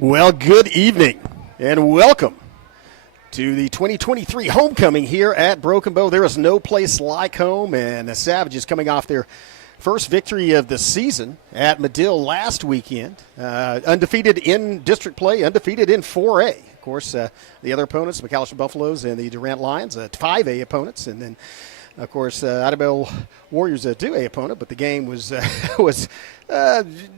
Well, good evening and welcome to the 2023 homecoming here at Broken Bow. There is no place like home, and the Savages coming off their first victory of the season at Medill last weekend. Undefeated in district play, undefeated in 4A. Of course, the other opponents, McAllister Buffaloes and the Durant Lions, 5A opponents, and then of course, Idabel Warriors, a 2A opponent, but the game was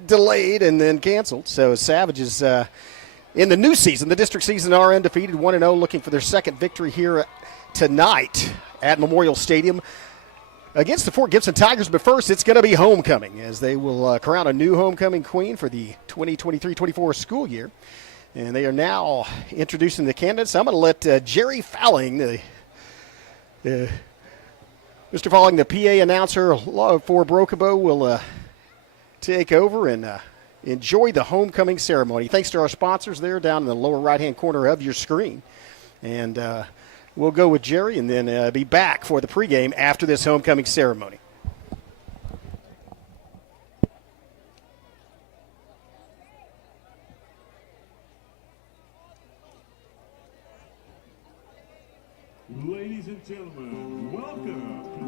delayed and then canceled. So Savages in the new season, the district season, are undefeated, 1-0, looking for their second victory here tonight at Memorial Stadium against the Fort Gibson Tigers. But first, it's going to be homecoming, as they will crown a new homecoming queen for the 2023-24 school year. And they are now introducing the candidates. I'm going to let Jerry Fowling, Mr. Falling, the PA announcer for Broken Bow, will take over and enjoy the homecoming ceremony. Thanks to our sponsors there down in the lower right-hand corner of your screen. And we'll go with Jerry and then be back for the pregame after this homecoming ceremony. Ladies and gentlemen, welcome to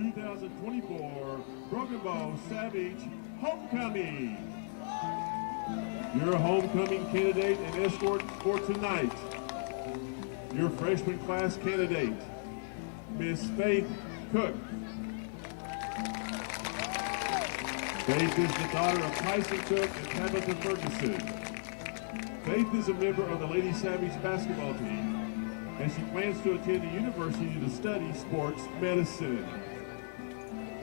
the 2023-2024 Broken Bow Savage Homecoming. Your homecoming candidate and escort for tonight, your freshman class candidate, Miss Faith Cook. Faith is the daughter of Tyson Cook and Tabitha Ferguson. Faith is a member of the Lady Savage basketball team, and she plans to attend the university to study sports medicine.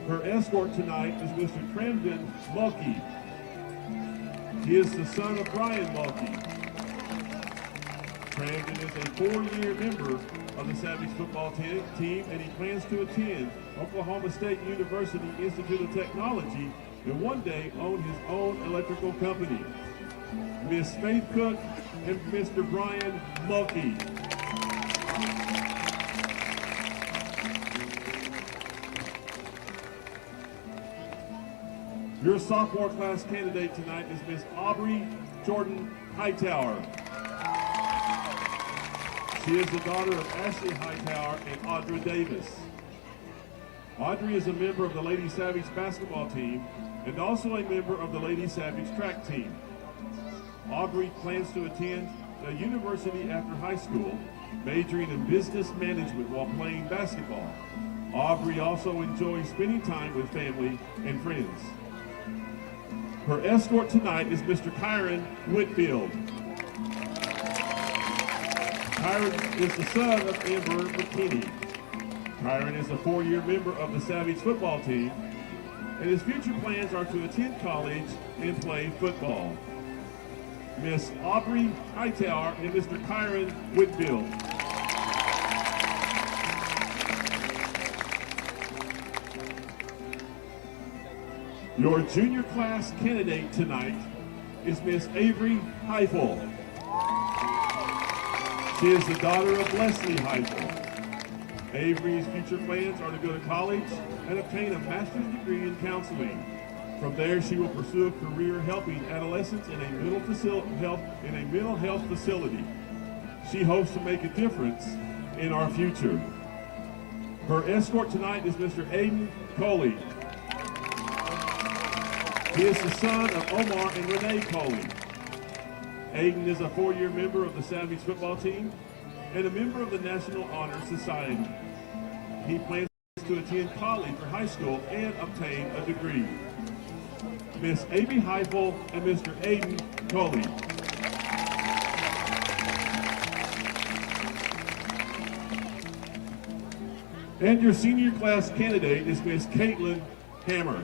Her escort tonight is Mr. Cramden Mulkey. He is the son of Brian Mulkey. Cramden is a 4-year member of the Savage football team, and he plans to attend Oklahoma State University Institute of Technology and one day own his own electrical company. Miss Faith Cook and Mr. Brian Mulkey. Your sophomore class candidate tonight is Miss Aubrey Jordan Hightower. She is the daughter of Ashley Hightower and Audra Davis. Audrey is a member of the Lady Savage basketball team and also a member of the Lady Savage track team. Aubrey plans to attend the university after high school, majoring in business management while playing basketball. Aubrey also enjoys spending time with family and friends. Her escort tonight is Mr. Kyron Whitfield. Kyron is the son of Amber McKinney. Kyron is a 4-year member of the Savage football team, and his future plans are to attend college and play football. Miss Aubrey Hightower and Mr. Kyron Whitfield. Your junior class candidate tonight is Miss Avery Heifel. She is the daughter of Leslie Heifel. Avery's future plans are to go to college and obtain a master's degree in counseling. From there, she will pursue a career helping adolescents in a mental health facility. She hopes to make a difference in our future. Her escort tonight is Mr. Aiden Coley. He is the son of Omar and Renee Coley. Aiden is a 4-year member of the Savage football team and a member of the National Honor Society. He plans to attend college for high school and obtain a degree. Miss Avery Heifel and Mr. Aiden Coley. And your senior class candidate is Miss Caitlin Hammer.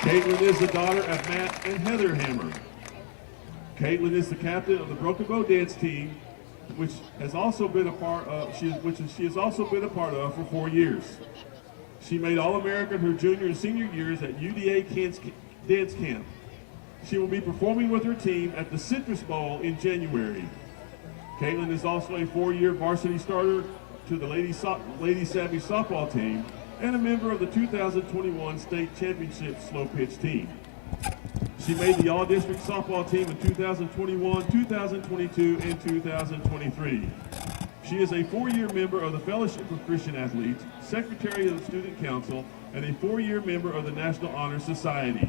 Caitlin is the daughter of Matt and Heather Hammer. Caitlin is the captain of the Broken Bow dance team, which has also been a part of. She has also been a part of for 4 years. She made All-American her junior and senior years at UDA Dance Camp. She will be performing with her team at the Citrus Bowl in January. Caitlin is also a 4-year varsity starter to the Lady Savage softball team and a member of the 2021 state championship slow pitch team. She made the All-District softball team in 2021, 2022, and 2023. She is a 4-year member of the Fellowship of Christian Athletes, Secretary of the Student Council, and a 4-year member of the National Honor Society.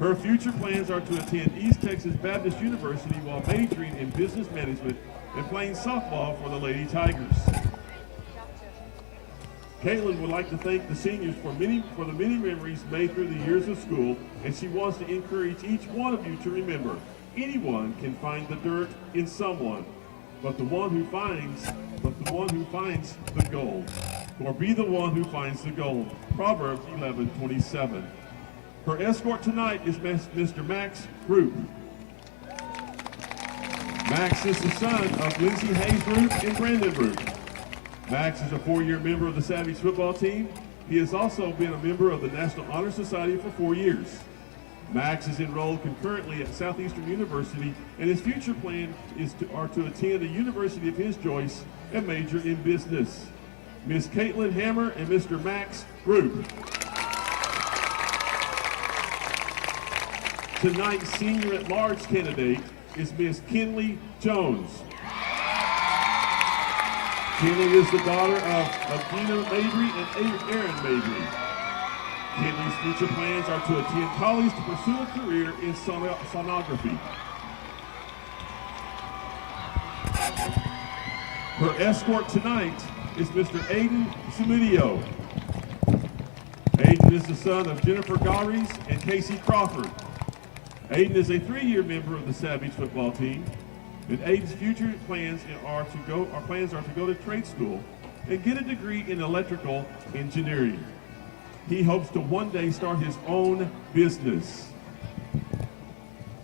Her future plans are to attend East Texas Baptist University while majoring in business management and playing softball for the Lady Tigers. Caitlin would like to thank the seniors for the many memories made through the years of school, and she wants to encourage each one of you to remember, anyone can find the dirt in someone, but the one who finds the gold. Or be the one who finds the gold. Proverbs 11:27. Her escort tonight is Mr. Max Roop. Max is the son of Lindsay Hayes Roop and Brandon Roop. Max is a 4-year member of the Savage football team. He has also been a member of the National Honor Society for 4 years. Max is enrolled concurrently at Southeastern University, and his future plan are to attend a university of his choice and major in business. Miss Caitlin Hammer and Mr. Max Roop. Tonight's senior at large candidate is Miss Kinley Jones. Kinley is the daughter of Dina Mabry and Aaron Mabry. Kinley's future plans are to attend college to pursue a career in sonography. Her escort tonight is Mr. Aiden Zamudio. Aiden is the son of Jennifer Gowries and Casey Crawford. Aiden is a 3-year member of the Savage football team, and Aiden's future plans are to go to trade school and get a degree in electrical engineering. He hopes to one day start his own business.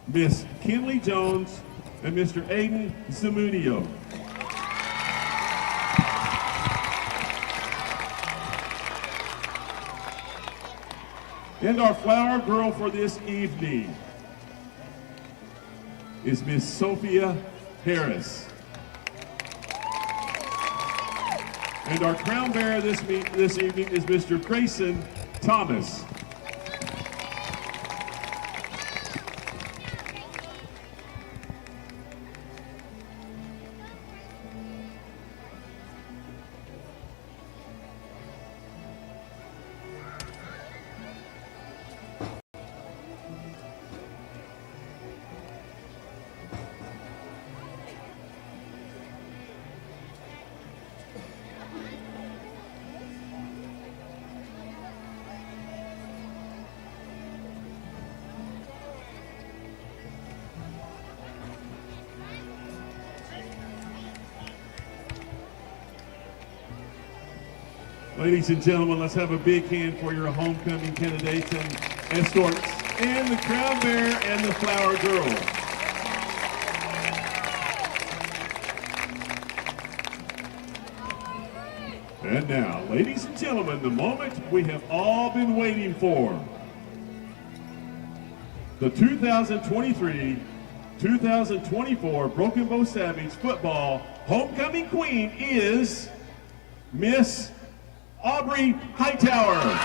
Miss Kinley Jones and Mr. Aiden Zamudio. And our flower girl for this evening is Miss Sophia Harris. And our crown bearer this evening is Mr. Grayson Thomas. Ladies and gentlemen, let's have a big hand for your homecoming candidates and escorts, and the crown bearer and the flower girl. And now, ladies and gentlemen, the moment we have all been waiting for. The 2023-2024 Broken Bow Savage football homecoming queen is Miss Aubrey Hightower.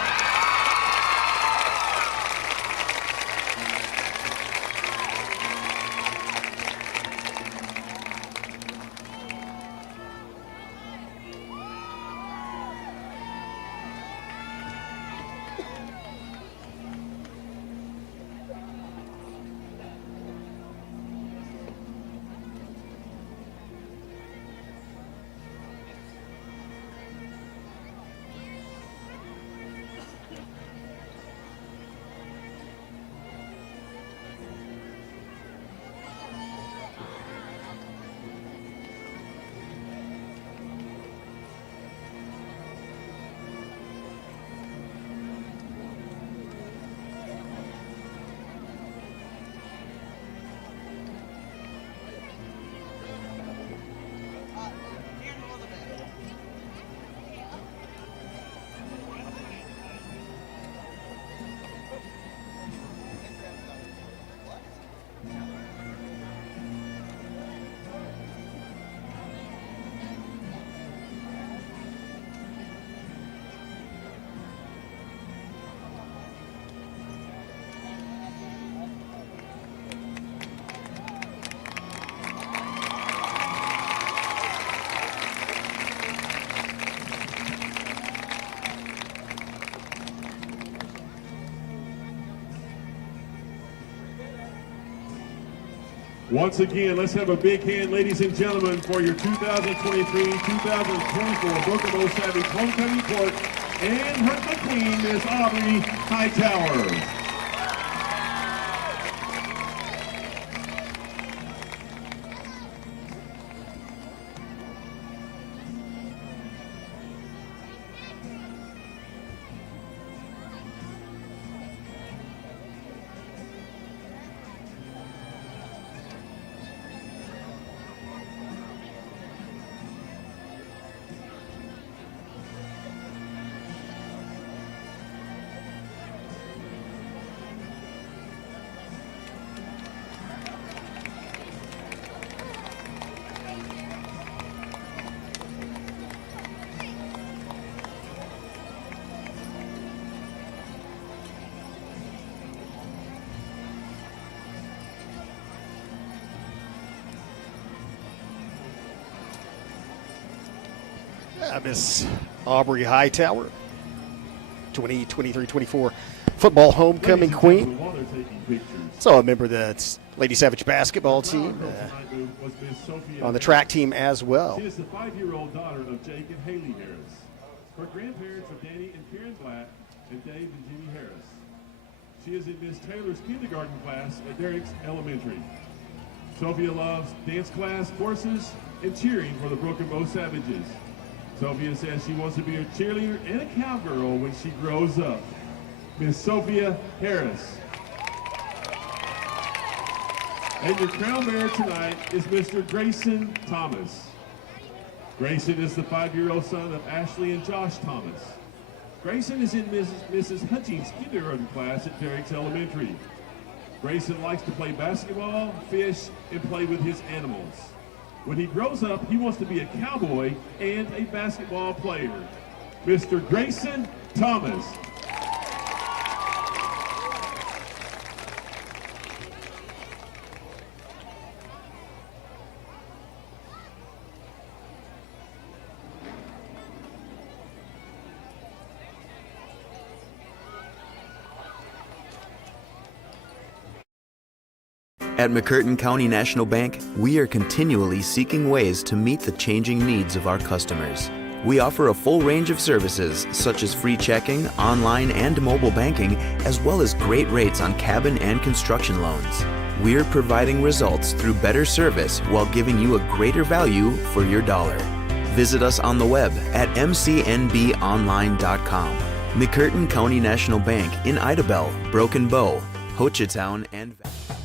Once again, let's have a big hand, ladies and gentlemen, for your 2023-2024 Broken Bow Savage Homecoming Court, and her queen is Aubrey Hightower. Miss Aubrey Hightower, 2023-24 football homecoming queen. So a member of the Lady Savage basketball team, on the track team as well. She is the 5-year-old daughter of Jake and Haley Harris. Her grandparents are Danny and Karen Black and Dave and Jimmy Harris. She is in Miss Taylor's kindergarten class at Derrick's Elementary. Sophia loves dance class, horses, and cheering for the Broken Bow Savages. Sophia says she wants to be a cheerleader and a cowgirl when she grows up. Miss Sophia Harris. And your crown bearer tonight is Mr. Grayson Thomas. Grayson is the 5-year-old son of Ashley and Josh Thomas. Grayson is in Mrs. Hutchings' kindergarten class at Derrick's Elementary. Grayson likes to play basketball, fish, and play with his animals. When he grows up, he wants to be a cowboy and a basketball player. Mr. Grayson Thomas. At McCurtain County National Bank, we are continually seeking ways to meet the changing needs of our customers. We offer a full range of services such as free checking, online and mobile banking, as well as great rates on cabin and construction loans. We're providing results through better service while giving you a greater value for your dollar. Visit us on the web at mcnbonline.com. McCurtain County National Bank in Idabel, Broken Bow, Hochatown, and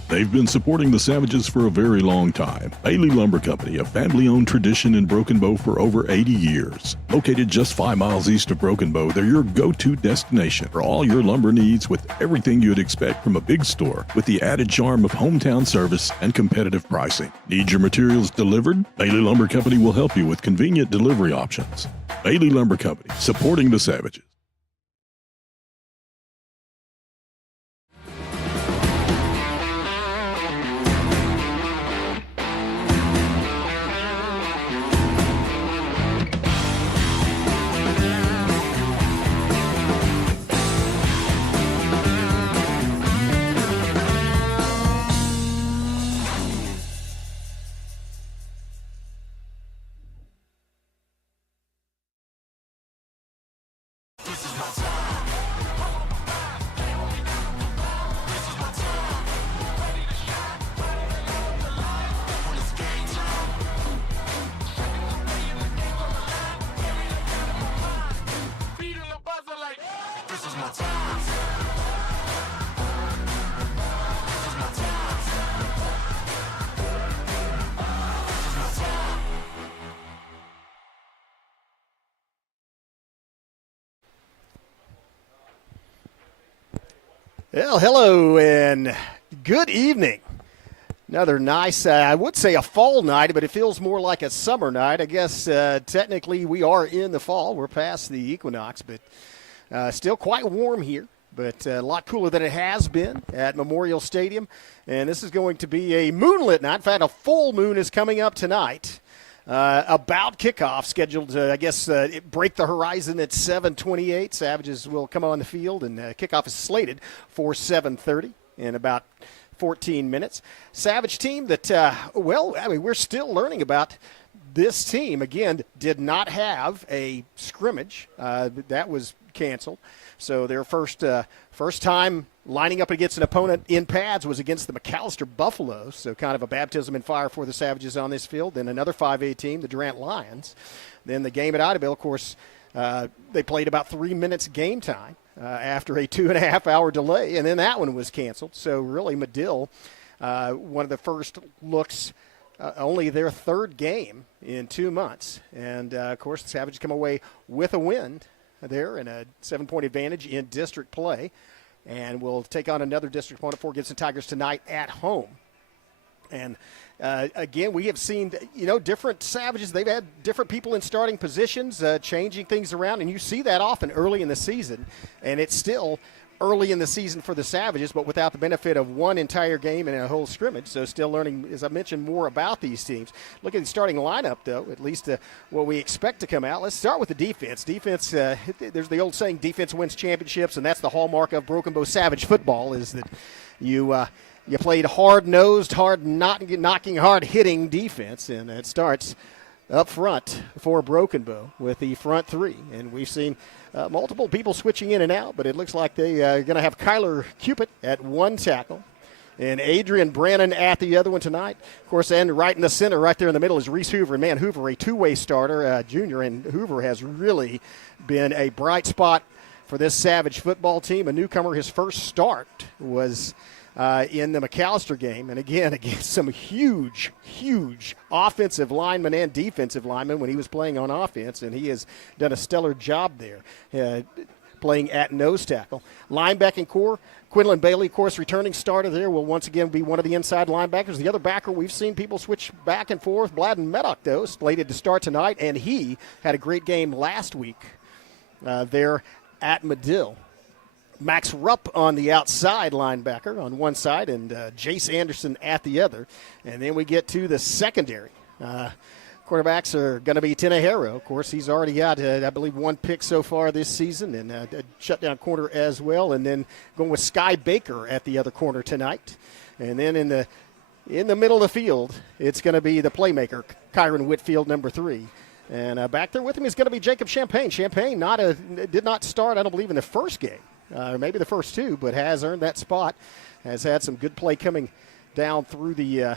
They've been supporting the Savages for a very long time. Bailey Lumber Company, a family-owned tradition in Broken Bow for over 80 years. Located just 5 miles east of Broken Bow, they're your go-to destination for all your lumber needs with everything you'd expect from a big store, with the added charm of hometown service and competitive pricing. Need your materials delivered? Bailey Lumber Company will help you with convenient delivery options. Bailey Lumber Company, supporting the Savages. Well, hello and good evening. Another nice, I would say a fall night, but it feels more like a summer night. I guess technically we are in the fall. We're past the equinox, but still quite warm here, but a lot cooler than it has been at Memorial Stadium. And this is going to be a moonlit night. In fact, a full moon is coming up tonight. About kickoff, scheduled to, I guess, break the horizon at 7:28. Savages will come on the field, and kickoff is slated for 7:30. In about 14 minutes. Savage team that, we're still learning about this team. Again, did not have a scrimmage. That was canceled. So their first time lining up against an opponent in pads was against the McAllister Buffaloes. So kind of a baptism in fire for the Savages on this field. Then another 5A team, the Durant Lions. Then the game at Idaville, of course, they played about 3 minutes game time after a 2.5-hour delay, and then that one was canceled. So really Medill, one of the first looks, only their third game in 2 months. And, of course, the Savages come away with a win there and a 7-point advantage in district play. And we'll take on another district opponent, Fort Gibson Tigers, tonight at home. And, again, we have seen, different Savages. They've had different people in starting positions, changing things around, and you see that often early in the season. And it's still early in the season for the Savages, but without the benefit of one entire game and a whole scrimmage. So still learning, as I mentioned, more about these teams. Look at the starting lineup, though, at least what we expect to come out. Let's start with the defense. Defense, there's the old saying, defense wins championships, and that's the hallmark of Broken Bow Savage football, is that you played hard-nosed, hard-knocking, hard-hitting defense, and it starts up front for Broken Bow with the front three. And we've seen multiple people switching in and out, but it looks like they are going to have Kyler Cupid at one tackle and Adrian Brannon at the other one tonight. Of course, and right in the center, right there in the middle, is Reese Hoover. And, man, Hoover, a two-way starter, junior, and Hoover has really been a bright spot for this Savage football team. A newcomer, his first start was in the McAllister game, and again against some huge offensive linemen and defensive linemen when he was playing on offense, and he has done a stellar job there, playing at nose tackle. Linebacking core, Quinlan Bailey, of course, returning starter there, will once again be one of the inside linebackers. The other backer, we've seen people switch back and forth. Bladden Meddock, though, slated to start tonight, and he had a great game last week there at Medill. Max Rupp on the outside linebacker on one side, and Jace Anderson at the other. And then we get to the secondary. Quarterbacks are going to be Tenehiro. Of course, he's already got, I believe, one pick so far this season, and a shutdown corner as well. And then going with Sky Baker at the other corner tonight. And then in the middle of the field, it's going to be the playmaker, Kyron Whitfield, number 3. And back there with him is going to be Jacob Champagne. Champagne did not start, I don't believe, in the first game. Or maybe the first two, but has earned that spot. Has had some good play coming down through the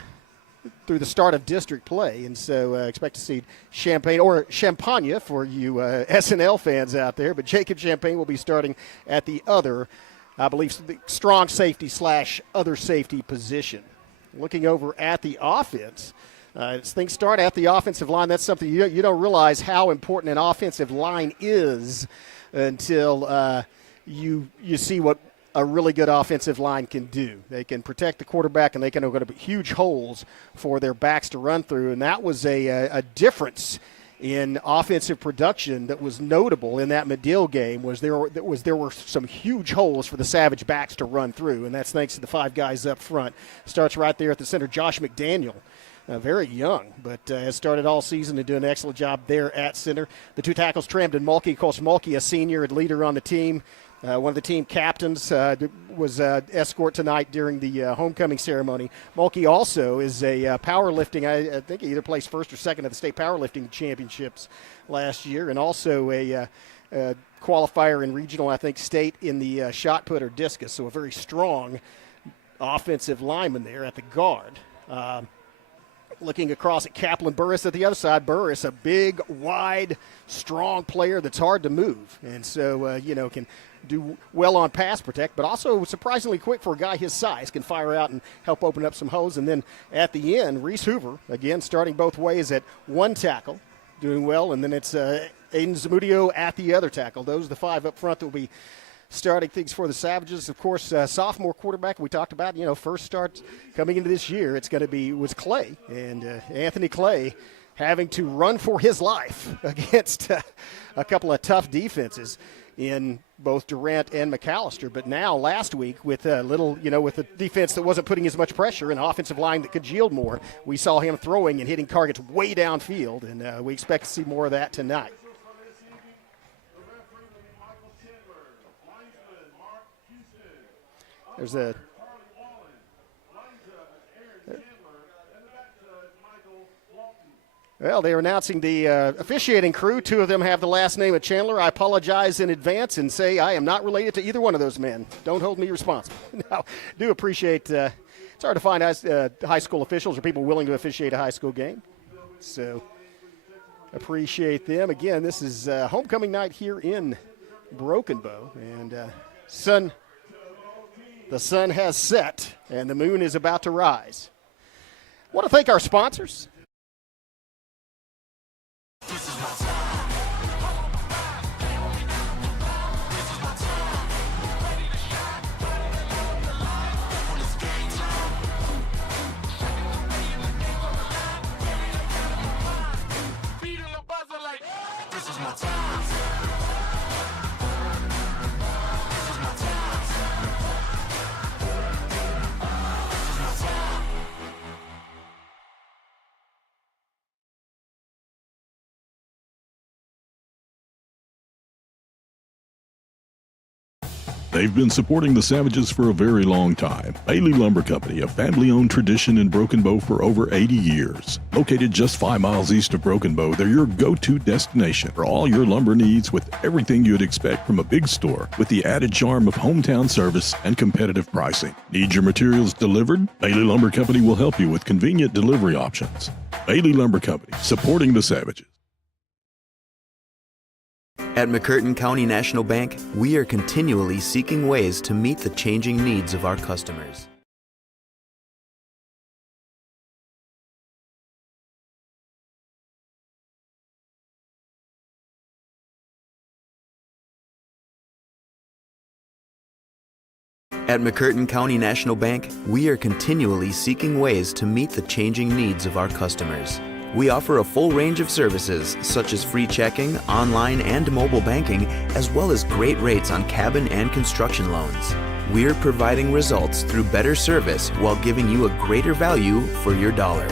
start of district play, and so expect to see Champagne, or Champagne for you SNL fans out there. But Jacob Champagne will be starting at the other, I believe, the strong safety / other safety position. Looking over at the offense. As things start at the offensive line, that's something you don't realize how important an offensive line is until you see what a really good offensive line can do. They can protect the quarterback, and they can open up huge holes for their backs to run through. And that was a difference in offensive production that was notable in that Medill game. There were some huge holes for the Savage backs to run through, and that's thanks to the 5 guys up front. Starts right there at the center, Josh McDaniel. Very young, but has started all season and doing an excellent job there at center. The 2 tackles, Tramden Mulkey. Of course, Mulkey, a senior and leader on the team. One of the team captains, was escort tonight during the homecoming ceremony. Mulkey also is a powerlifting, I think he either placed first or second at the state powerlifting championships last year, and also a qualifier in regional, I think, state in the shot put or discus. So a very strong offensive lineman there at the guard. Looking across at Kaplan Burris at the other side. Burris, a big, wide, strong player that's hard to move. And so, can do well on pass protect, but also surprisingly quick for a guy his size. Can fire out and help open up some holes. And then at the end, Reese Hoover, again, starting both ways at one tackle, doing well. And then it's Aiden Zamudio at the other tackle. Those are the 5 up front that will be starting things for the Savages. Of course, sophomore quarterback we talked about, first start coming into this year, was Clay. And Anthony Clay having to run for his life against a couple of tough defenses in both Durant and McAllister. But now last week with with a defense that wasn't putting as much pressure and an offensive line that could yield more, we saw him throwing and hitting targets way downfield, and we expect to see more of that tonight. There's Well, they are announcing the officiating crew. Two of them have the last name of Chandler. I apologize in advance and say I am not related to either one of those men. Don't hold me responsible. Now, do appreciate it's hard to find high school officials or people willing to officiate a high school game. So appreciate them. Again, this is homecoming night here in Broken Bow. And the sun has set and the moon is about to rise. I want to thank our sponsors. They've been supporting the Savages for a very long time. Bailey Lumber Company, a family-owned tradition in Broken Bow for over 80 years. Located just 5 miles east of Broken Bow, they're your go-to destination for all your lumber needs with everything you'd expect from a big store with the added charm of hometown service and competitive pricing. Need your materials delivered? Bailey Lumber Company will help you with convenient delivery options. Bailey Lumber Company, supporting the Savages. At McCurtain County National Bank, we are continually seeking ways to meet the changing needs of our customers. At McCurtain County National Bank, we are continually seeking ways to meet the changing needs of our customers. We offer a full range of services such as free checking, online and mobile banking, as well as great rates on cabin and construction loans. We're providing results through better service while giving you a greater value for your dollar.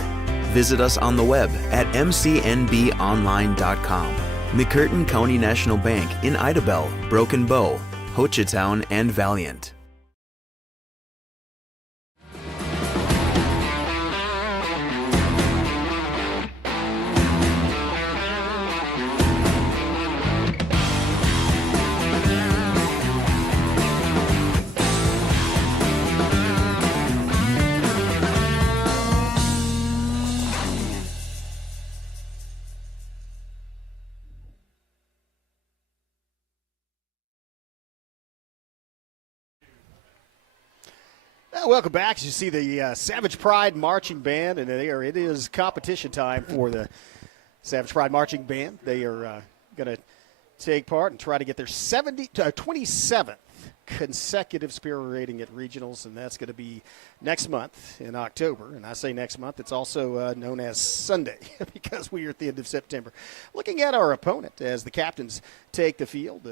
Visit us on the web at mcnbonline.com. McCurtain County National Bank in Idabel, Broken Bow, Hochatown, and Valiant. Welcome back. As you see the Savage Pride Marching Band, and it is competition time for the Savage Pride Marching Band. They are going to take part and try to get their 27th consecutive Spirit rating at regionals, and that's going to be next month in October. And I say next month, it's also known as Sunday because we are at the end of September. Looking at our opponent as the captains take the field,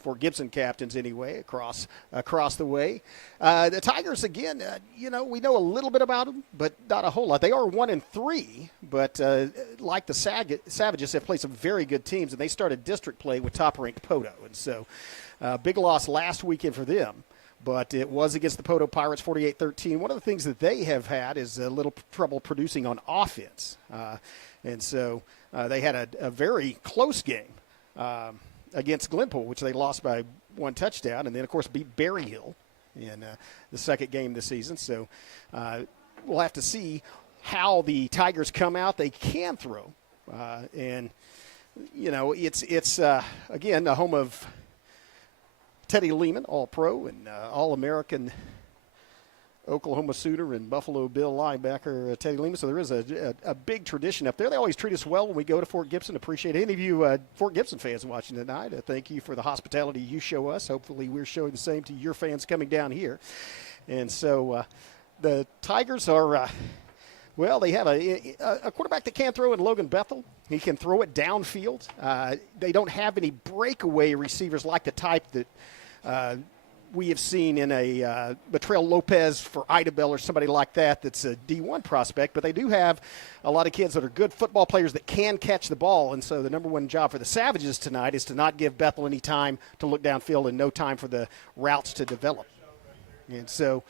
Fort Gibson captains anyway, across the way. The Tigers, again, we know a little bit about them, but not a whole lot. They are 1-3, but like the Savages, have played some very good teams, and they started district play with top-ranked Poto. And so big loss last weekend for them, but it was against the Poto Pirates, 48-13. One of the things that they have had is a little trouble producing on offense. And so they had a very close game against Glenpool, which they lost by 1 touchdown, and then, of course, beat Berryhill in the second game this season. So we'll have to see how the Tigers come out. They can throw. And, it's again, the home of Teddy Lehman, All-Pro, and All-American Oklahoma Sooner and Buffalo Bill linebacker Teddy Lehman. So there is a big tradition up there. They always treat us well when we go to Fort Gibson. Appreciate any of you Fort Gibson fans watching tonight. Thank you for the hospitality you show us. Hopefully we're showing the same to your fans coming down here. And so the Tigers are they have a quarterback that can throw in Logan Bethel. He can throw it downfield. They don't have any breakaway receivers like the type that we have seen in a Betrell Lopez for Idabel or somebody like that that's a D1 prospect, but they do have a lot of kids that are good football players that can catch the ball, and so the number one job for the Savages tonight is to not give Bethel any time to look downfield and no time for the routes to develop. And so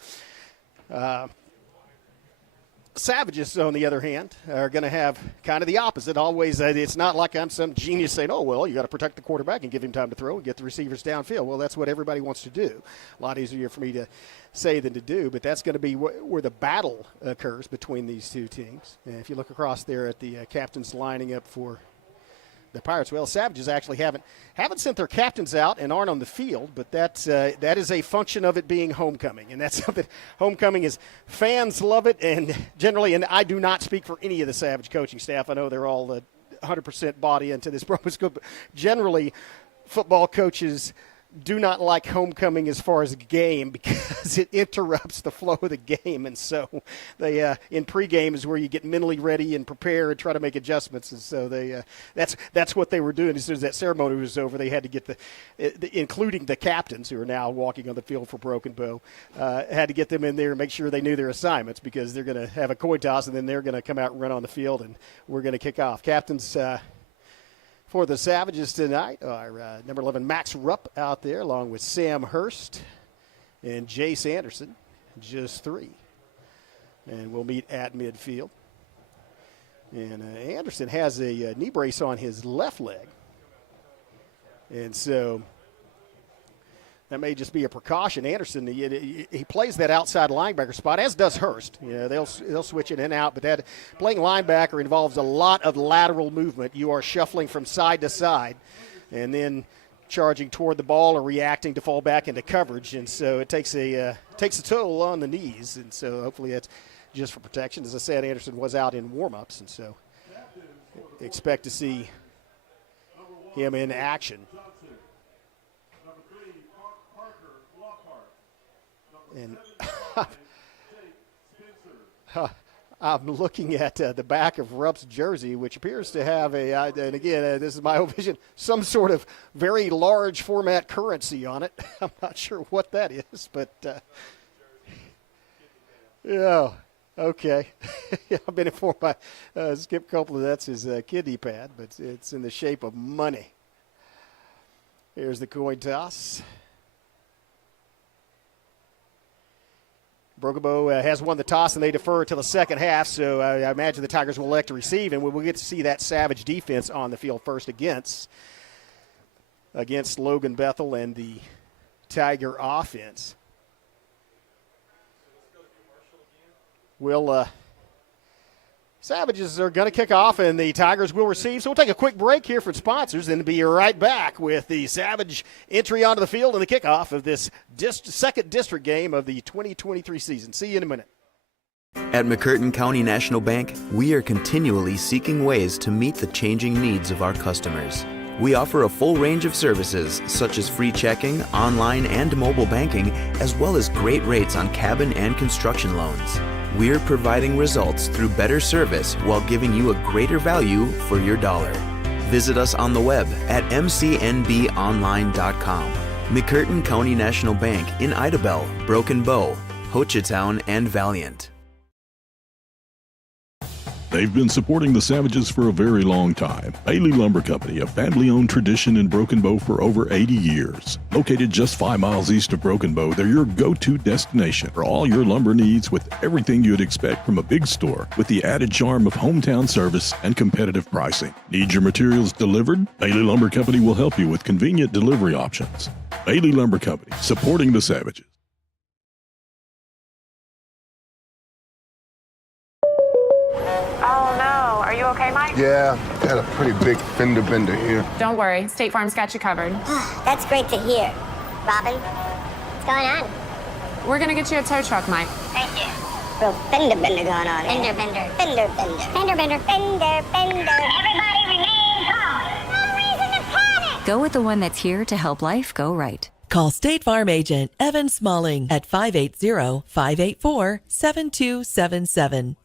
Savages, on the other hand, are going to have kind of the opposite. Always, it's not like I'm some genius saying, oh, well, you got to protect the quarterback and give him time to throw and get the receivers downfield. Well, that's what everybody wants to do. A lot easier for me to say than to do, but that's going to be where the battle occurs between these two teams. And if you look across there at the captains lining up for the Pirates, well, Savages actually haven't sent their captains out and aren't on the field, but that is a function of it being homecoming, and that's something. Homecoming is, fans love it, and generally, and I do not speak for any of the Savage coaching staff. I know they're all 100% bought into this program, but generally, football coaches do not like homecoming as far as a game because it interrupts the flow of the game. And so they in pregame is where you get mentally ready and prepare and try to make adjustments. And so they that's what they were doing. As soon as that ceremony was over, they had to get including the captains who are now walking on the field for Broken Bow, had to get them in there and make sure they knew their assignments, because they're going to have a coin toss and then they're going to come out and run on the field and we're going to kick off. Captains for the Savages tonight are number 11, Max Rupp out there, along with Sam Hurst and Jace Anderson, just 3. And we'll meet at midfield. And Anderson has a knee brace on his left leg. And so that may just be a precaution. Anderson, he plays that outside linebacker spot, as does Hurst. You know, they'll switch it in and out, but that playing linebacker involves a lot of lateral movement. You are shuffling from side to side and then charging toward the ball or reacting to fall back into coverage. And so it takes a toll on the knees. And so hopefully that's just for protection. As I said, Anderson was out in warm-ups, and so expect to see him in action. And I'm looking at the back of Rupp's jersey, which appears to have and again, this is my own vision, some sort of very large format currency on it. I'm not sure what that is, but yeah, okay. I've been informed by Skip Copeland that's his kidney pad, but it's in the shape of money. Here's the coin toss. Broken Bow has won the toss, and they defer to the second half, so I imagine the Tigers will elect to receive, and we'll get to see that Savage defense on the field first against Logan Bethel and the Tiger offense. Savages are going to kick off, and the Tigers will receive. So we'll take a quick break here for sponsors and be right back with the Savage entry onto the field and the kickoff of this second district game of the 2023 season. See you in a minute. At McCurtain County National Bank, we are continually seeking ways to meet the changing needs of our customers. We offer a full range of services such as free checking, online and mobile banking, as well as great rates on cabin and construction loans. We're providing results through better service while giving you a greater value for your dollar. Visit us on the web at mcnbonline.com. McCurtain County National Bank in Idabel, Broken Bow, Hochatown, and Valiant. They've been supporting the Savages for a very long time. Bailey Lumber Company, a family-owned tradition in Broken Bow for over 80 years. Located just 5 miles east of Broken Bow, they're your go-to destination for all your lumber needs, with everything you'd expect from a big store, with the added charm of hometown service and competitive pricing. Need your materials delivered? Bailey Lumber Company will help you with convenient delivery options. Bailey Lumber Company, supporting the Savages. Oh no, are you okay, Mike? Yeah, got a pretty big fender bender here. Don't worry, State Farm's got you covered. That's great to hear. Robin, what's going on? We're gonna get you a tow truck, Mike. Thank you. Real fender bender going on. Fender bender. Fender bender. Fender bender. Fender bender. Everybody remain calm. No reason to panic. Go with the one that's here to help life go right. Call State Farm agent Evan Smalling at 580-584-7277.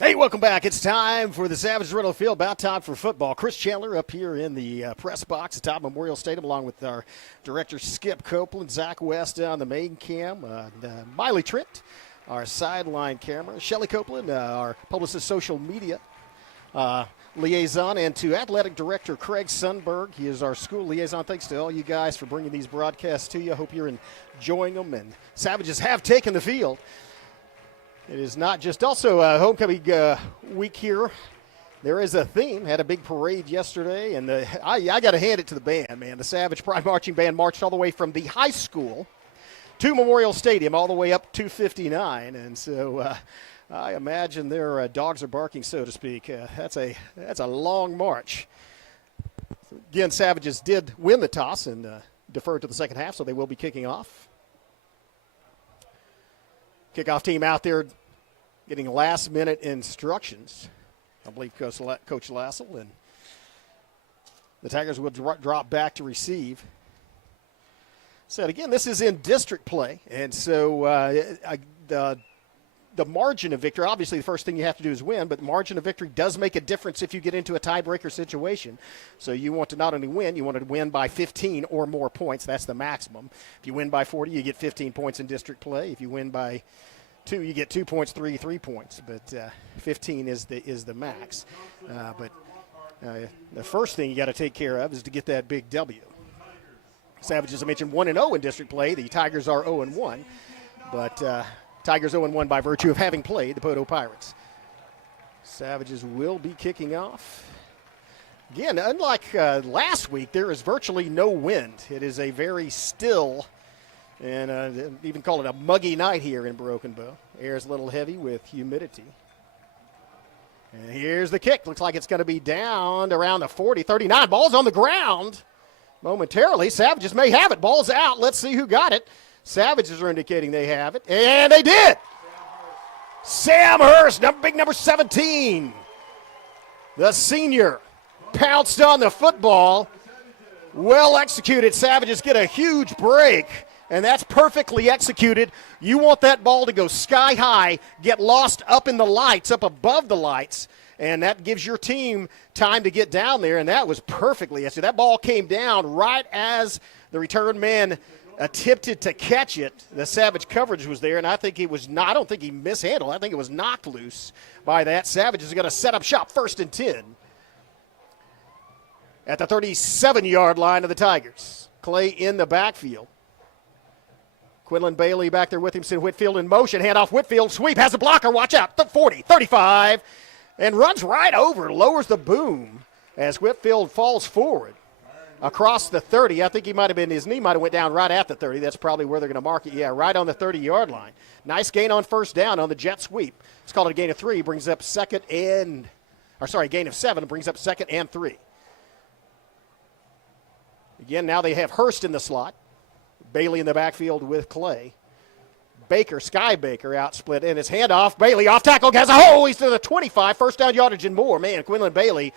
Hey, welcome back. It's time for the Savage Riddle Field. About time for football. Chris Chandler up here in the press box at Top Memorial Stadium, along with our director Skip Copeland, Zach West on the main cam, Miley Trent, our sideline camera, Shelly Copeland, our publicist social media liaison, and to athletic director Craig Sundberg. He is our school liaison. Thanks to all you guys for bringing these broadcasts to you. I hope you're enjoying them, and Savages have taken the field. It is not just also a homecoming week here. There is a theme. Had a big parade yesterday, and I got to hand it to the band, man. The Savage Pride Marching Band marched all the way from the high school to Memorial Stadium, all the way up 259, and so I imagine their dogs are barking, so to speak. That's a long march. Again, Savages did win the toss and deferred to the second half, so they will be kicking off. Kickoff team out there getting last-minute instructions. I believe Coach Lassell, and the Tigers will drop back to receive. So, again, this is in district play, and so the margin of victory, obviously the first thing you have to do is win, but the margin of victory does make a difference if you get into a tiebreaker situation. So you want to not only win, you want to win by 15 or more points. That's the maximum. If you win by 40, you get 15 points in district play. If you win by 2, you get 2 points, 3 points. But 15 is the max. But the first thing you got to take care of is to get that big W. Savages, I mentioned, 1-0 in district play. The Tigers are 0-1. But Tigers 0-1 by virtue of having played the Poto Pirates. Savages will be kicking off. Again, unlike last week, there is virtually no wind. It is a very still and even call it a muggy night here in Broken Bow. Air is a little heavy with humidity. And here's the kick. Looks like it's going to be down around the 40, 39. Ball's on the ground momentarily. Savages may have it. Ball's out. Let's see who got it. Savages are indicating they have it, and they did. Sam Hurst, big number 17. The senior pounced on the football. Well executed. Savages get a huge break, and that's perfectly executed. You want that ball to go sky high, get lost up in the lights, up above the lights, and that gives your team time to get down there, and that was perfectly executed. That ball came down right as the return man attempted to catch it. The Savage coverage was there, and I think it was not. I don't think he mishandled. I think it was knocked loose by that. Savage is going to set up shop 1st and 10 at the 37-yard line of the Tigers. Clay in the backfield. Quinlan Bailey back there with him. Sid Whitfield in motion. Handoff Whitfield. Sweep. Has a blocker. Watch out. 40, 35. And runs right over. Lowers the boom as Whitfield falls forward. Across the 30. I think he might have been, his knee might have went down right at the 30. That's probably where they're going to mark it. Yeah, right on the 30-yard line. Nice gain on first down on the jet sweep. Let's call it a gain of 3. Brings up gain of 7. Brings up 2nd and 3. Again, now they have Hurst in the slot. Bailey in the backfield with Clay. Baker, Sky Baker out split in his handoff. Bailey off tackle, has a hole. He's to the 25. First down yardage and more. Man, Quinlan Bailey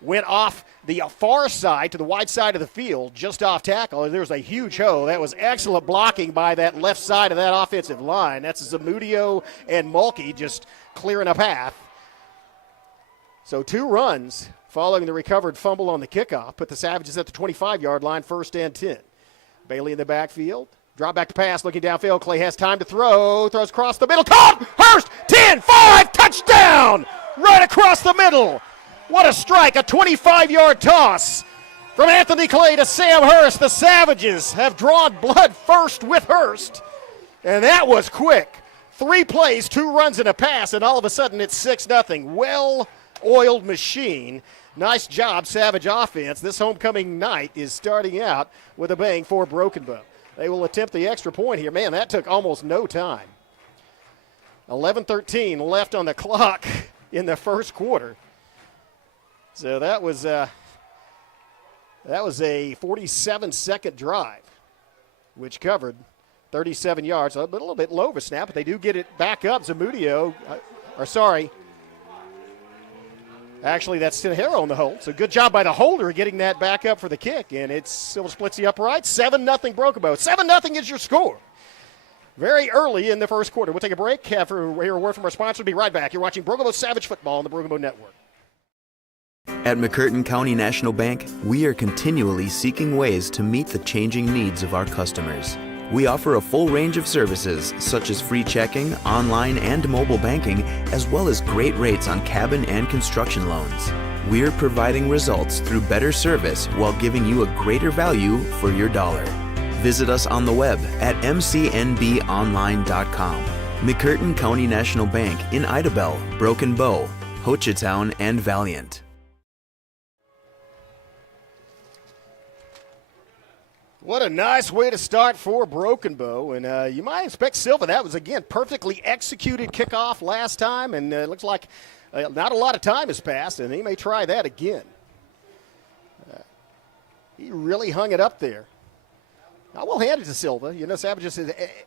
went off the far side to the wide side of the field, just off tackle. There was a huge hole. That was excellent blocking by that left side of that offensive line. That's Zamudio and Mulkey just clearing a path. So 2 runs following the recovered fumble on the kickoff. Put the Savages at the 25-yard line, 1st and 10. Bailey in the backfield. Drop back to pass, looking downfield. Clay has time to throw. Throws across the middle. Caught! Hurst! 10-5! Touchdown! Right across the middle. What a strike, a 25-yard toss from Anthony Clay to Sam Hurst. The Savages have drawn blood first with Hurst, and that was quick. 3 plays, 2 runs and a pass, and all of a sudden it's 6-0. Well-oiled machine. Nice job, Savage offense. This homecoming night is starting out with a bang for Broken Bow. They will attempt the extra point here. Man, that took almost no time. 11:13 left on the clock in the first quarter. So that was a 47-second drive, which covered 37 yards. A little bit low of a snap, but they do get it back up. Zamudio, actually that's Tinajero on the hold. So good job by the holder getting that back up for the kick, and it still splits the upright. 7-0 Broken Bow. 7-0 is your score. very early in the first quarter. We'll take a break. For hear a word from our sponsor. We'll be right back. You're watching Broken Bow Savage Football on the Broken Bow Network. At McCurtain County National Bank, we are continually seeking ways to meet the changing needs of our customers. We offer a full range of services such as free checking, online and mobile banking, as well as great rates on cabin and construction loans. We're providing results through better service while giving you a greater value for your dollar. Visit us on the web at mcnbonline.com. McCurtain County National Bank in Idabel, Broken Bow, Hochatown, and Valiant. What a nice way to start for Broken Bow. And you might expect Silva. That was, again, perfectly executed kickoff last time. And it looks like not a lot of time has passed, and he may try that again. He really hung it up there. I will hand it to Silva. You know, Savages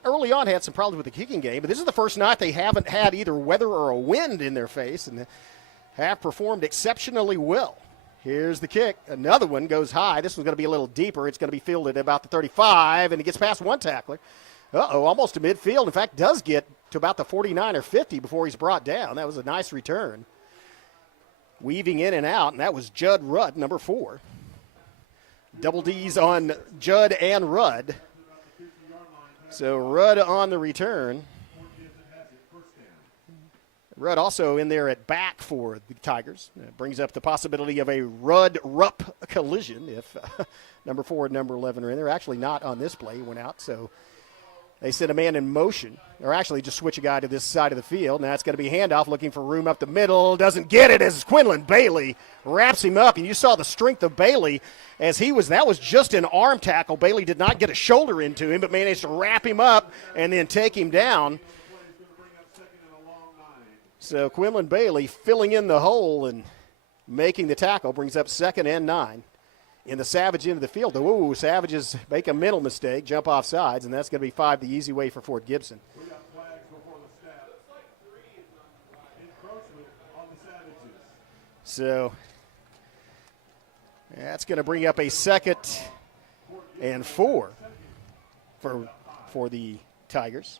early on had some problems with the kicking game, but this is the first night they haven't had either weather or a wind in their face, and have performed exceptionally well. Here's the kick. Another one goes high. This one's going to be a little deeper. It's going to be fielded at about the 35, and it gets past one tackler. Almost to midfield. In fact, does get to about the 49 or 50 before he's brought down. That was a nice return. Weaving in and out, and that was Judd Rudd, number 4. Double D's on Judd and Rudd. So Rudd on the return. Rudd also in there at back for the Tigers. It brings up the possibility of a Rudd-Rupp collision if number 4 and number 11 are in there. Actually not on this play. He went out, so they send a man in motion, or actually just switch a guy to this side of the field. Now it's going to be handoff, looking for room up the middle. Doesn't get it as Quinlan Bailey wraps him up. And you saw the strength of Bailey as that was just an arm tackle. Bailey did not get a shoulder into him, but managed to wrap him up and then take him down. So Quinlan Bailey filling in the hole and making the tackle brings up 2nd and 9 in the Savage end of the field. Ooh, Savages make a mental mistake, jump off sides, and that's going to be 5 the easy way for Fort Gibson. We got flags before the snap. Encroachment on the Savages. So that's going to bring up a 2nd and 4 for the Tigers.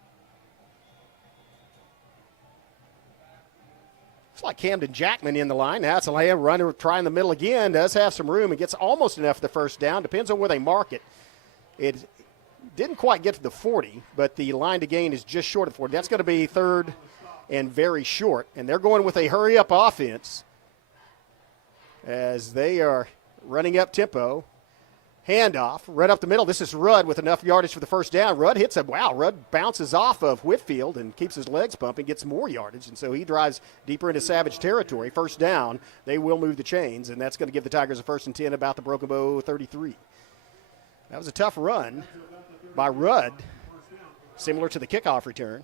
Like Camden Jackman in the line. Now it's a layup, runner trying the middle again. Does have some room and gets almost enough for the first down. Depends on where they mark it. It didn't quite get to the 40, but the line to gain is just short of 40. That's going to be 3rd and very short. And they're going with a hurry-up offense as they are running up tempo. Handoff, right up the middle. This is Rudd with enough yardage for the first down. Rudd hits a, Rudd bounces off of Whitfield and keeps his legs pumping, gets more yardage, and so he drives deeper into Savage territory. First down, they will move the chains, and that's going to give the Tigers a 1st and 10 about the Broken Bow 33. That was a tough run by Rudd, similar to the kickoff return.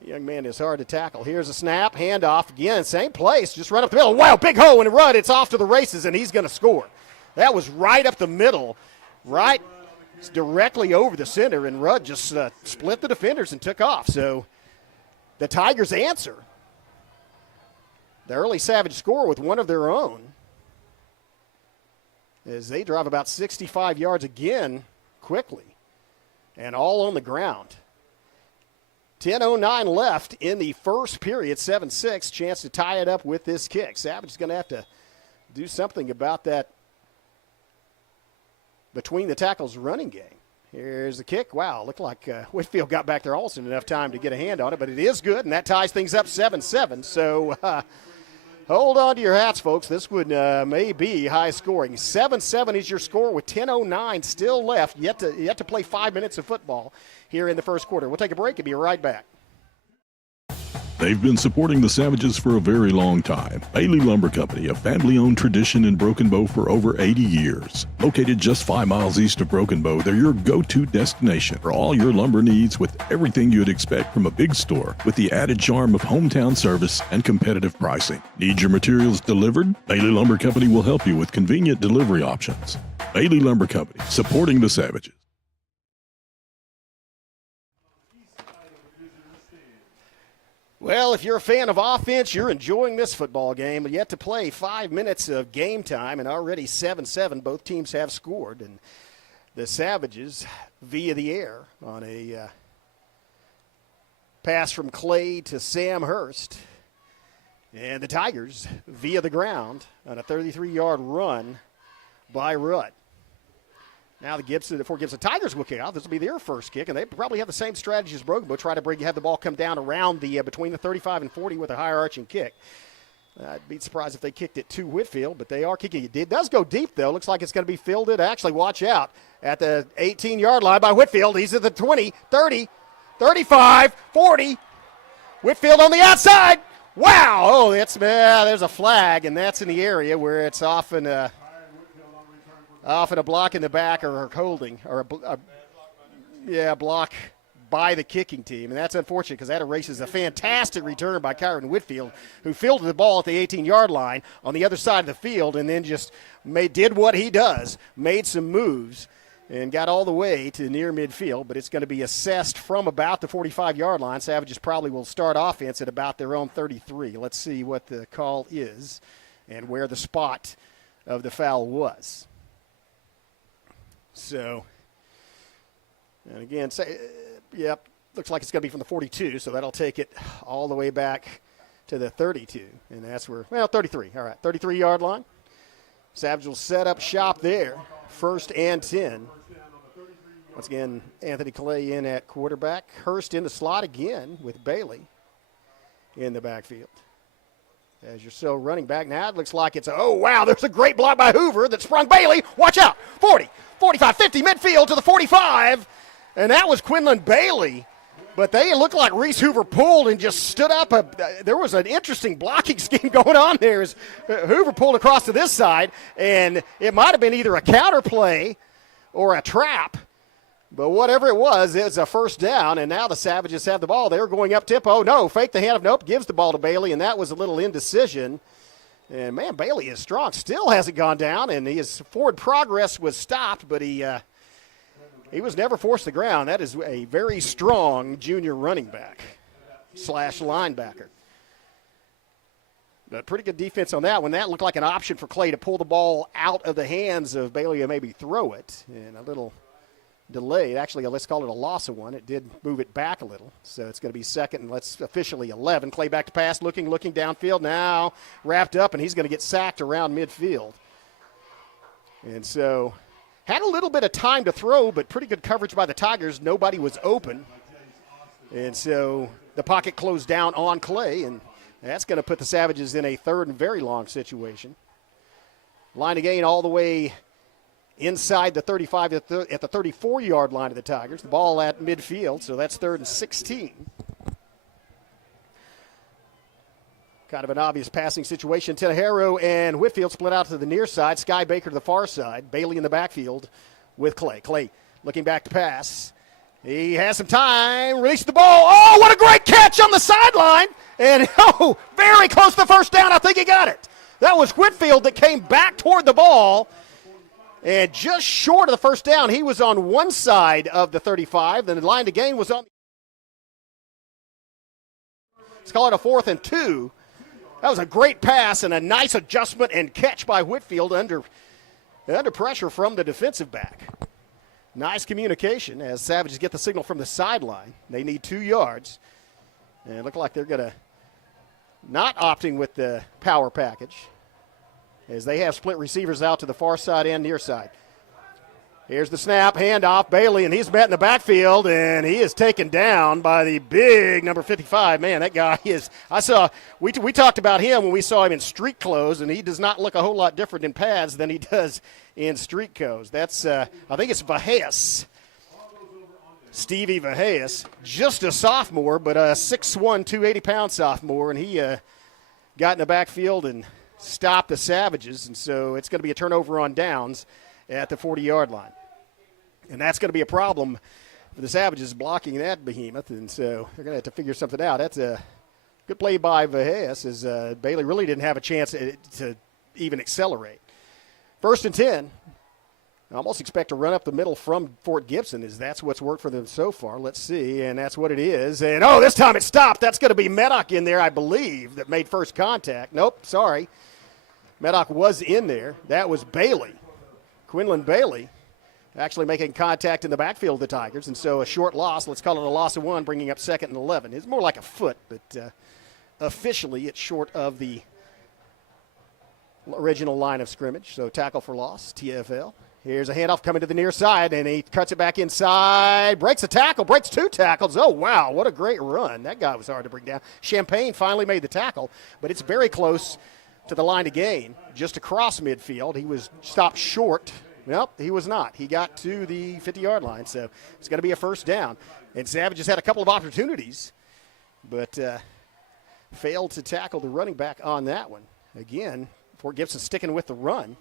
The young man is hard to tackle. Here's a snap, handoff again, same place, just right up the middle. Wow, big hole in Rudd. It's off to the races, and he's going to score. That was right up the middle, right directly over the center, and Rudd just split the defenders and took off. So the Tigers answer. The early Savage score with one of their own as they drive about 65 yards again quickly and all on the ground. 10:09 left in the first period, 7-6, chance to tie it up with this kick. Savage is going to have to do something about that between the tackles running game. Here's the kick. Wow, looked like Whitfield got back there almost in enough time to get a hand on it, but it is good, and that ties things up 7-7. So hold on to your hats, folks. This would may be high scoring. 7-7 is your score with 10:09 still left. Yet to play 5 minutes of football here in the first quarter. We'll take a break and be right back. They've been supporting the Savages for a very long time. Bailey Lumber Company, a family-owned tradition in Broken Bow for over 80 years. Located just 5 miles east of Broken Bow, they're your go-to destination for all your lumber needs with everything you'd expect from a big store with the added charm of hometown service and competitive pricing. Need your materials delivered? Bailey Lumber Company will help you with convenient delivery options. Bailey Lumber Company, supporting the Savages. Well, if you're a fan of offense, you're enjoying this football game. Yet to play 5 minutes of game time, and already 7-7. Both teams have scored. And the Savages via the air on a pass from Clay to Sam Hurst. And the Tigers via the ground on a 33-yard run by Rudd. Now the Fort Gibson Tigers will kick out. This will be their first kick, and they probably have the same strategy as Broken Bow, try to have the ball come down around the between the 35 and 40 with a higher arching kick. I'd be surprised if they kicked it to Whitfield, but they are kicking it. It does go deep, though. Looks like it's going to be fielded. Actually, watch out at the 18-yard line by Whitfield. He's at the 20, 30, 35, 40. Whitfield on the outside. Wow! Oh, there's a flag, and that's in the area where it's often a block in the back or holding, or a block by the kicking team. And that's unfortunate because that erases a fantastic return by Kyron Whitfield, who fielded the ball at the 18-yard line on the other side of the field and then just did what he does, made some moves, and got all the way to near midfield. But it's going to be assessed from about the 45-yard line. Savages probably will start offense at about their own 33. Let's see what the call is and where the spot of the foul was. So, and again, looks like it's going to be from the 42, so that'll take it all the way back to the 32. And that's where, 33. All right, 33-yard line. Savage will set up shop there, 1st and 10. Once again, Anthony Clay in at quarterback. Hurst in the slot again with Bailey in the backfield. As you're still running back now, it looks like there's a great block by Hoover that sprung Bailey. Watch out, 40, 45, 50, midfield to the 45. And that was Quinlan Bailey. But they looked like Reese Hoover pulled and just stood up. There was an interesting blocking scheme going on there as Hoover pulled across to this side. And it might have been either a counter play or a trap. But whatever it was a first down, and now the Savages have the ball. They were going up tempo. No, fake the handoff. Nope, gives the ball to Bailey, and that was a little indecision. And, man, Bailey is strong. Still hasn't gone down, and his forward progress was stopped, but he was never forced to the ground. That is a very strong junior running back / linebacker. But pretty good defense on that one. That looked like an option for Clay to pull the ball out of the hands of Bailey and maybe throw it. And a little delayed. Actually, let's call it a loss of one. It did move it back a little. So it's going to be 2nd and let's officially 11. Clay back to pass, looking downfield. Now wrapped up, and he's going to get sacked around midfield. And so had a little bit of time to throw, but pretty good coverage by the Tigers. Nobody was open. And so the pocket closed down on Clay, and that's going to put the Savages in a 3rd and very long situation. Line of gain all the way inside the 35 at the 34-yard line of the Tigers. The ball at midfield, so that's 3rd and 16. Kind of an obvious passing situation. Tenejero and Whitfield split out to the near side. Sky Baker to the far side. Bailey in the backfield with Clay. Clay looking back to pass. He has some time. Release the ball. Oh, what a great catch on the sideline. And, very close to the first down. I think he got it. That was Whitfield that came back toward the ball. And just short of the first down, he was on one side of the 35. Then the line to gain was on. Let's call it a 4th and 2. That was a great pass and a nice adjustment and catch by Whitfield under pressure from the defensive back. Nice communication as Savages get the signal from the sideline. They need 2 yards. And it looked like they're going to not opting with the power package, as they have split receivers out to the far side and near side. Here's the snap, handoff, Bailey, and he's met in the backfield, and he is taken down by the big number 55. Man, that guy is – we talked about him when we saw him in street clothes, and he does not look a whole lot different in pads than he does in street clothes. That's I think it's Vaheas, Stevie Vaheas, just a sophomore, but a 6'1", 280-pound sophomore, and he got in the backfield and – stop the Savages, and so it's going to be a turnover on downs at the 40-yard line. And that's going to be a problem for the Savages blocking that behemoth, and so they're going to have to figure something out. That's a good play by Vaheas, as Bailey really didn't have a chance to even accelerate. 1st and 10. I almost expect to run up the middle from Fort Gibson, as that's what's worked for them so far. Let's see, and that's what it is. And, this time it stopped. That's going to be Meddock in there, I believe, that made first contact. Nope, sorry. Meddock was in there. That was Bailey, Quinlan Bailey, actually making contact in the backfield of the Tigers, and so a short loss. Let's call it a loss of 1, bringing up 2nd and 11. It's more like a foot, but officially it's short of the original line of scrimmage. So tackle for loss, TFL. Here's a handoff coming to the near side, and he cuts it back inside, breaks a tackle, breaks 2 tackles. Oh, wow, what a great run. That guy was hard to bring down. Champagne finally made the tackle, but it's very close to the line to gain, just across midfield. He was stopped short. Nope, he was not. He got to the 50-yard line, so it's going to be a first down. And Savage has had a couple of opportunities, but failed to tackle the running back on that one. Again, Fort Gibson sticking with the run.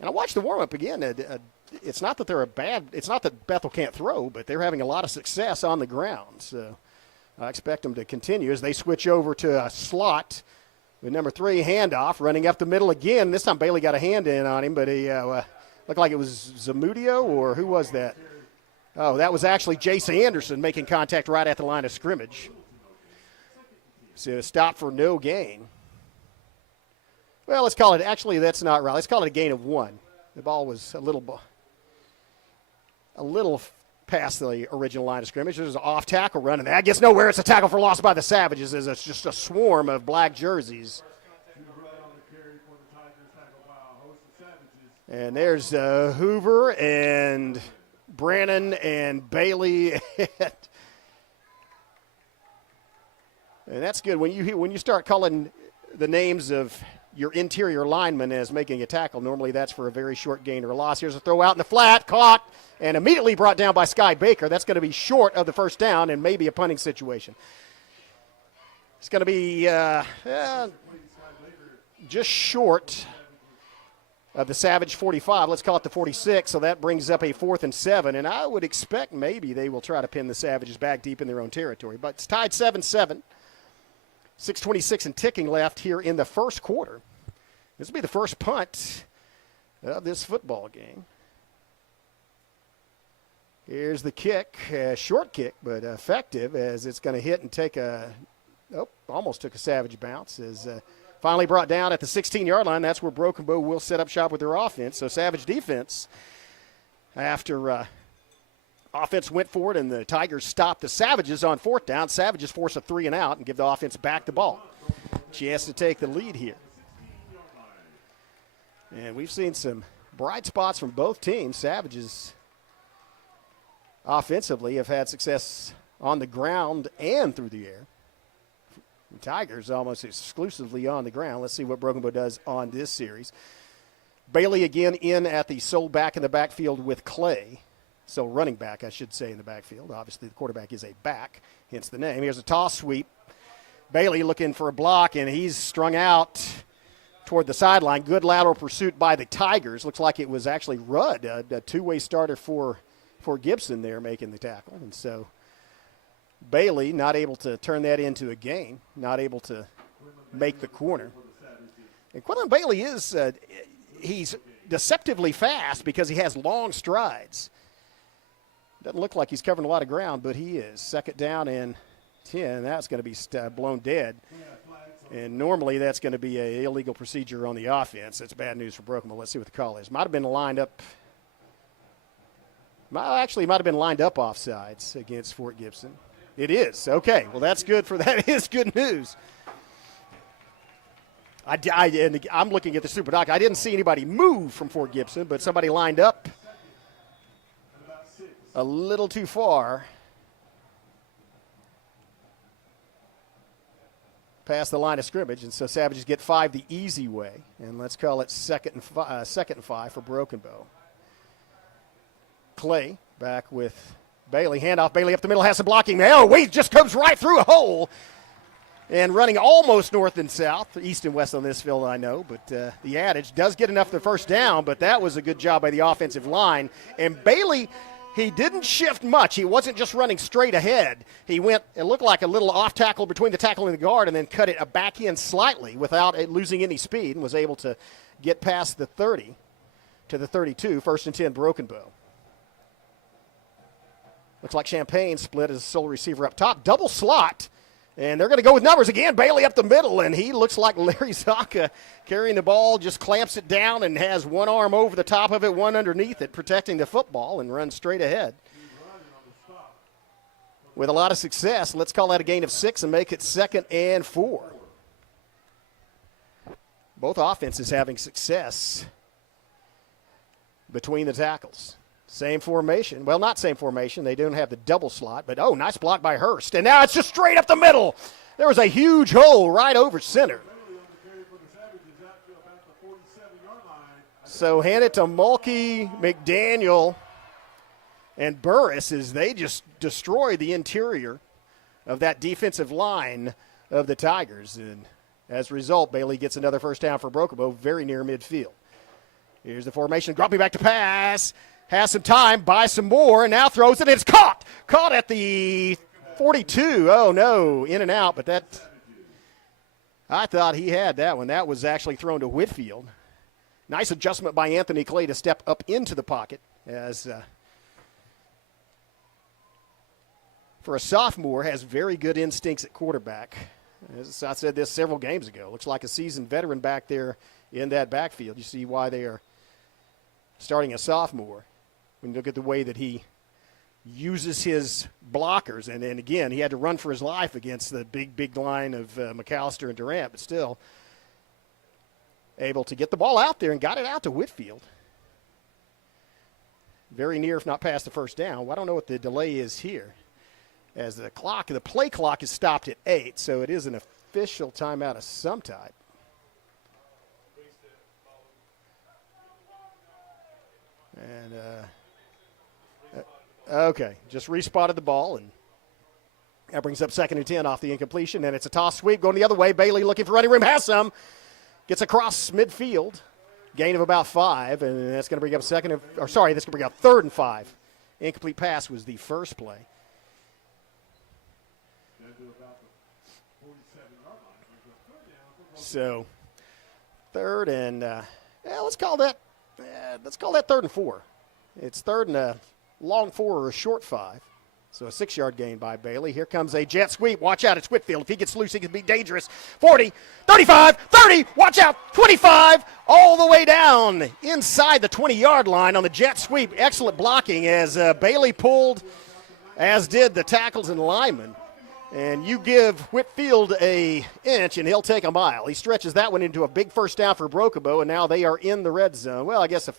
And I watched the warm-up again. It's not that it's not that Bethel can't throw, but they're having a lot of success on the ground. So I expect them to continue as they switch over to a slot with number 3, handoff, running up the middle again. This time Bailey got a hand in on him, but he looked like it was Zamudio, or who was that? Oh, that was actually Jace Anderson making contact right at the line of scrimmage. So stop for no gain. Well, let's call it, actually that's not right. Let's call it a gain of 1. The ball was a little past the original line of scrimmage. There's an off tackle run, and that gets nowhere. It's a tackle for loss by the Savages as it's just a swarm of black jerseys. And there's Hoover and Brannon and Bailey. And that's good. When you start calling the names of your interior lineman as making a tackle, normally that's for a very short gain or loss. Here's a throw out in the flat, caught, and immediately brought down by Sky Baker. That's going to be short of the first down and maybe a punting situation. It's going to be just short of the Savage 45. Let's call it the 46, so that brings up a 4th and 7, and I would expect maybe they will try to pin the Savages back deep in their own territory. But it's tied 7-7. 6:26 and ticking left here in the first quarter. This will be the first punt of this football game. Here's the kick, short kick, but effective as it's going to hit and take almost took a Savage bounce. As finally brought down at the 16-yard line. That's where Broken Bow will set up shop with their offense. So Savage defense, after offense went forward and the Tigers stopped the Savages on 4th down. Savages force a 3 and out and give the offense back the ball. Chance to take the lead here. And we've seen some bright spots from both teams. Savages offensively have had success on the ground and through the air. The Tigers almost exclusively on the ground. Let's see what Broken Bow does on this series. Bailey again in at the sole back in the backfield with Clay. So running back, I should say, in the backfield. Obviously, the quarterback is a back, hence the name. Here's a toss sweep. Bailey looking for a block, and he's strung out toward the sideline. Good lateral pursuit by the Tigers. Looks like it was actually Rudd, a two-way starter for Gibson there making the tackle. And so Bailey not able to turn that into a gain, not able to make the corner. And Quinlan Bailey is he's deceptively fast because he has long strides. Doesn't look like he's covering a lot of ground, but he is. 2nd down and 10. That's going to be blown dead. And normally that's going to be an illegal procedure on the offense. That's bad news for Broken, but let's see what the call is. Might have been lined up. Actually, might have been lined up offsides against Fort Gibson. It is. Okay. Well, that's good for that. Is good news. I'm looking at the Super Doc. I didn't see anybody move from Fort Gibson, but somebody lined up a little too far past the line of scrimmage, and so Savages get 5 the easy way, and let's call it 2nd and 5 for Broken Bow. Clay back with Bailey. Handoff. Bailey up the middle, has some blocking. Oh, wait, just comes right through a hole. And running almost north and south, east and west on this field, I know, but the adage does get enough for the first down, but that was a good job by the offensive line. And Bailey, he didn't shift much. He wasn't just running straight ahead. He went, it looked like a little off tackle between the tackle and the guard, and then cut it back in slightly without losing any speed, and was able to get past the 30 to the 32, 1st and 10, Broken Bow. Looks like Champagne split as a sole receiver up top. Double slot And they're going to go with numbers again. Bailey up the middle, and he looks like Larry Zaka carrying the ball, just clamps it down and has one arm over the top of it, one underneath it, protecting the football, and runs straight ahead. With a lot of success, let's call that a gain of 6 and make it 2nd and 4. Both offenses having success between the tackles. Same formation. Well, not same formation. They don't have the double slot, but, oh, nice block by Hurst. And now it's just straight up the middle. There was a huge hole right over center. So hand it to Mulkey, McDaniel, and Burris as they just destroy the interior of that defensive line of the Tigers. And as a result, Bailey gets another first down for Broken Bow, very near midfield. Here's the formation, dropping back to pass. Has some time, buys some more, and now throws it. It's caught. Caught at the 42. Oh, no, in and out. But that, I thought he had that one. That was actually thrown to Whitfield. Nice adjustment by Anthony Clay to step up into the pocket. As for a sophomore, has very good instincts at quarterback. As I said this several games ago, looks like a seasoned veteran back there in that backfield. You see why they are starting a sophomore. When you look at the way that he uses his blockers, and again, he had to run for his life against the big line of McAllister and Durant, but still able to get the ball out there and got it out to Whitfield. Very near, if not past the first down. Well, I don't know what the delay is here, as the play clock is stopped at 8, so it is an official timeout of some type. And okay, just respotted the ball, and that brings up 2nd and 10 off the incompletion, and it's a toss sweep going the other way. Bailey looking for running room, has some, gets across midfield, gain of about 5, and that's going to bring up that's going to bring up 3rd and 5. Incomplete pass was the first play. So 3rd and let's call that 3rd and 4. It's 3rd and a long 4 or a short 5. So a 6-yard gain by Bailey. Here comes a jet sweep. Watch out, it's Whitfield. If he gets loose, he can be dangerous. 40, 35, 30, watch out, 25, all the way down inside the 20-yard line on the jet sweep. Excellent blocking as Bailey pulled, as did the tackles and linemen. And you give Whitfield an inch, and he'll take a mile. He stretches that one into a big first down for Broken Bow, and now they are in the red zone. Well, I guess,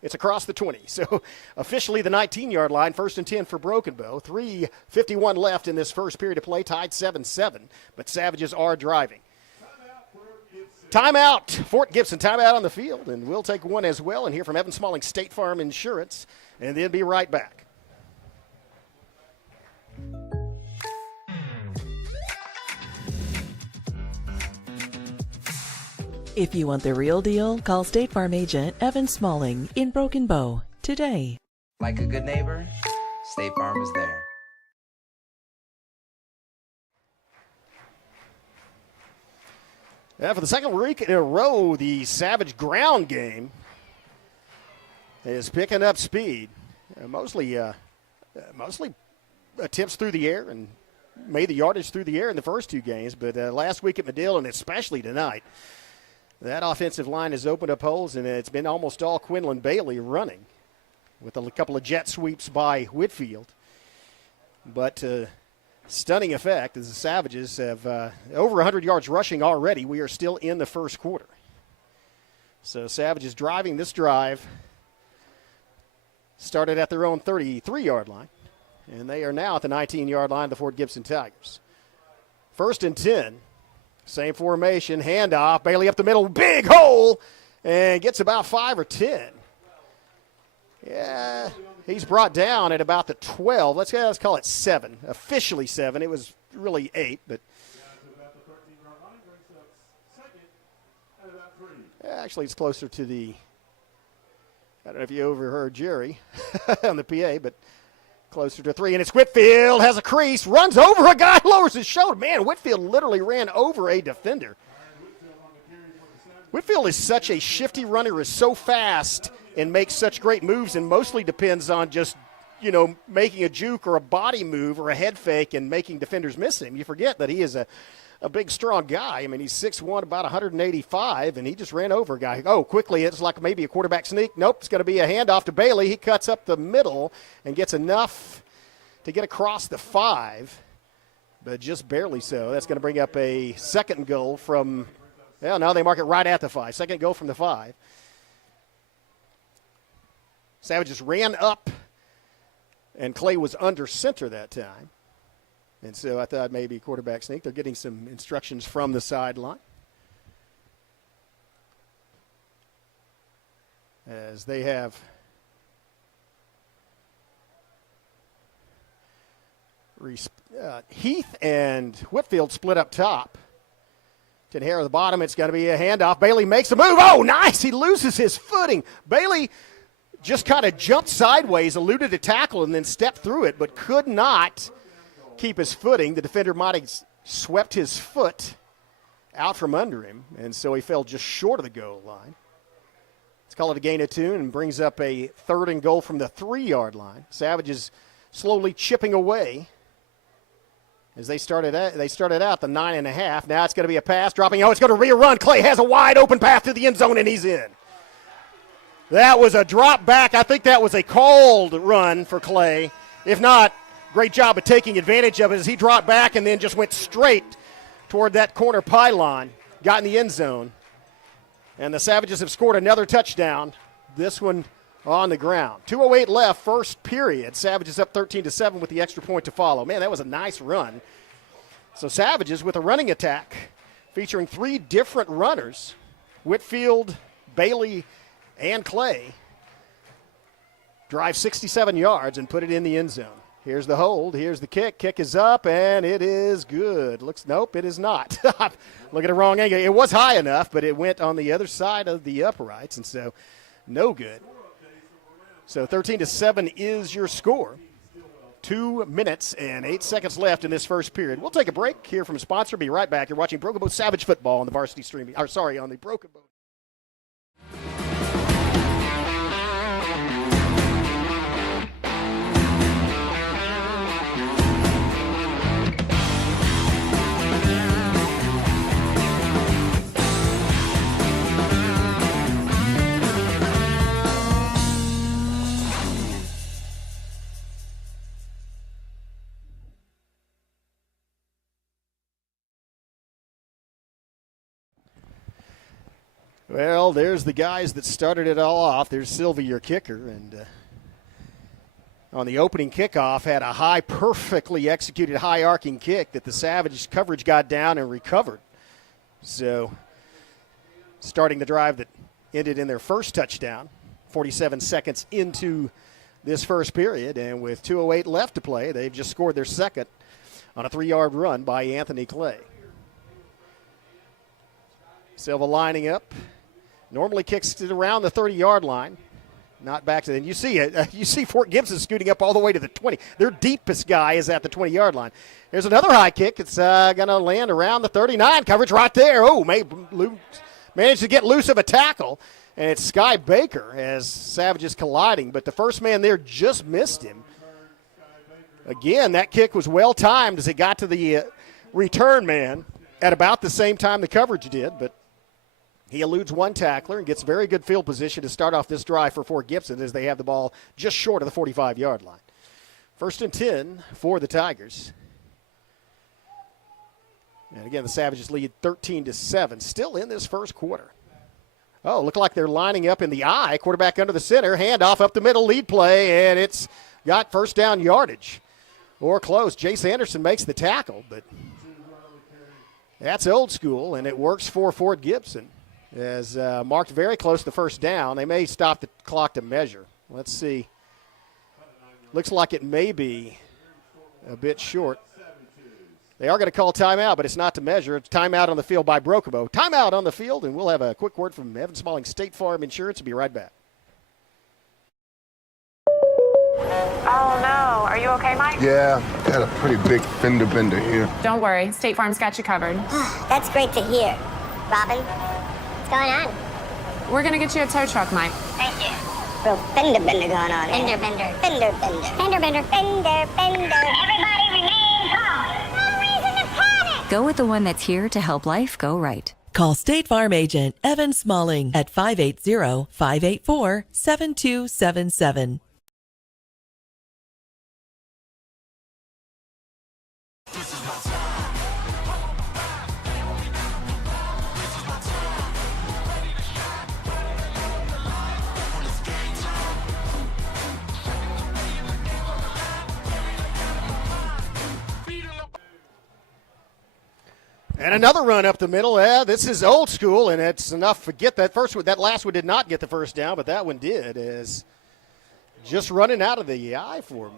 it's across the 20. So officially the 19-yard line, 1st and 10 for Broken Bow. 3:51 left in this first period of play, tied 7-7. But Savages are driving. Timeout, Fort Gibson, timeout on the field, and we'll take one as well and hear from Evan Smalling, State Farm Insurance, and then be right back. If you want the real deal, call State Farm agent Evan Smalling in Broken Bow today. Like a good neighbor, State Farm is there. For the second week in a row, the Savage ground game is picking up speed. Mostly attempts through the air and made the yardage through the air in the first 2 games. But last week at Medill, and especially tonight, that offensive line has opened up holes, and it's been almost all Quinlan Bailey running with a couple of jet sweeps by Whitfield. But stunning effect as the Savages have over 100 yards rushing already. We are still in the first quarter. So Savages driving this drive. Started at their own 33-yard line, and they are now at the 19-yard line of the Fort Gibson Tigers. 1st and 10. Same formation, handoff, Bailey up the middle, big hole, and gets about 5 or 10. Yeah, he's brought down at about the 12. Let's call it 7, officially 7. It was really 8, but actually it's closer to the, I don't know if you overheard Jerry on the PA, but closer to 3, and it's Whitfield, has a crease, runs over a guy, lowers his shoulder. Man, Whitfield literally ran over a defender. Whitfield is such a shifty runner, is so fast and makes such great moves, and mostly depends on just making a juke or a body move or a head fake and making defenders miss him. You forget that he is a big, strong guy. I mean, he's 6'1", about 185, and he just ran over a guy. Oh, quickly, it's like maybe a quarterback sneak. Nope, it's going to be a handoff to Bailey. He cuts up the middle and gets enough to get across the 5, but just barely so. That's going to bring up a second and goal from, well, now they mark it right at the 5. Second goal from the 5. Savages ran up, and Clay was under center that time. And so I thought maybe quarterback sneak. They're getting some instructions from the sideline as they have Heath and Whitfield split up top. Tenhare at the bottom. It's going to be a handoff. Bailey makes a move. Oh, nice. He loses his footing. Bailey just kind of jumped sideways, eluded a tackle, and then stepped through it, but could not keep his footing. The defender might have swept his foot out from under him, and so he fell just short of the goal line. Let's call it a gain of 2 and brings up a 3rd and goal from the 3-yard line. Savages slowly chipping away as they started out the 9.5. Now it's going to be a pass, dropping. Oh, it's going to be a run. Clay has a wide open path to the end zone, and he's in. That was a drop back. I think that was a called run for Clay. If not, great job of taking advantage of it as he dropped back and then just went straight toward that corner pylon, got in the end zone. And the Savages have scored another touchdown, this one on the ground. 2:08 left, first period. Savages up 13-7 with the extra point to follow. Man, that was a nice run. So Savages with a running attack featuring 3 different runners, Whitfield, Bailey, and Clay, drive 67 yards and put it in the end zone. Here's the hold. Here's the kick. Kick is up, and it is good. Nope, it is not. Look at the wrong angle. It was high enough, but it went on the other side of the uprights, and so no good. So 13-7 is your score. 2 minutes and 8 seconds left in this first period. We'll take a break here from a sponsor. Be right back. You're watching Broken Bow Savage football on the Varsity streaming. On the Broken Bow. Well, there's the guys that started it all off. There's Silva, your kicker, and on the opening kickoff had a high, perfectly executed high arcing kick that the Savage coverage got down and recovered. So starting the drive that ended in their first touchdown, 47 seconds into this first period, and with 2:08 left to play, they've just scored their second on a 3-yard run by Anthony Clay. Silva lining up. Normally kicks it around the 30-yard line. Not back to the end. You see it. You see Fort Gibson scooting up all the way to the 20. Their deepest guy is at the 20-yard line. Here's another high kick. It's going to land around the 39. Coverage right there. Oh, managed to get loose of a tackle. And it's Sky Baker as Savages colliding. But the first man there just missed him. Again, that kick was well-timed as it got to the return man at about the same time the coverage did. But he eludes one tackler and gets very good field position to start off this drive for Fort Gibson as they have the ball just short of the 45-yard line. 1st and 10 for the Tigers. And again, the Savages lead 13-7, still in this first quarter. Oh, look like they're lining up in the I. Quarterback under the center, handoff up the middle, lead play, and it's got first down yardage or close. Jace Anderson makes the tackle, but that's old school, and it works for Fort Gibson. As marked very close to the first down. They may stop the clock to measure. Let's see. Looks like it may be a bit short. They are going to call timeout, but it's not to measure. It's timeout on the field by Broken Bow. Timeout on the field, and we'll have a quick word from Evan Smalling, State Farm Insurance. We'll be right back. Oh, no. Are you okay, Mike? Yeah, got a pretty big fender bender here. Don't worry. State Farm's got you covered. That's great to hear. Robin, what's going on? We're going to get you a tow truck, Mike. Thank you. real fender bender going on. Fender bender. Fender bender. Fender bender. Fender bender. Everybody remain calm. No reason to panic. Go with the one that's here to help life go right. Call State Farm agent Evan Smalling at 580-584-7277. And another run up the middle. Yeah, this is old school, and it's enough to get that first one. That last one did not get the first down, but that one did. Is just running out of the eye for me.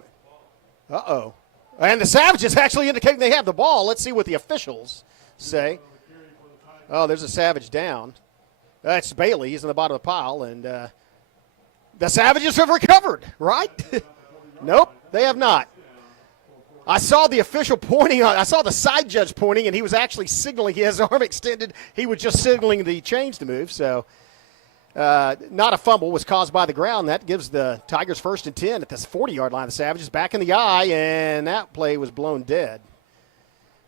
Uh-oh. And the Savages actually indicating they have the ball. Let's see what the officials say. Oh, there's a Savage down. That's Bailey. He's in the bottom of the pile, and the Savages have recovered, right? Nope, they have not. I saw the official pointing on. I saw the side judge pointing, and he was actually signaling. He has his arm extended. He was just signaling the change to move. So, not a fumble was caused by the ground. That gives the Tigers 1st and 10 at the 40-yard line. The Savages back in the eye, and that play was blown dead.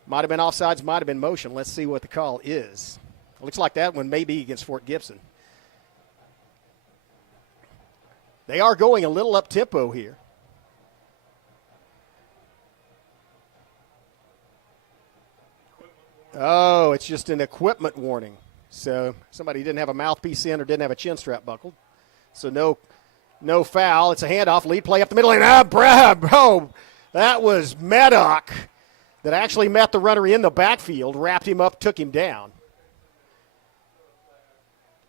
Might have been offsides, might have been motion. Let's see what the call is. It looks like that one may be against Fort Gibson. They are going a little up-tempo here. Oh, it's just an equipment warning. So somebody didn't have a mouthpiece in or didn't have a chin strap buckled. So no foul. It's a handoff, lead play up the middle. And bro, that was Maddock that actually met the runner in the backfield, wrapped him up, took him down.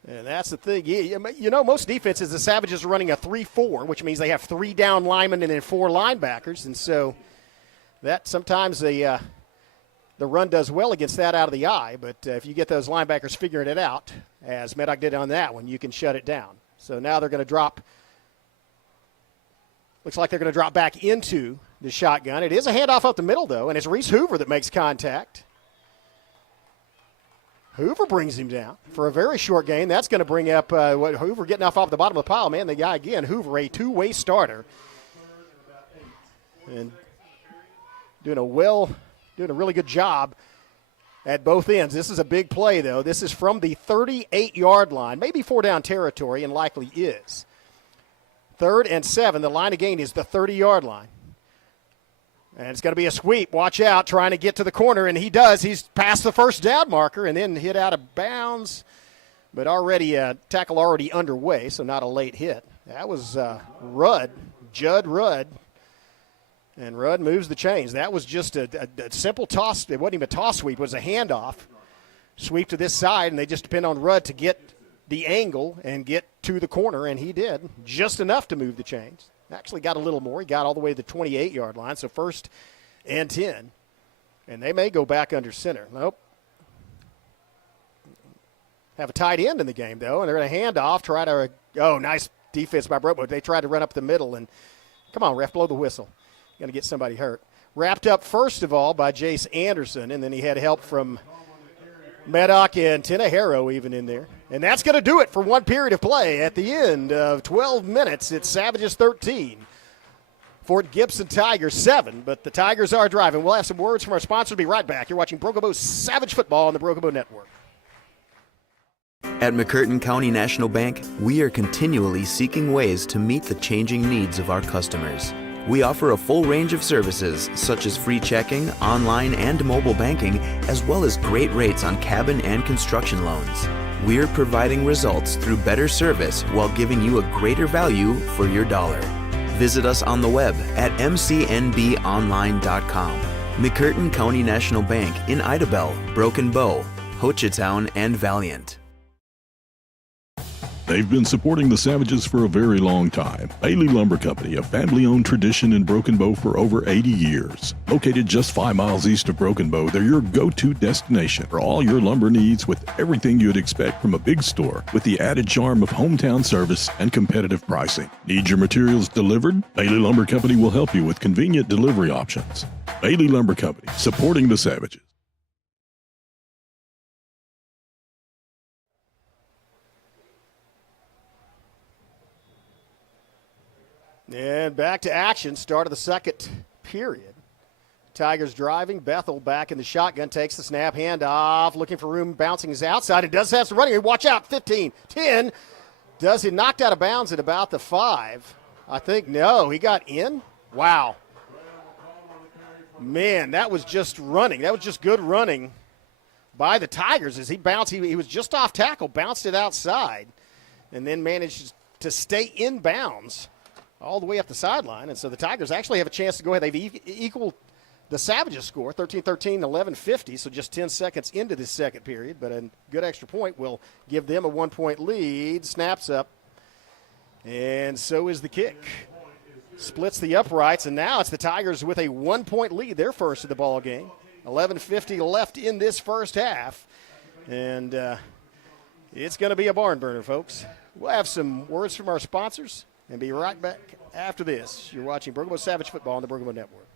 And that's the thing. You know, most defenses, the Savages are running a 3-4, which means they have 3 down linemen and then 4 linebackers. And so that sometimes the run does well against that out of the eye, but if you get those linebackers figuring it out, as Maddock did on that one, you can shut it down. So now they're going to drop. Looks like they're going to drop back into the shotgun. It is a handoff up the middle, though, and it's Reese Hoover that makes contact. Hoover brings him down for a very short gain. That's going to bring up Hoover getting off the bottom of the pile. Man, the guy, again, Hoover, a two-way starter. And doing a really good job at both ends. This is a big play, though. This is from the 38-yard line, maybe 4-down territory, and likely is. 3rd and 7. The line of gain is the 30-yard line. And it's going to be a sweep. Watch out, trying to get to the corner, and he does. He's past the first down marker and then hit out of bounds, but already tackle already underway, so not a late hit. That was Judd Rudd. And Rudd moves the chains. That was just a simple toss. It wasn't even a toss sweep. It was a handoff. Sweep to this side, and they just depend on Rudd to get the angle and get to the corner, and he did. Just enough to move the chains. Actually got a little more. He got all the way to the 28-yard line, so 1st and 10. And they may go back under center. Nope. Have a tight end in the game, though, and they're going to hand off, nice defense by Brobo. They tried to run up the middle, and come on, ref, blow the whistle. Going to get somebody hurt. Wrapped up, first of all, by Jace Anderson, and then he had help from Maddock and Tenahero even in there. And that's going to do it for one period of play. At the end of 12 minutes, it's Savages 13, Fort Gibson Tigers 7, but the Tigers are driving. We'll have some words from our sponsor. We'll be right back. You're watching Broken Bow Savage Football on the Broken Bow Network. At McCurtain County National Bank, we are continually seeking ways to meet the changing needs of our customers. We offer a full range of services, such as free checking, online and mobile banking, as well as great rates on cabin and construction loans. We're providing results through better service while giving you a greater value for your dollar. Visit us on the web at mcnbonline.com. McCurtain County National Bank in Idabel, Broken Bow, Hochatown, and Valiant. They've been supporting the Savages for a very long time. Bailey Lumber Company, a family-owned tradition in Broken Bow for over 80 years. Located just 5 miles east of Broken Bow, they're your go-to destination for all your lumber needs with everything you'd expect from a big store, with the added charm of hometown service and competitive pricing. Need your materials delivered? Bailey Lumber Company will help you with convenient delivery options. Bailey Lumber Company, supporting the Savages. And back to action, start of the second period. Tigers driving. Bethel back in the shotgun, takes the snap, handoff, looking for room, bouncing his outside. It does have some running. Watch out, 15, 10. Does he knocked out of bounds at about the 5? I think no. He got in? Wow. Man, that was just running. That was just good running by the Tigers as he bounced. He was just off tackle, bounced it outside, and then managed to stay in bounds all the way up the sideline. And so the Tigers actually have a chance to go ahead. They've equaled the Savages score, 13-13, 11-50, so just 10 seconds into this second period. But a good extra point will give them a 1-point lead. Snaps up, and so is the kick. Splits the uprights, and now it's the Tigers with a 1-point lead. They're first of the ball game. 11:50 left in this first half, and it's going to be a barn burner, folks. We'll have some words from our sponsors and be right back after this. You're watching Broken Bow Savage Football on the Broken Bow Network.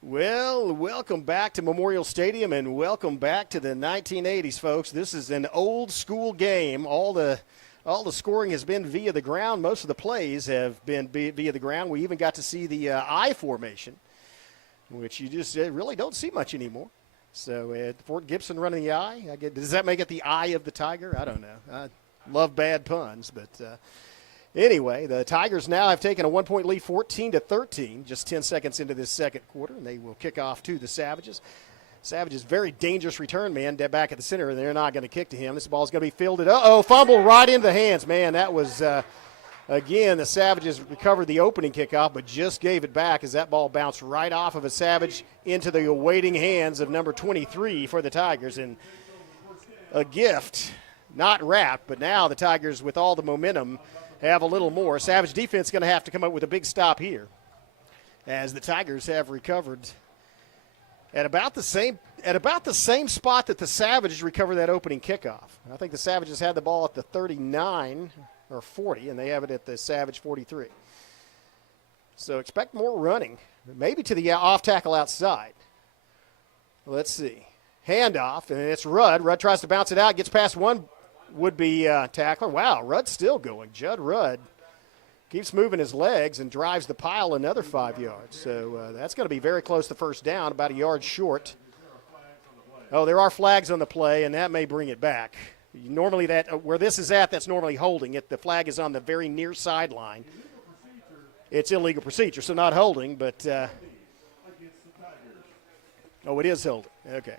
Well, welcome back to Memorial Stadium and welcome back to the 1980s, folks. This is an old school game. All the scoring has been via the ground. Most of the plays have been via the ground. We even got to see the I formation, which you just really don't see much anymore. So Fort Gibson running the I. Does that make it the eye of the Tiger? I don't know. I love bad puns, but anyway, the Tigers now have taken a 1-point lead, 14-13, just 10 seconds into this second quarter, and they will kick off to the Savages. Savages, very dangerous return man, back at the center, and they're not going to kick to him. This ball is going to be fielded. Fumble right into the hands. Man, that was, again, the Savages recovered the opening kickoff, but just gave it back as that ball bounced right off of a Savage into the awaiting hands of number 23 for the Tigers. And a gift, not wrapped, but now the Tigers, with all the momentum, have a little more. Savage defense going to have to come up with a big stop here as the Tigers have recovered at about the same spot that the Savages recovered that opening kickoff. I think the Savages had the ball at the 39 or 40, and they have it at the Savage 43. So expect more running, maybe to the off tackle outside. Let's see. Handoff, and it's Rudd. Rudd tries to bounce it out, gets past one would-be tackler. Wow, Rudd's still going. Judd Rudd keeps moving his legs and drives the pile another 5 yards. So that's going to be very close to first down, about a yard short. Oh, there are flags on the play, and that may bring it back. Normally where this is at, that's normally holding it. The flag is on the very near sideline. It's illegal procedure, so not holding, but it is holding. Okay.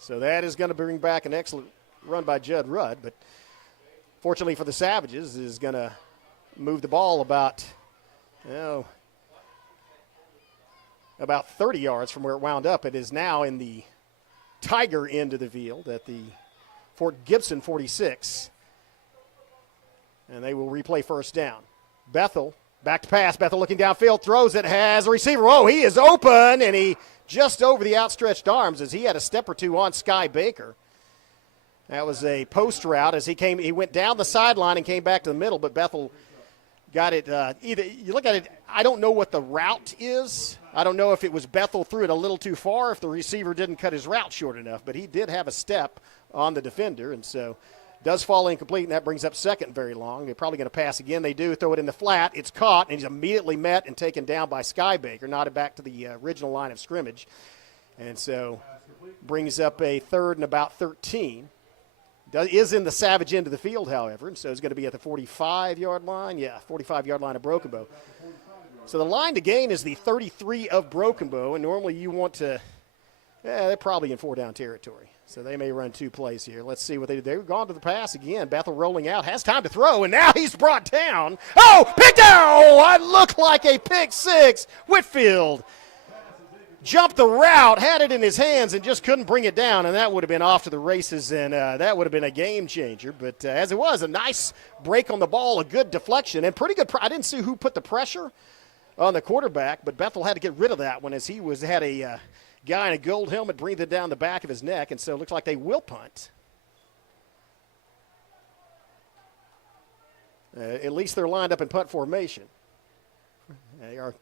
So that is going to bring back an excellent run by Judd Rudd, but fortunately for the Savages is going to move the ball about 30 yards from where it wound up. It is now in the Tiger end of the field at the Fort Gibson 46, and they will replay first down. Bethel back to pass. Bethel looking downfield, throws it, has a receiver. Oh, he is open, and he just over the outstretched arms as he had a step or two on Sky Baker. That was a post route as he went down the sideline and came back to the middle, but Bethel got it. Either you look at it, I don't know what the route is. I don't know if it was Bethel threw it a little too far, if the receiver didn't cut his route short enough, but he did have a step on the defender, and so does fall incomplete, and that brings up second very long. They're probably going to pass again. They do throw it in the flat. It's caught, and he's immediately met and taken down by Sky Baker, knotted back to the original line of scrimmage, and so brings up a third and about 13. Is in the Savage end of the field, however, and so it's going to be at the 45-yard line. Yeah, 45-yard line of Broken Bow. So the line to gain is the 33 of Broken Bow, and normally you want to they're probably in four-down territory, so they may run two plays here. Let's see what they do. They've gone to the pass again. Bethel rolling out, has time to throw, and now he's brought down. Oh, pick down! I look like a pick six. Whitfield jumped the route, had it in his hands, and just couldn't bring it down, and that would have been off to the races, and that would have been a game changer. But as it was, a nice break on the ball, a good deflection, and pretty good. I didn't see who put the pressure on the quarterback, but Bethel had to get rid of that one as he had a guy in a gold helmet breathing down the back of his neck, and so it looks like they will punt. At least they're lined up in punt formation. They are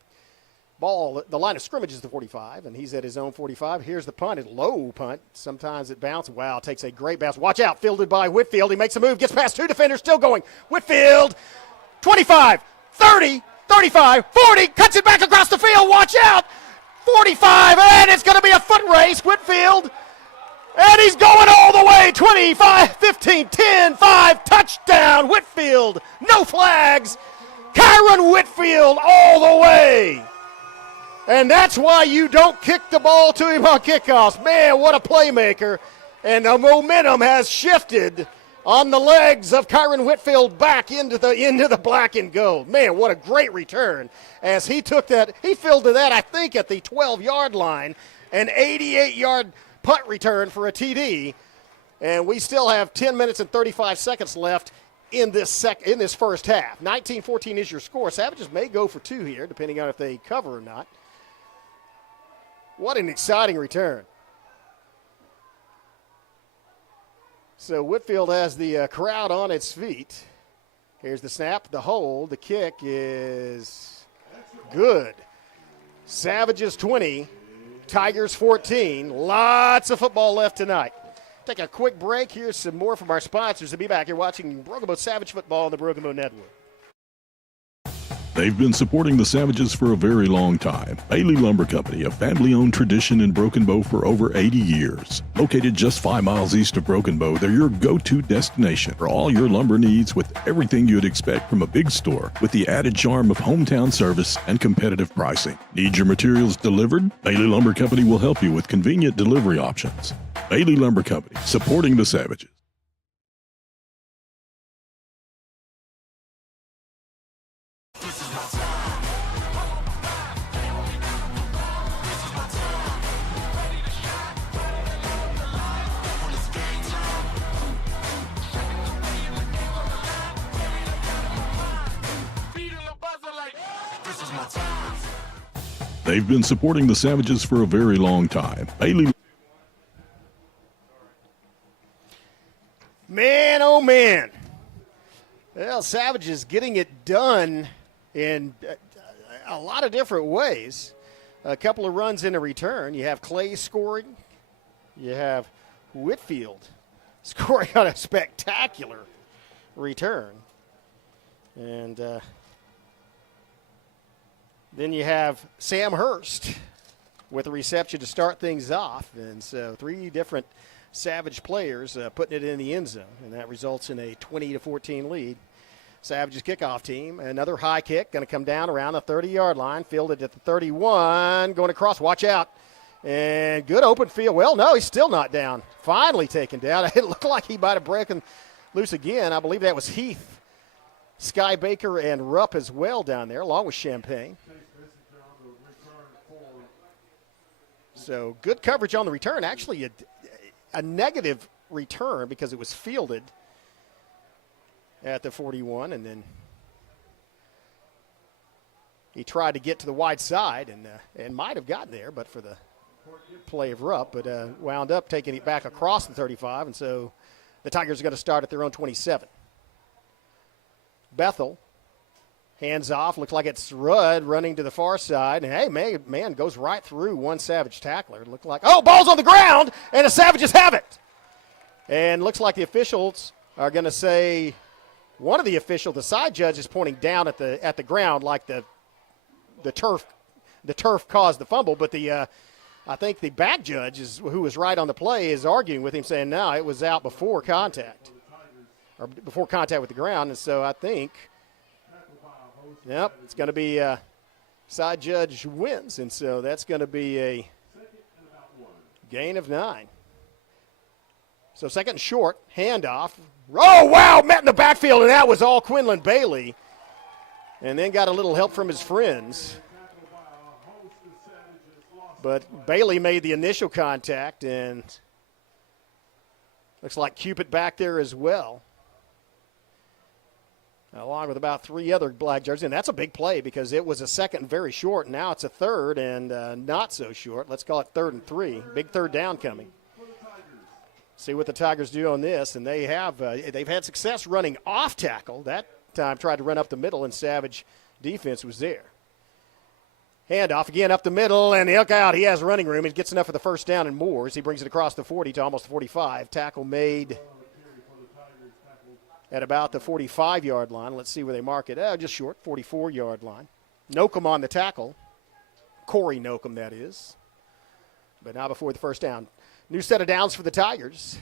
ball. The line of scrimmage is the 45, and he's at his own 45. Here's the punt. It's low punt. Sometimes it bounces. Wow, takes a great bounce. Watch out. Fielded by Whitfield. He makes a move. Gets past two defenders. Still going. Whitfield, 25, 30, 35, 40. Cuts it back across the field. Watch out. 45, and it's going to be a foot race. Whitfield. And he's going all the way, 25, 15, 10, 5, touchdown, Whitfield, no flags, Kyron Whitfield all the way. And that's why you don't kick the ball to him on kickoffs. Man, what a playmaker. And the momentum has shifted on the legs of Kyron Whitfield back into the black and gold. Man, what a great return as he took that, he fielded that, I think, at the 12-yard line, an 88-yard punt return for a TD, and we still have 10 minutes and 35 seconds left in this first half. 19-14 is your score. Savages may go for two here, depending on if they cover or not. What an exciting return. So Whitfield has the crowd on its feet. Here's the snap, the hold, the kick is good. Savages 20. Tigers 14. Lots of football left tonight. Take a quick break. Here's some more from our sponsors to be back here watching Broken Bow Savage football on the Broken Bow Network. They've been supporting the Savages for a very long time. Bailey Lumber Company, a family-owned tradition in Broken Bow for over 80 years. Located just 5 miles east of Broken Bow, they're your go-to destination for all your lumber needs with everything you'd expect from a big store, with the added charm of hometown service and competitive pricing. Need your materials delivered? Bailey Lumber Company will help you with convenient delivery options. Bailey Lumber Company, supporting the Savages. They've been supporting the Savages for a very long time. Bailey. Man, oh man. Well, Savages getting it done in a lot of different ways. A couple of runs in a return. You have Clay scoring. You have Whitfield scoring on a spectacular return. And then you have Sam Hurst with a reception to start things off. And so three different Savage players putting it in the end zone. And that results in a 20-14 lead. Savage's kickoff team. Another high kick going to come down around the 30-yard line. Fielded at the 31. Going across. Watch out. And good open field. Well, no, he's still not down. Finally taken down. It looked like he might have broken loose again. I believe that was Heath, Sky Baker, and Rupp as well down there, along with Champagne. So good coverage on the return. Actually, a negative return because it was fielded at the 41, and then he tried to get to the wide side and might have gotten there, but for the play of Rupp, but wound up taking it back across the 35, and so the Tigers are going to start at their own 27. Bethel hands off. Looks like it's Rudd running to the far side. And, hey, man goes right through one Savage tackler. Looked like, oh, ball's on the ground, and the Savages have it. And looks like the officials are going to say, one of the officials, the side judge, is pointing down at the ground like the turf caused the fumble. But I think the back judge, who was right on the play, is arguing with him, saying, no, it was out before contact, or before contact with the ground. And so I think, yep, it's going to be side judge wins, and so that's going to be a gain of 9. So second and short, handoff. Oh, wow, met in the backfield, and that was all Quinlan Bailey. And then got a little help from his friends. But Bailey made the initial contact, and looks like Cupid back there as well, along with about 3 other black jerseys. And that's a big play because it was a second and very short. Now it's a third and not so short. Let's call it 3rd and 3. Big third down coming. See what the Tigers do on this. And they have they've had success running off tackle. That time tried to run up the middle, and Savage defense was there. Handoff again up the middle, and look out. He has running room. He gets enough for the first down and more as he brings it across the 40 to almost the 45. Tackle made at about the 45-yard line. Let's see where they mark it. Just short, 44-yard line. Nocum on the tackle. Corey Nocum, that is. But now before the first down. New set of downs for the Tigers.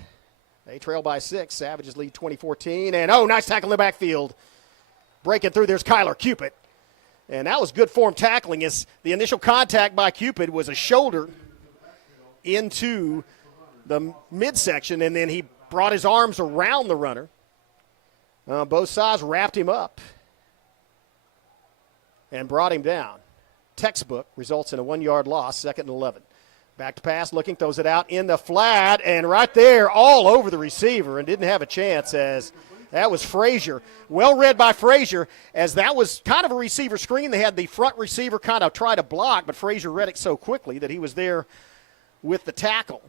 They trail by 6. Savages lead 20-14. And, nice tackle in the backfield. Breaking through, there's Kyler Cupid. And that was good form tackling. As the initial contact by Cupid was a shoulder into the midsection, and then he brought his arms around the runner. Both sides wrapped him up and brought him down. Textbook results in a 1-yard loss, 2nd and 11. Back to pass, looking, throws it out in the flat, and right there all over the receiver, and didn't have a chance as that was Frazier. Well read by Frazier, as that was kind of a receiver screen. They had the front receiver kind of try to block, but Frazier read it so quickly that he was there with the tackle.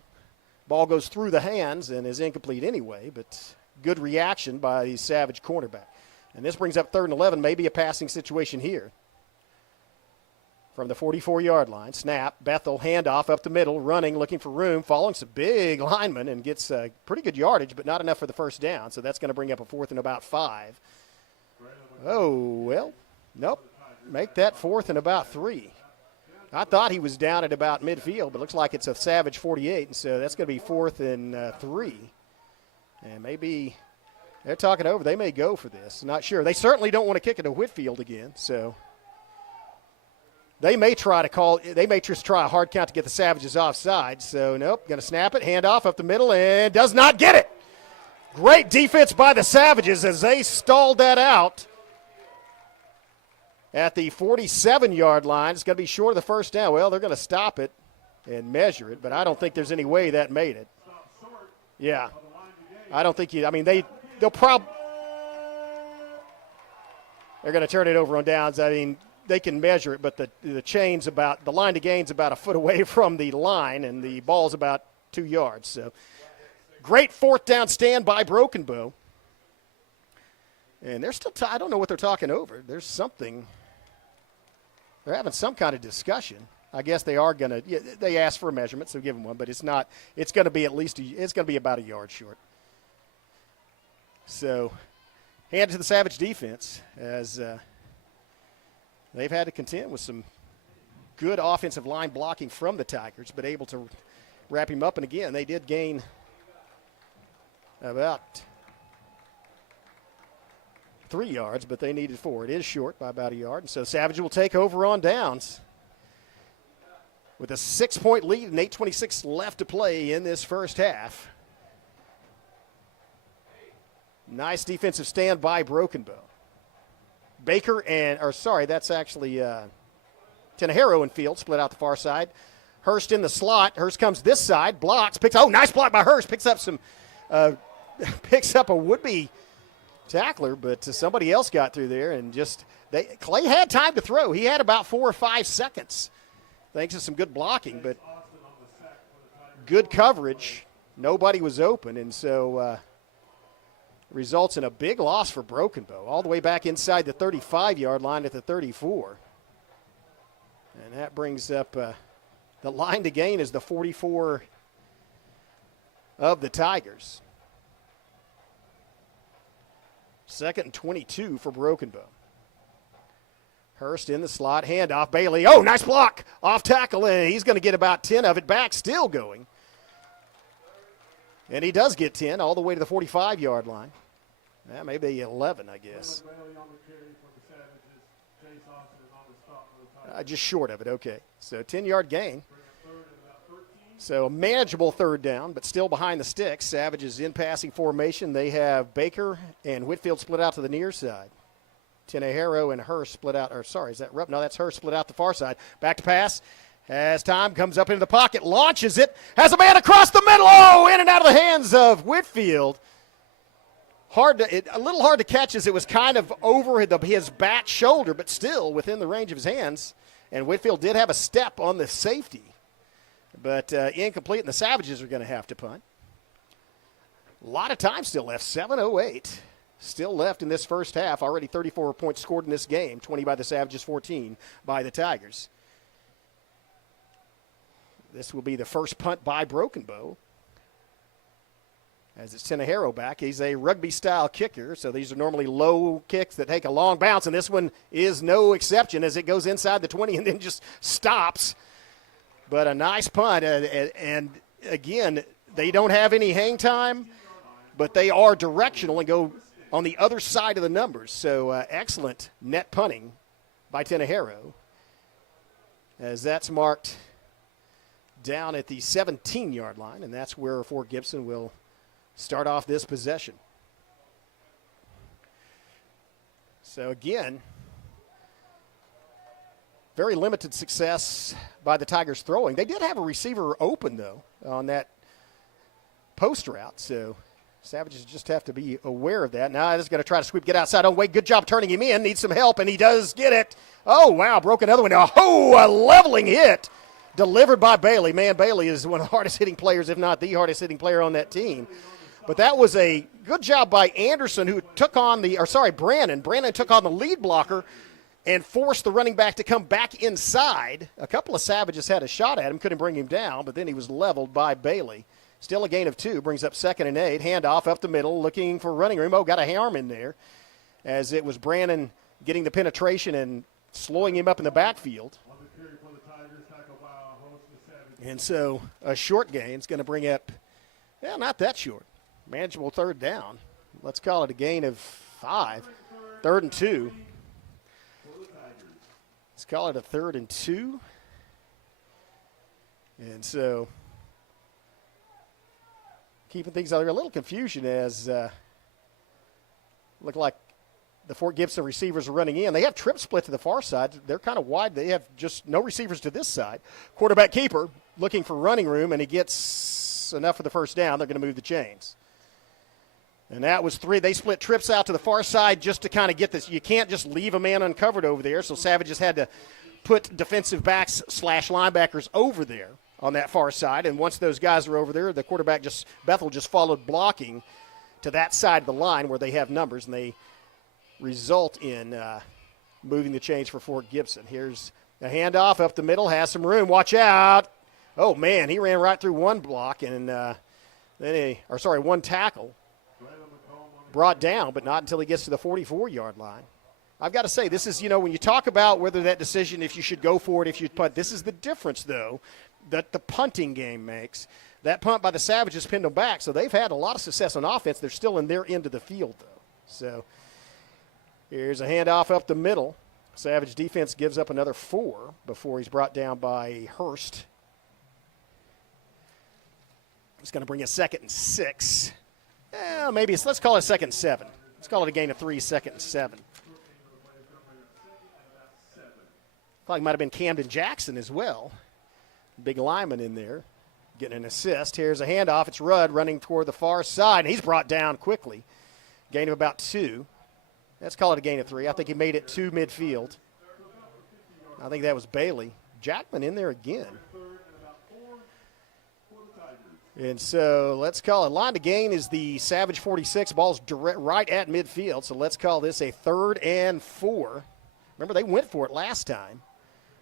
Ball goes through the hands and is incomplete anyway, but good reaction by the Savage cornerback. And this brings up 3rd and 11, maybe a passing situation here. From the 44-yard line, snap, Bethel, handoff up the middle, running, looking for room, following some big linemen, and gets pretty good yardage, but not enough for the first down. So that's going to bring up a 4th and about 5. Nope. Make that 4th and about 3. I thought he was down at about midfield, but looks like it's a Savage 48, and so that's going to be 4th and 3. And maybe they're talking over. They may go for this. Not sure. They certainly don't want to kick it to Whitfield again, so they may just try a hard count to get the Savages offside. So, nope, going to snap it, handoff up the middle, and does not get it. Great defense by the Savages as they stalled that out at the 47-yard line. It's going to be short of the first down. Well, they're going to stop it and measure it, but I don't think there's any way that made it. Yeah. I don't think they're going to turn it over on downs. I mean, they can measure it, but the line to gain's about a foot away from the line, and the ball's about 2 yards. So great 4th down stand by Broken Bow. And they're still I don't know what they're talking over. There's something. They're having some kind of discussion. I guess they are going to they asked for a measurement, so give them one, but it's not. It's going to be it's going to be about a yard short. So hand it to the Savage defense as they've had to contend with some good offensive line blocking from the Tigers, but able to wrap him up. And again, they did gain about 3 yards, but they needed 4. It is short by about a yard. And so Savage will take over on downs with a 6-point lead and 8:26 left to play in this first half. Nice defensive stand by Broken Bow. Baker that's actually Tenejero in field, split out the far side. Hurst in the slot. Hurst comes this side, blocks, nice block by Hurst, picks up a would-be tackler, but somebody else got through there, and Clay had time to throw. He had about 4 or 5 seconds, thanks to some good blocking, but good coverage. Nobody was open, and so results in a big loss for Broken Bow, all the way back inside the 35-yard line at the 34. And that brings up the line to gain is the 44 of the Tigers. 2nd and 22 for Broken Bow. Hurst in the slot, handoff, Bailey. Oh, nice block, off tackle, and he's going to get about 10 of it back, still going. And he does get 10 all the way to the 45-yard line. Maybe 11, I guess. Just short of it, okay. So 10-yard gain. So a manageable 3rd down, but still behind the sticks. Savages in passing formation. They have Baker and Whitfield split out to the near side. Tenejero and Hurst split out, is that Rupp? No, that's Hurst split out the far side. Back to pass. As time comes up into the pocket, launches it, has a man across the middle. Oh, in and out of the hands of Whitfield. A little hard to catch as it was kind of over his back shoulder, but still within the range of his hands. And Whitfield did have a step on the safety, but incomplete, and the Savages are going to have to punt. A lot of time still left, 7:08 still left in this first half. Already 34 points scored in this game, 20 by the Savages, 14 by the Tigers. This will be the first punt by Broken Bow, as it's Tenejero back. He's a rugby-style kicker, so these are normally low kicks that take a long bounce, and this one is no exception as it goes inside the 20 and then just stops. But a nice punt, and again, they don't have any hang time, but they are directional and go on the other side of the numbers. So excellent net punting by Tenejero, as that's marked down at the 17-yard line, and that's where Fort Gibson will start off this possession. So again, very limited success by the Tigers throwing. They did have a receiver open, though, on that post route, so Savages just have to be aware of that. Now this is going to try to sweep, get outside. Oh, wait, good job turning him in. Needs some help, and he does get it. Oh, wow, broke another one. Oh, a leveling hit delivered by Bailey. Man, Bailey is one of the hardest-hitting players, if not the hardest-hitting player on that team. But that was a good job by Anderson, who took on Brandon. Brandon took on the lead blocker and forced the running back to come back inside. A couple of Savages had a shot at him, couldn't bring him down, but then he was leveled by Bailey. Still a gain of 2, brings up 2nd and 8. Handoff up the middle, looking for running room. Oh, got a arm in there, as it was Brandon getting the penetration and slowing him up in the backfield. And so a short gain is going to bring up, well, not that short. Manageable 3rd down. Let's call it a gain of 5. 3rd and 2. Let's call it a 3rd and 2. And so keeping things out there, a little confusion as look like the Fort Gibson receivers are running in. They have trip split to the far side. They're kind of wide. They have just no receivers to this side. Quarterback keeper looking for running room, and he gets enough for the first down. They're going to move the chains. And that was 3. They split trips out to the far side just to kind of get this. You can't just leave a man uncovered over there, so Savages had to put defensive backs / linebackers over there on that far side. And once those guys are over there, the quarterback Bethel just followed blocking to that side of the line where they have numbers, and they result in moving the chains for Fort Gibson. Here's a handoff up the middle, has some room. Watch out. Oh, man, he ran right through one block and one tackle. Brought down, but not until he gets to the 44-yard line. I've got to say, this is, when you talk about whether that decision, if you should go for it, if you punt, this is the difference, though, that the punting game makes. That punt by the Savages pinned them back, so they've had a lot of success on offense. They're still in their end of the field, though. So here's a handoff up the middle. Savage defense gives up another 4 before he's brought down by Hurst. It's going to bring a 2nd and 6. Let's call it 2nd and 7. Let's call it a gain of 3, 2nd and 7. Thought he might have been Camden Jackson as well. Big lineman in there, getting an assist. Here's a handoff. It's Rudd running toward the far side, and he's brought down quickly. Gain of about 2. Let's call it a gain of 3. I think he made it to midfield. I think that was Bailey. Jackman in there again. And so let's call it. Line to gain is the Savage 46. Ball's right at midfield, so let's call this a 3rd and 4. Remember, they went for it last time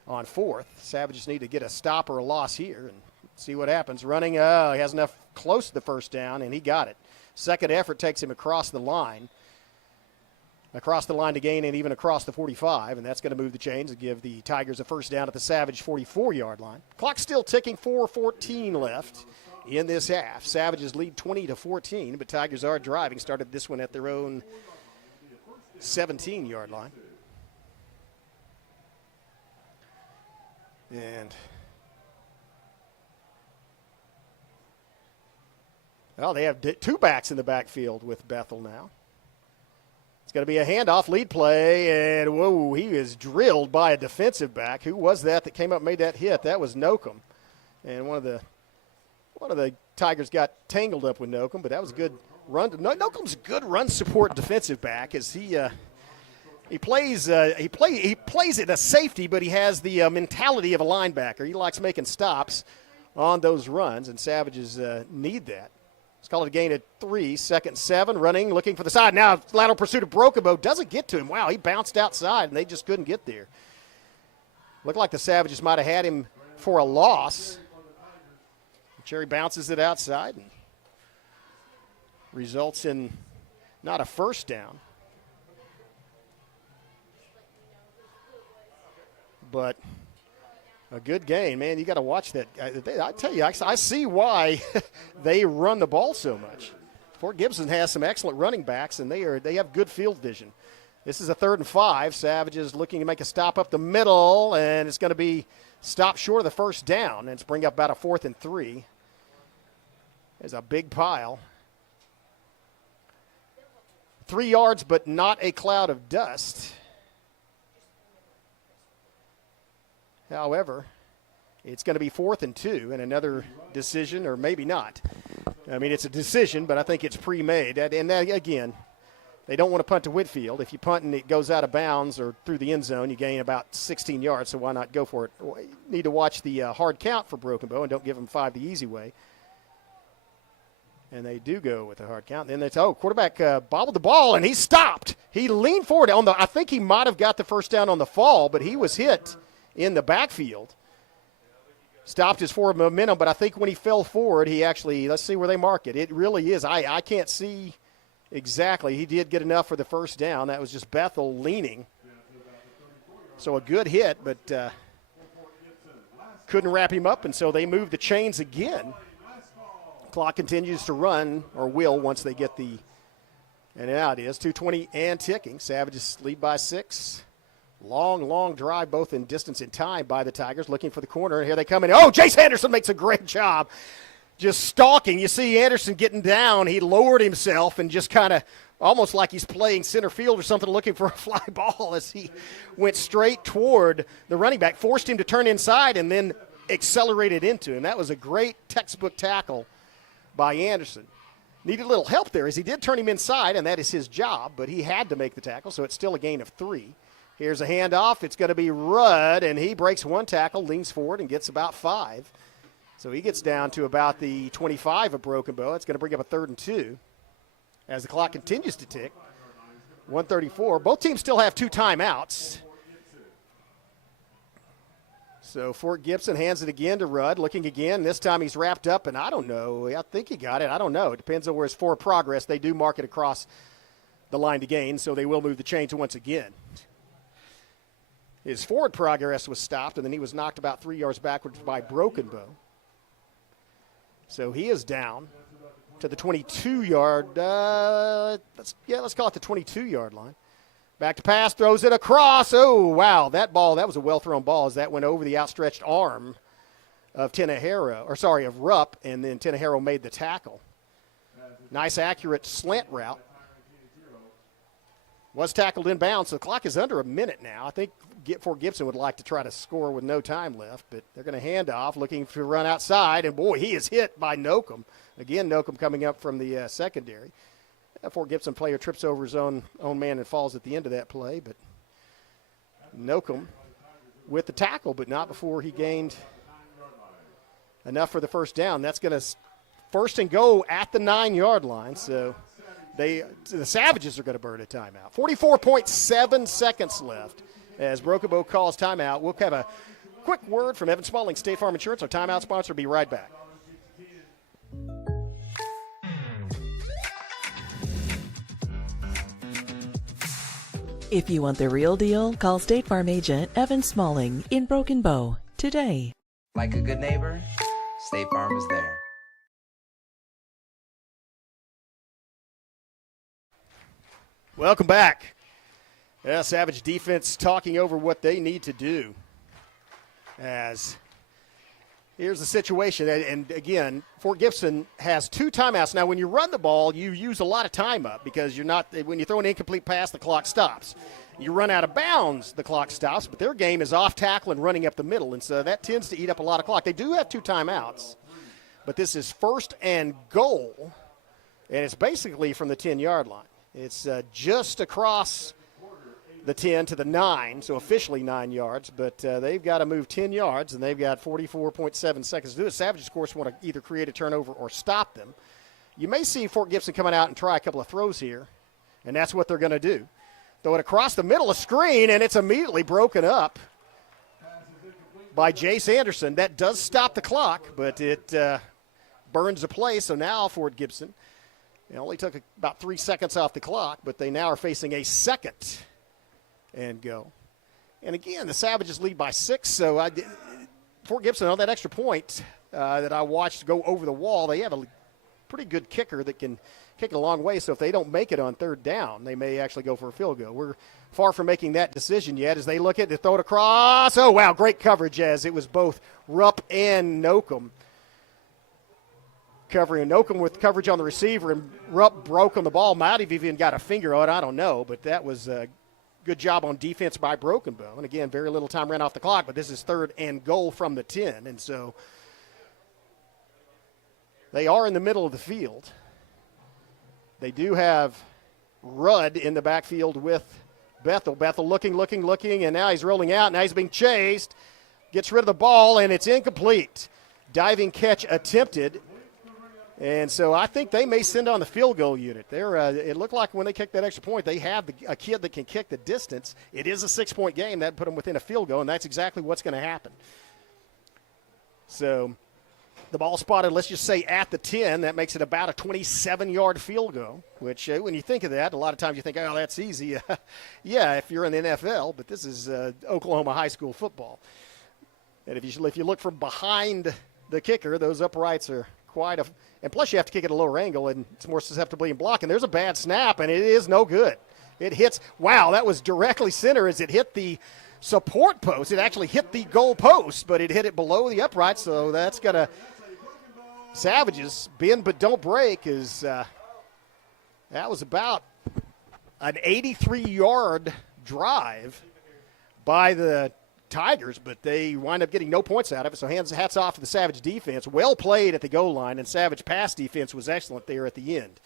on 4th. Savages need to get a stop or a loss here and see what happens. Running, he has enough close to the first down, and he got it. Second effort takes him across the line to gain, and even across the 45, and that's going to move the chains and give the Tigers a first down at the Savage 44-yard line. Clock's still ticking, 4:14 left in this half. Savages lead 20-14, but Tigers are driving. Started this one at their own 17-yard line. And they have 2 backs in the backfield with Bethel now. It's going to be a handoff lead play, and whoa, he is drilled by a defensive back. Who was that came up and made that hit? That was Nokum. And one of the Tigers got tangled up with Nokum, but that was a good run. Nokum's a good run support defensive back as he plays it a safety, but he has the mentality of a linebacker. He likes making stops on those runs, and Savages need that. Let's call it a gain of 3, 2nd and 7, running, looking for the side. Now, lateral pursuit of Broken Bow doesn't get to him. Wow, he bounced outside, and they just couldn't get there. Looked like the Savages might have had him for a loss. Cherry bounces it outside and results in not a first down, but a good gain. Man, you got to watch that. I tell you, I see why they run the ball so much. Fort Gibson has some excellent running backs, and they have good field vision. This is a 3rd and 5. Savages looking to make a stop up the middle, and it's going to be stopped short of the first down, and it's bring up about a 4th and 3. There's a big pile. 3 yards, but not a cloud of dust. However, it's going to be 4th and 2 and another decision, or maybe not. I mean, it's a decision, but I think it's pre-made. And that, again, they don't want to punt to Whitfield. If you punt and it goes out of bounds or through the end zone, you gain about 16 yards, so why not go for it? You need to watch the hard count for Broken Bow and don't give them 5 the easy way. And they do go with a hard count. And then quarterback bobbled the ball, and he stopped. He leaned forward I think he might have got the first down on the fall, but he was hit in the backfield. Stopped his forward momentum, but I think when he fell forward, he actually, let's see where they mark it. It really is. I can't see exactly. He did get enough for the first down. That was just Bethel leaning. So a good hit, but couldn't wrap him up, and so they moved the chains again. Clock continues to run, or will once they get the, and now it is 2:20 and ticking. Savages lead by 6. Long drive, both in distance and time by the Tigers, looking for the corner. And here they come in. Oh, Jace Anderson makes a great job just stalking. You see Anderson getting down. He lowered himself and just kind of almost like he's playing center field or something, looking for a fly ball as he went straight toward the running back, forced him to turn inside and then accelerated into him. That was a great textbook tackle by Anderson. Needed a little help there as he did turn him inside, and that is his job, but he had to make the tackle, so it's still a gain of 3. Here's a handoff. It's going to be Rudd, and he breaks one tackle, leans forward, and gets about 5. So he gets down to about the 25 of Broken Bow. It's going to bring up a 3rd and 2 as the clock continues to tick. 1:34. Both teams still have 2 timeouts. So Fort Gibson hands it again to Rudd, looking again. This time he's wrapped up, and I don't know. I think he got it. I don't know. It depends on where it's forward progress. They do mark it across the line to gain, so they will move the chains once again. His forward progress was stopped, and then he was knocked about 3 yards backwards by Broken Bow. So he is down to the 22-yard, let's call it the 22-yard line. Back to pass, throws it across. Oh, wow, that was a well-thrown ball as that went over the outstretched arm of Rupp, and then Tenejero made the tackle. Nice, accurate slant route. Was tackled inbounds, so the clock is under a minute now. I think Fort Gibson would like to try to score with no time left, but they're going to hand off, looking to run outside, and boy, he is hit by Nokum. Again, Nokum coming up from the secondary. That Fort Gibson player trips over his own man and falls at the end of that play, but Nokum with the tackle, but not before he gained enough for the first down. That's going to first and go at the 9-yard line, so the Savages are going to burn a timeout. 44.7 seconds left as Broken Bow calls timeout. We'll have a quick word from Evan Smalling, State Farm Insurance, our timeout sponsor. Be right back. If you want the real deal, call State Farm agent Evan Smalling in Broken Bow today. Like a good neighbor, State Farm is there. Welcome back. Yeah, Savage defense talking over what they need to do as here's the situation. And again, Fort Gibson has 2 timeouts. Now, when you run the ball, you use a lot of time up because when you throw an incomplete pass, the clock stops. You run out of bounds, the clock stops, but their game is off tackle and running up the middle, and so that tends to eat up a lot of clock. They do have 2 timeouts, but this is 1st and goal, and it's basically from the 10-yard line. It's just across the 10 to the 9, so officially 9 yards, but they've got to move 10 yards, and they've got 44.7 seconds to do it. Savages, of course, want to either create a turnover or stop them. You may see Fort Gibson coming out and try a couple of throws here, and that's what they're going to do. Throw it across the middle of the screen, and it's immediately broken up by Jace Anderson. That does stop the clock, but it burns the play, so now Fort Gibson, it only took about 3 seconds off the clock, but they now are facing a 2nd and go. And again, the Savages lead by 6, so Fort Gibson on that extra point that I watched go over the wall, they have a pretty good kicker that can kick it a long way, so if they don't make it on 3rd down, they may actually go for a field goal. We're far from making that decision yet as they look at it, throw it across. Oh, wow, great coverage as it was both Rupp and Nokum covering. Nokum with coverage on the receiver, and Rupp broke on the ball. Might have even got a finger on it, I don't know, but that was a good job on defense by Broken Bow. And again, very little time ran off the clock, but this is 3rd and goal from the 10, and so they are in the middle of the field. They do have Rudd in the backfield with Bethel. Bethel looking, and now he's rolling out. Now he's being chased. Gets rid of the ball, and it's incomplete. Diving catch attempted. And so I think they may send on the field goal unit. It looked like when they kicked that extra point, they have a kid that can kick the distance. It is a 6-point game. That put them within a field goal, and that's exactly what's going to happen. So the ball spotted, let's just say, at the 10. That makes it about a 27-yard field goal, which when you think of that, a lot of times you think, oh, that's easy. Yeah, if you're in the NFL, but this is Oklahoma high school football. And if you look from behind the kicker, those uprights are quite a – and plus you have to kick at a lower angle, and it's more susceptible to block. And there's a bad snap, and it is no good. It hits – wow, that was directly center as it hit the – support post. It actually hit the goal post, but it hit it below the upright, so that's going to Savages bend but don't break. That was about an 83-yard drive by the Tigers, but they wind up getting no points out of it, so hats off to the Savage defense. Well played at the goal line, and Savage pass defense was excellent there at the end.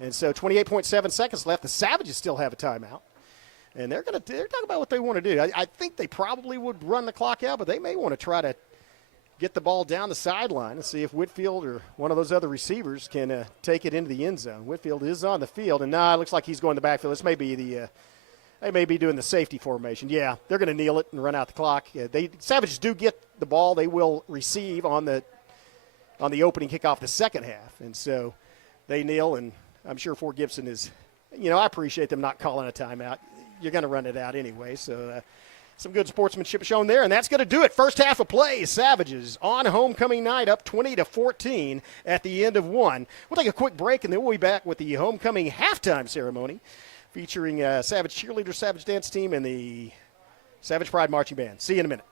And so 28.7 seconds left. The Savages still have a timeout. And they're talking about what they want to do. I think they probably would run the clock out, but they may want to try to get the ball down the sideline and see if Whitfield or one of those other receivers can take it into the end zone. Whitfield is on the field, and it looks like he's going to the backfield. This may be they may be doing the safety formation. Yeah, they're going to kneel it and run out the clock. Savages do get the ball. They will receive on the opening kickoff the second half, and so they kneel, and I'm sure Fort Gibson is. I appreciate them not calling a timeout. You're going to run it out anyway, so some good sportsmanship shown there, and that's going to do it. First half of play, Savages on homecoming night up 20-14 at the end of 1. We'll take a quick break, and then we'll be back with the homecoming halftime ceremony featuring Savage Cheerleader, Savage Dance Team, and the Savage Pride Marching Band. See you in a minute.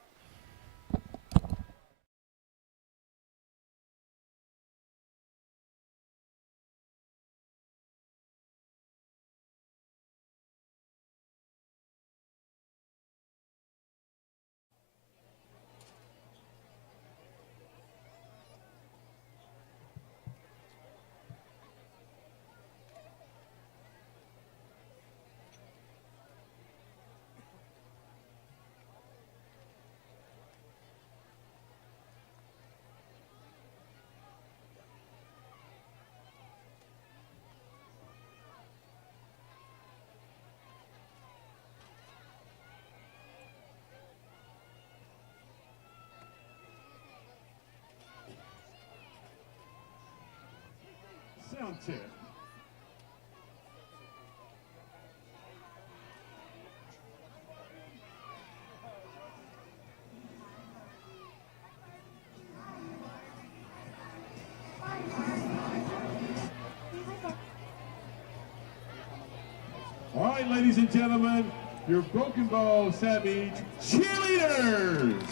Sound check. All right, ladies and gentlemen, your Broken Bow Savage cheerleaders.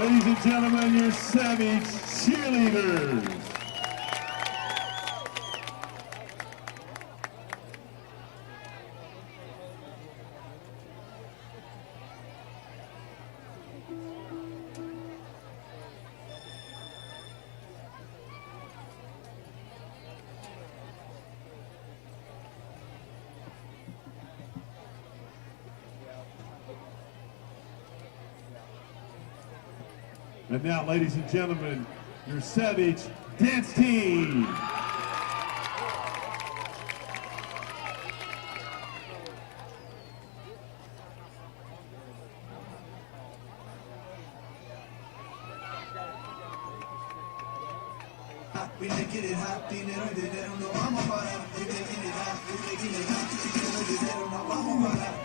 Ladies and gentlemen, your Savage cheerleaders. And now, ladies and gentlemen, your Savage dance team. We making it hot, dinero y dinero no vamos a parar. We making it hot, dinero y dinero no vamos a parar.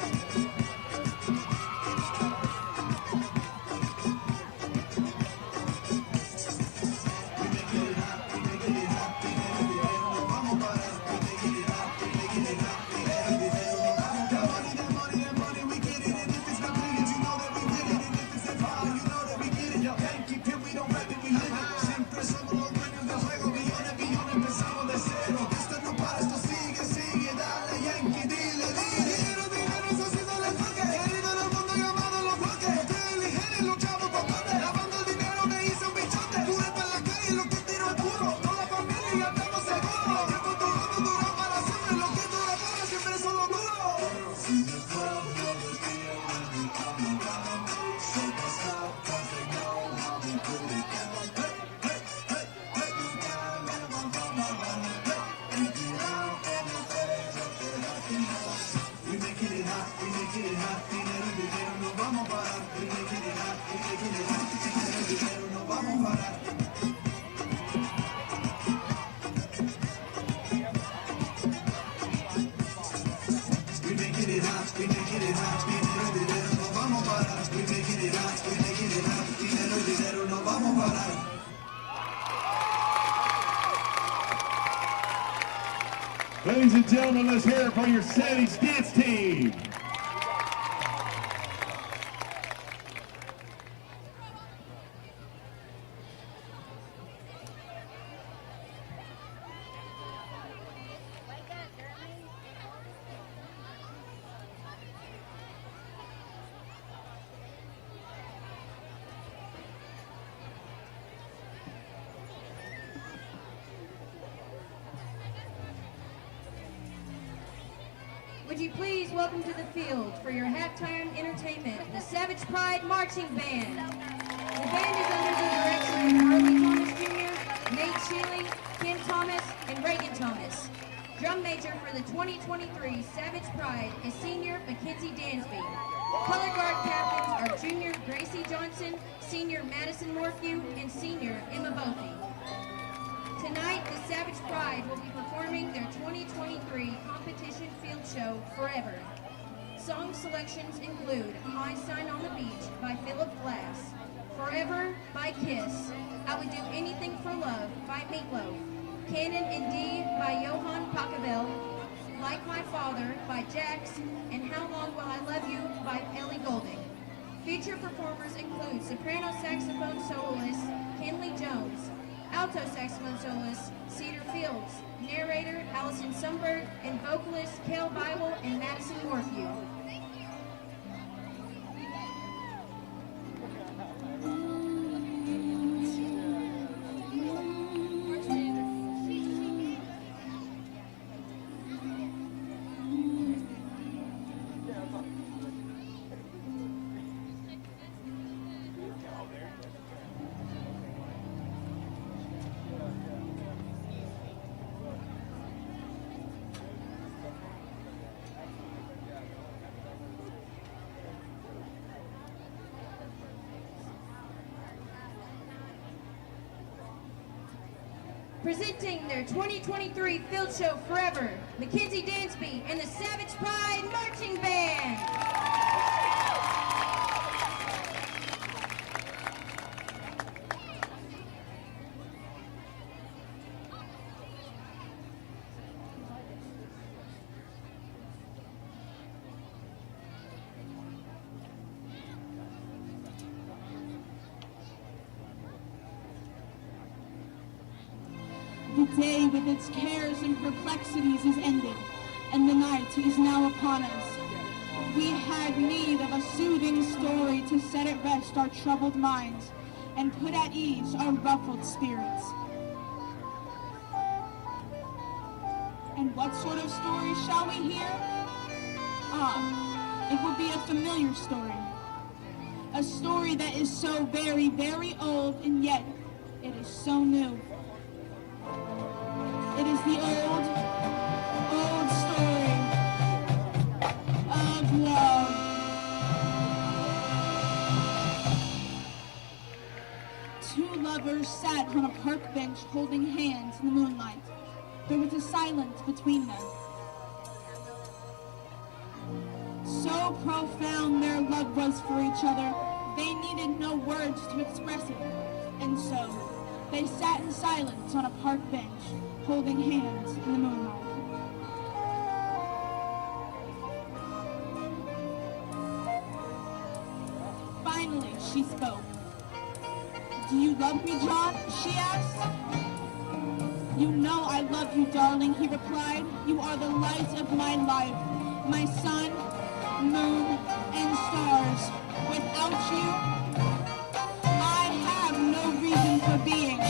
Ladies and gentlemen, let's hear it for your Savage dance team. Would you please welcome to the field for your halftime entertainment, the Savage Pride Marching Band. The band is under the direction of Harley Thomas Jr., Nate Shealy, Ken Thomas, and Reagan Thomas. Drum major for the 2023 Savage Pride is senior Mackenzie Dansby. Color guard captains are junior Gracie Johnson, senior Madison Morphew, and senior Emma Bothy. Tonight, the Savage Pride will be performing their 2023 competition field show, Forever. Song selections include My Sign on the Beach by Philip Glass, Forever by Kiss, I Would Do Anything for Love by Meatloaf, Canon in D by Johann Pachelbel, Like My Father by Jax, and How Long Will I Love You by Ellie Goulding. Feature performers include soprano saxophone soloist Kenley Jones, alto saxophone soloist Cedar Fields, narrator Allison Sumberg, and vocalist Kel Bible and Madison Morphew. Presenting their 2023 field show Forever, Mackenzie Dansby and the Savage Pride Marching Band. The day with its cares and perplexities is ended, and the night is now upon us. We had need of a soothing story to set at rest our troubled minds and put at ease our ruffled spirits. And what sort of story shall we hear? It will be a familiar story. A story that is so very, very old, and yet it is so new. It is the old, old story of love. Two lovers sat on a park bench holding hands in the moonlight. There was a silence between them. So profound their love was for each other, they needed no words to express it. And so, they sat in silence on a park bench, holding hands in the moonlight. Finally, she spoke. "Do you love me, John?" she asked. "You know I love you, darling," he replied. "You are the light of my life, my sun, moon, and stars. Without you, I have no reason for being."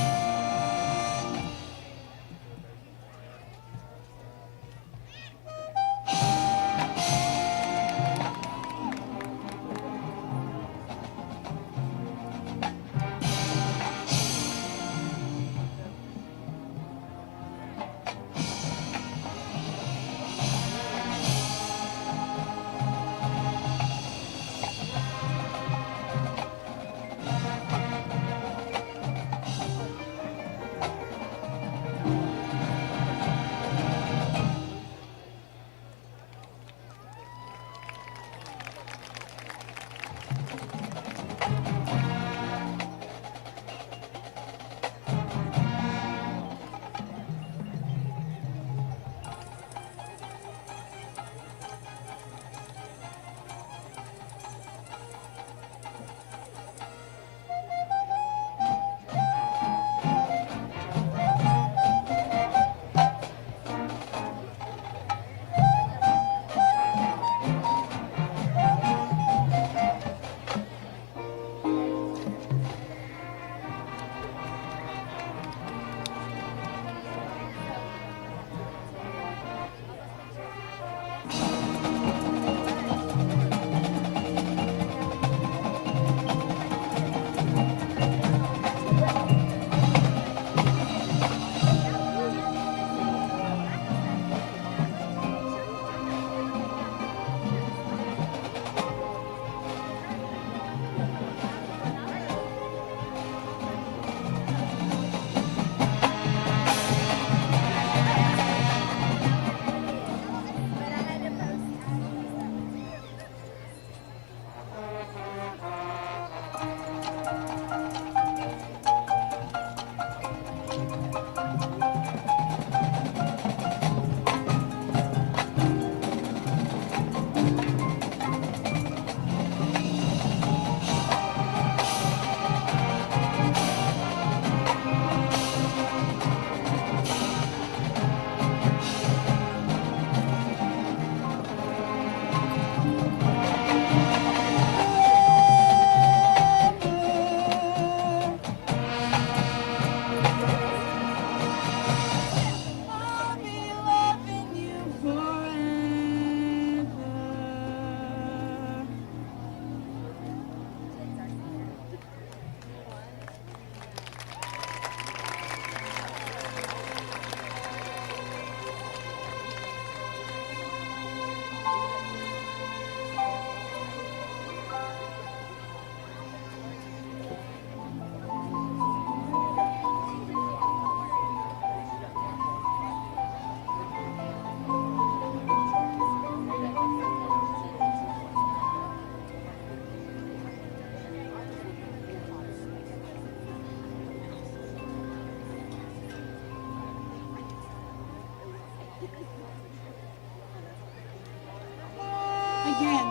Again,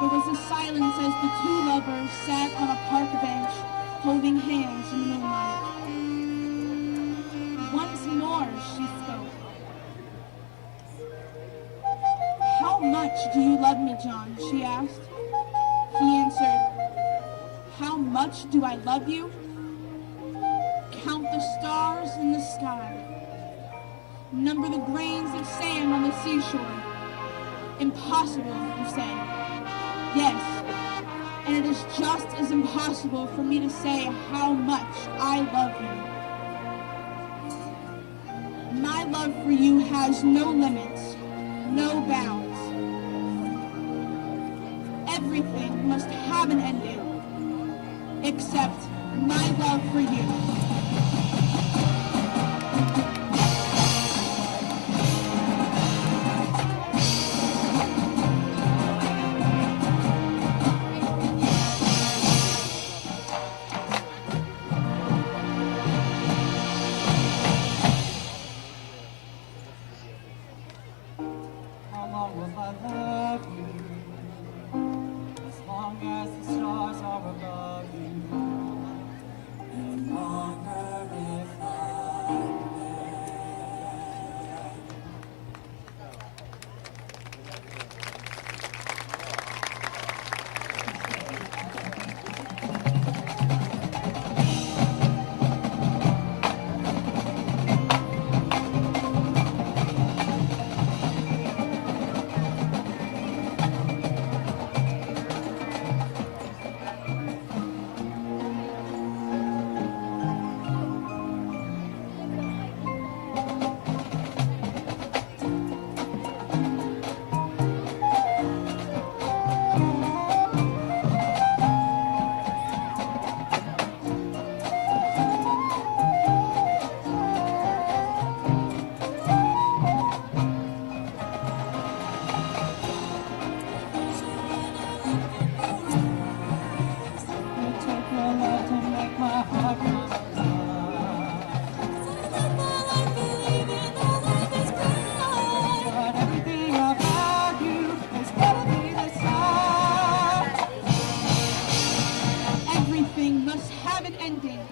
there was a silence as the two lovers sat on a park bench, holding hands in the moonlight. Once more she spoke. How much do you love me, John? She asked. He answered, how much do I love you? Count the stars in the sky. Number the grains of sand on the seashore. Impossible, you say. Yes, and it is just as impossible for me to say how much I love you. My love for you has no limits, no bounds. Everything must have an ending, except my love for you. How long will I love you? As long as the stars are above you. And longer if I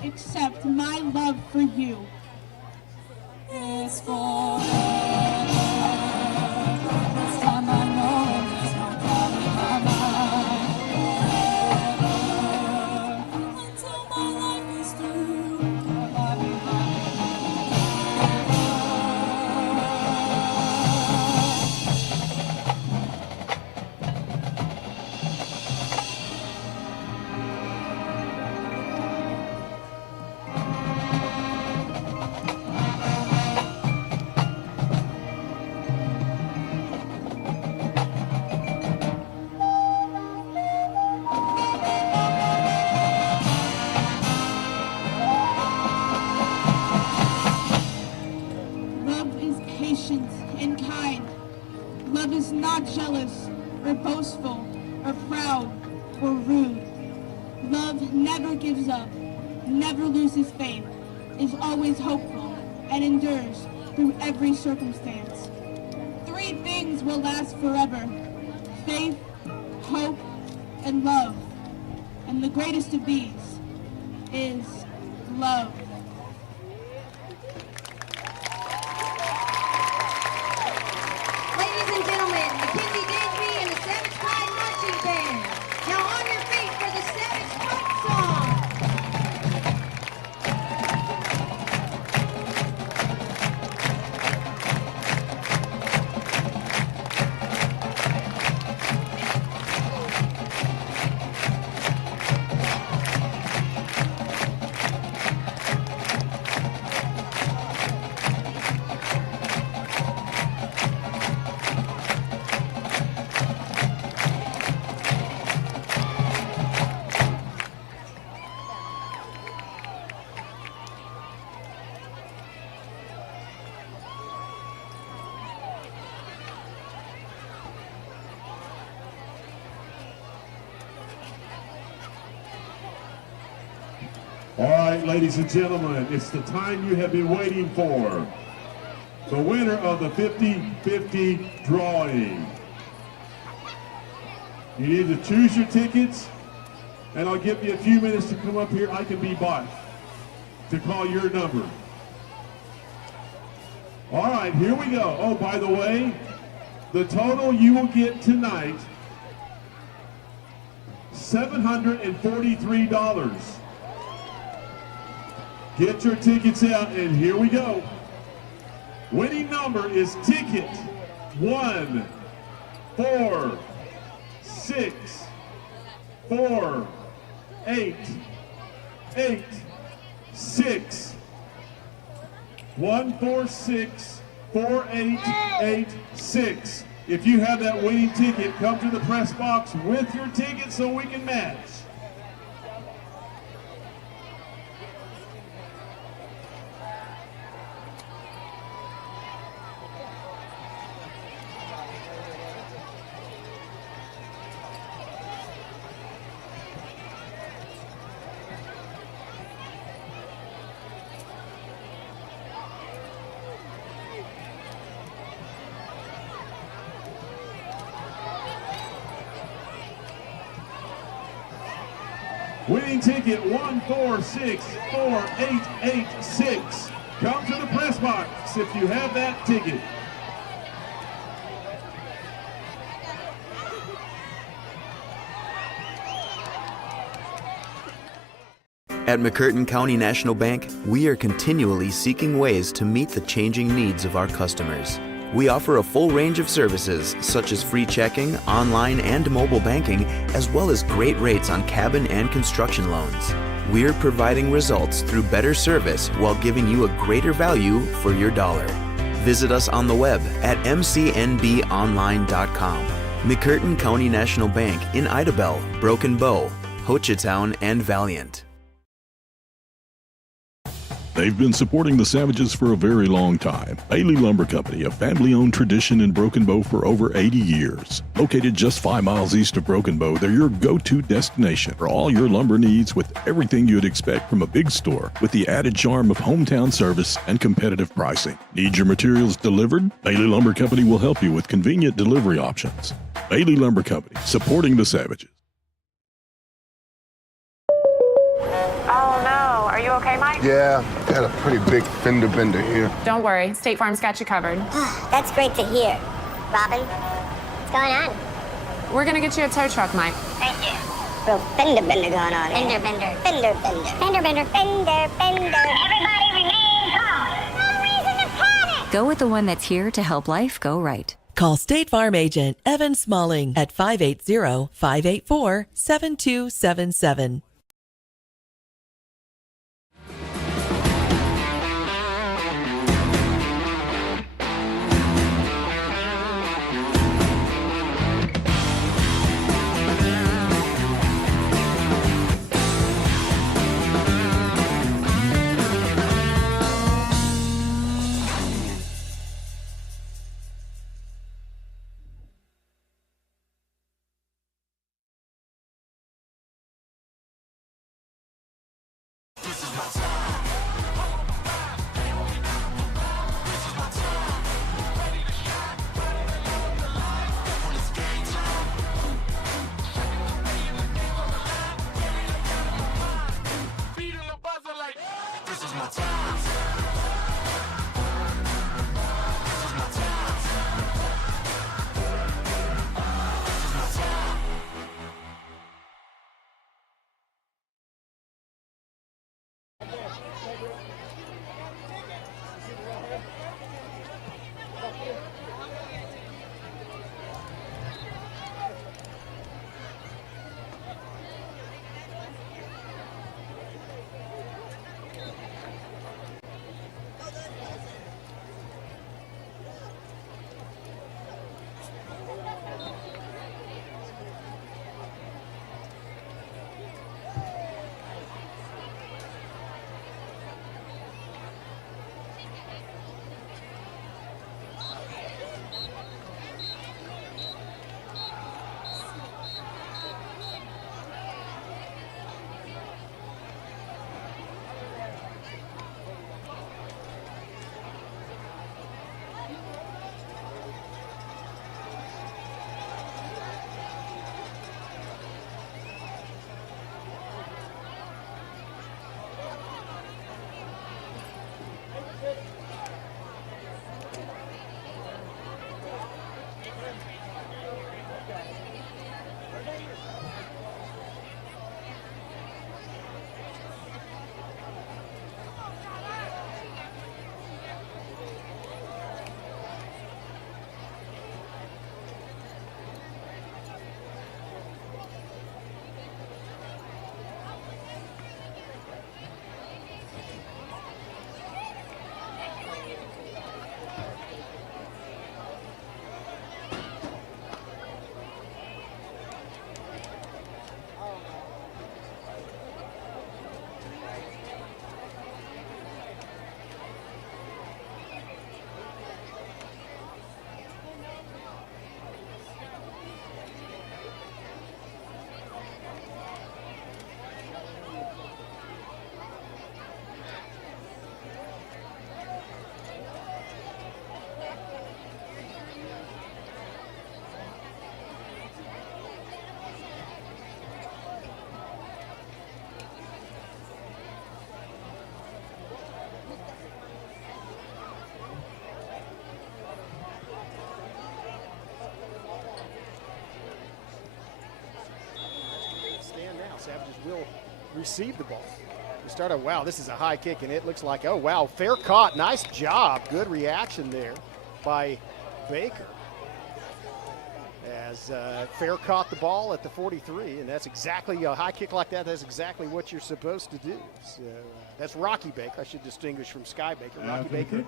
except my love for you. It's forever. This time I know there's no doubt in my mind. Forever. Until my life is through. I'll be and kind. Love is not jealous or boastful or proud or rude. Love never gives up, never loses faith, is always hopeful, and endures through every circumstance. 3 things will last forever: faith, hope, and love. And the greatest of these is love. Ladies and gentlemen, Mackenzie Digby and the Savage Pride Marching Band. Now on your feet for the Savage Fight Song. All right, ladies and gentlemen, it's the time you have been waiting for. The winner of the 50-50 drawing. You need to choose your tickets, and I'll give you a few minutes to come up here. I can be bought to call your number. All right, here we go. Oh, by the way, the total you will get tonight, $743. Get your tickets out, and here we go. Winning number is ticket 1, 4, 6, 4, 8, 8, 6. 146 4886. If you have that winning ticket, come to the press box with your ticket so we can match. Winning ticket 1464886. Come to the press box if you have that ticket. At McCurtain County National Bank, we are continually seeking ways to meet the changing needs of our customers. We offer a full range of services such as free checking, online and mobile banking, as well as great rates on cabin and construction loans. We're providing results through better service while giving you a greater value for your dollar. Visit us on the web at mcnbonline.com. McCurtain County National Bank in Idabel, Broken Bow, Hochatown, and Valiant. They've been supporting the Savages for a very long time. Bailey Lumber Company, a family-owned tradition in Broken Bow for over 80 years. Located just 5 miles east of Broken Bow, they're your go-to destination for all your lumber needs with everything you'd expect from a big store, with the added charm of hometown service and competitive pricing. Need your materials delivered? Bailey Lumber Company will help you with convenient delivery options. Bailey Lumber Company, supporting the Savages. Oh no, are you okay, Mike? Yeah, got a pretty big fender bender here. Don't worry, State Farm's got you covered. That's great to hear. Robin, what's going on? We're gonna get you a tow truck, Mike. Thank you. Real fender bender going on. Fender bender. Fender bender. Fender bender. Fender bender. Everybody remain calm. No reason to panic. Go with the one that's here to help life go right. Call State Farm agent Evan Smalling at 580-584-7277. Savages will receive the ball. We start out, wow, this is a high kick, and it looks like, oh, wow, fair caught. Nice job. Good reaction there by Baker. As Fair caught the ball at the 43, and that's exactly a high kick like that. That's exactly what you're supposed to do. So that's Rocky Baker. I should distinguish from Sky Baker. Rocky Baker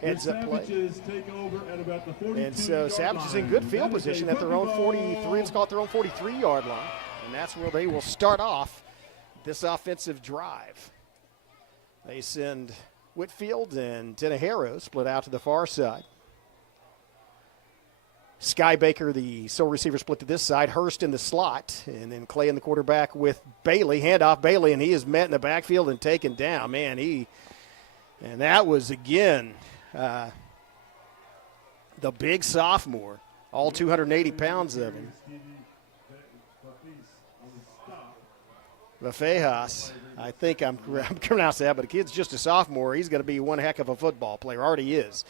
heads up play. Take over at about the 42 and so Savages in good field position at their own 43. Let's call it their own 43-yard line, and that's where they will start off this offensive drive. They send Whitfield and Tenejero split out to the far side. Sky Baker, the sole receiver, split to this side. Hurst in the slot. And then Clay in the quarterback with Bailey. Handoff Bailey, and he is met in the backfield and taken down. Man, and that was, again, the big sophomore. All 280 pounds of him. Vafejas, I think I'm pronouncing that, but the kid's just a sophomore. He's going to be one heck of a football player. Already is.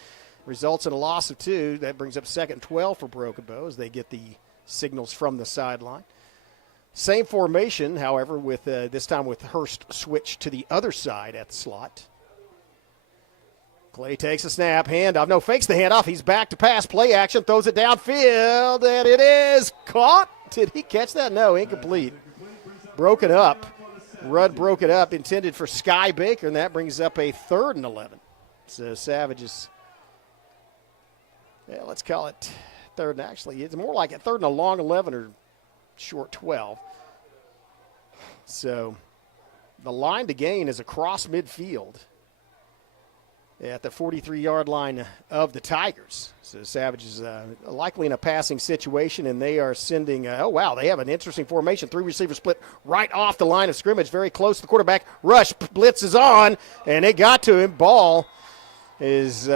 Results in a loss of 2. That brings up 2nd and 12 for Broken Bow as they get the signals from the sideline. Same formation, however, with this time with Hurst switched to the other side at the slot. Clay takes a snap, handoff. No, fakes the handoff. He's back to pass, play action, throws it downfield, and it is caught. Did he catch that? No, incomplete. Broken up. Rudd broke it up, intended for Sky Baker, and that brings up a 3rd and 11. So Savages, yeah, let's call it 3rd. Actually, it's more like a 3rd and a long 11 or short 12. So the line to gain is across midfield at the 43-yard line of the Tigers. So Savages likely in a passing situation, and they are sending, oh, wow, they have an interesting formation. 3 receiver split right off the line of scrimmage, very close to the quarterback. Rush, blitz is on, and it got to him. Ball is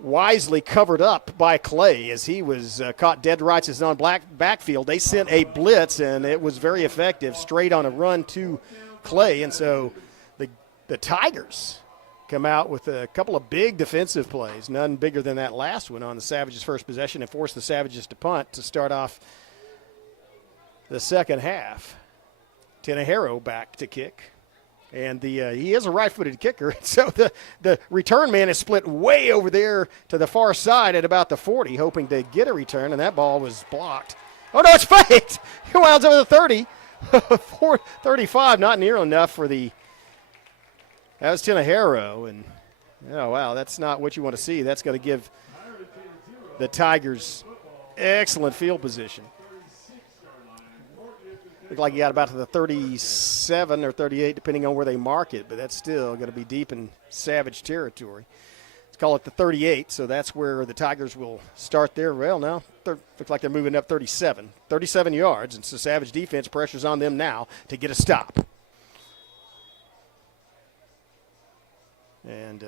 wisely covered up by Clay as he was caught dead to rights in his own backfield. They sent a blitz, and it was very effective, straight on a run to Clay. And so the Tigers come out with a couple of big defensive plays, none bigger than that last one on the Savages' first possession, and forced the Savages to punt to start off the second half. Tenejero back to kick. And he is a right-footed kicker, so the return man is split way over there to the far side at about the 40, hoping to get a return, and that ball was blocked. Oh, no, it's faked. He winds over the 30. 35, not near enough for the – that was Tenejero, and, oh, wow, that's not what you want to see. That's going to give the Tigers excellent field position. Looked like he got about to the 37 or 38, depending on where they mark it, but that's still going to be deep in Savage territory. Let's call it the 38, so that's where the Tigers will start there. Well, now, looks like they're moving up 37 yards, and so Savage defense pressures on them now to get a stop. And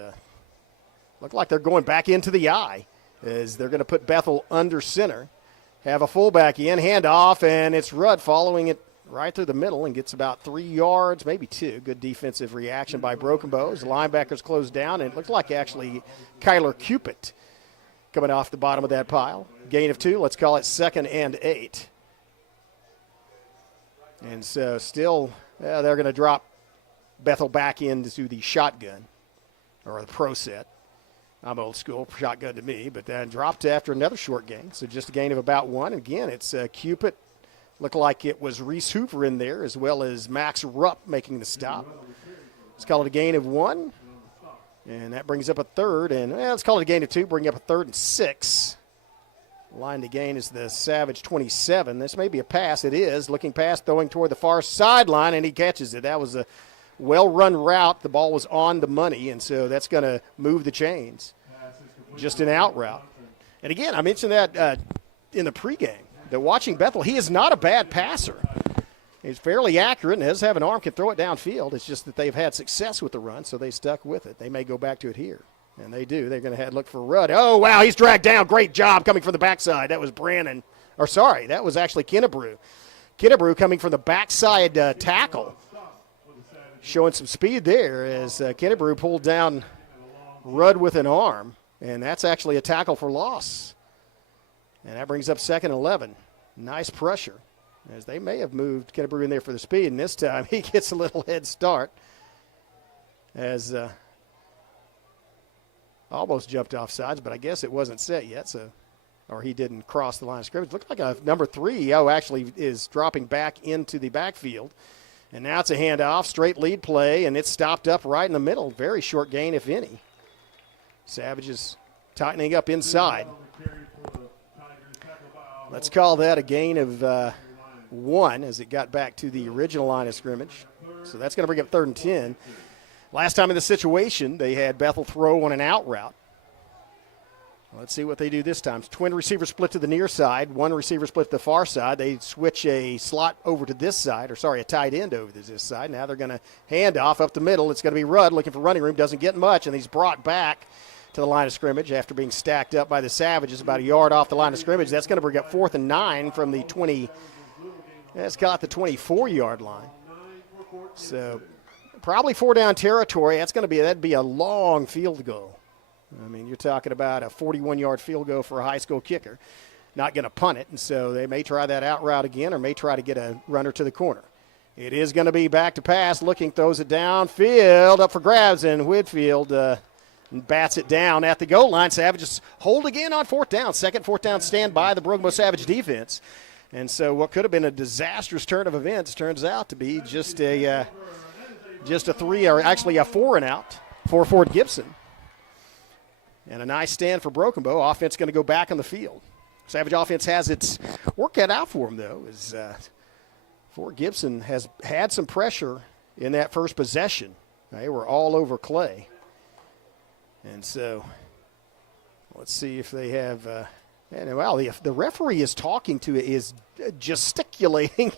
look like they're going back into the eye as they're going to put Bethel under center. Have a fullback in, handoff, and it's Rudd following it right through the middle and gets about 3 yards, maybe 2. Good defensive reaction by Broken Bows. The linebackers closed down, and it looked like actually Kyler Cupid coming off the bottom of that pile. Gain of 2, let's call it 2nd and 8. And so still they're going to drop Bethel back into the shotgun or the pro set. I'm old school, shotgun to me, but then dropped after another short gain. So just a gain of about 1. Again, it's Cupid. Looked like it was Reese Hoover in there as well as Max Rupp making the stop. Let's call it a gain of 1. And that brings up a 3rd. And let's call it a gain of 2, bring up a 3rd and 6. Line to gain is the Savage 27. This may be a pass. It is. Looking pass, throwing toward the far sideline, and he catches it. That was a well-run route. The ball was on the money, and so that's going to move the chains. Just an out route. And again, I mentioned that in the pregame, that watching Bethel, he is not a bad passer. He's fairly accurate and does have an arm, can throw it downfield. It's just that they've had success with the run, so they stuck with it. They may go back to it here, and they do. They're going to look for Rudd. Oh, wow, he's dragged down. Great job coming from the backside. That was Brannon. Or, sorry, that was actually Kennebrew. Kennebrew coming from the backside tackle. Showing some speed there as Kennebrew pulled down Rudd with an arm, and that's actually a tackle for loss. And that brings up 2nd and 11. Nice pressure. as they may have moved Kennebrew in there for the speed, and this time he gets a little head start as almost jumped off sides, but I guess it wasn't set yet, so or he didn't cross the line of scrimmage. Looked like a number 3, actually is dropping back into the backfield. And now it's a handoff, straight lead play, and it's stopped up right in the middle. Very short gain, if any. Savages tightening up inside. Let's call that a gain of 1 as it got back to the original line of scrimmage. So that's going to bring up 3rd and 10. Last time in the situation, they had Bethel throw on an out route. Let's see what they do this time. Twin receiver split to the near side. One receiver split to the far side. They switch a slot over to this side, a tight end over to this side. Now they're going to hand off up the middle. It's going to be Rudd looking for running room. Doesn't get much, and he's brought back to the line of scrimmage after being stacked up by the Savages about a yard off the line of scrimmage. That's going to bring up 4th and 9 from the 20. That's got the 24-yard line. So probably 4-down territory. That'd be a long field goal. I mean, you're talking about a 41-yard field goal for a high school kicker. Not going to punt it, and so they may try that out route again or may try to get a runner to the corner. It is going to be back to pass, looking, throws it downfield, up for grabs, and Whitfield bats it down at the goal line. Savages hold again on 4th down. Second 4th down stand by the Broken Bow Savage defense. And so what could have been a disastrous turn of events turns out to be just a 3, or actually a 4 and out for Fort Gibson. And a nice stand for Broken Bow. Offense going to go back on the field. Savage offense has its work cut out for them, though, as Fort Gibson has had some pressure in that first possession. They were all over Clay. And so let's see if they have the referee is talking to it, is gesticulating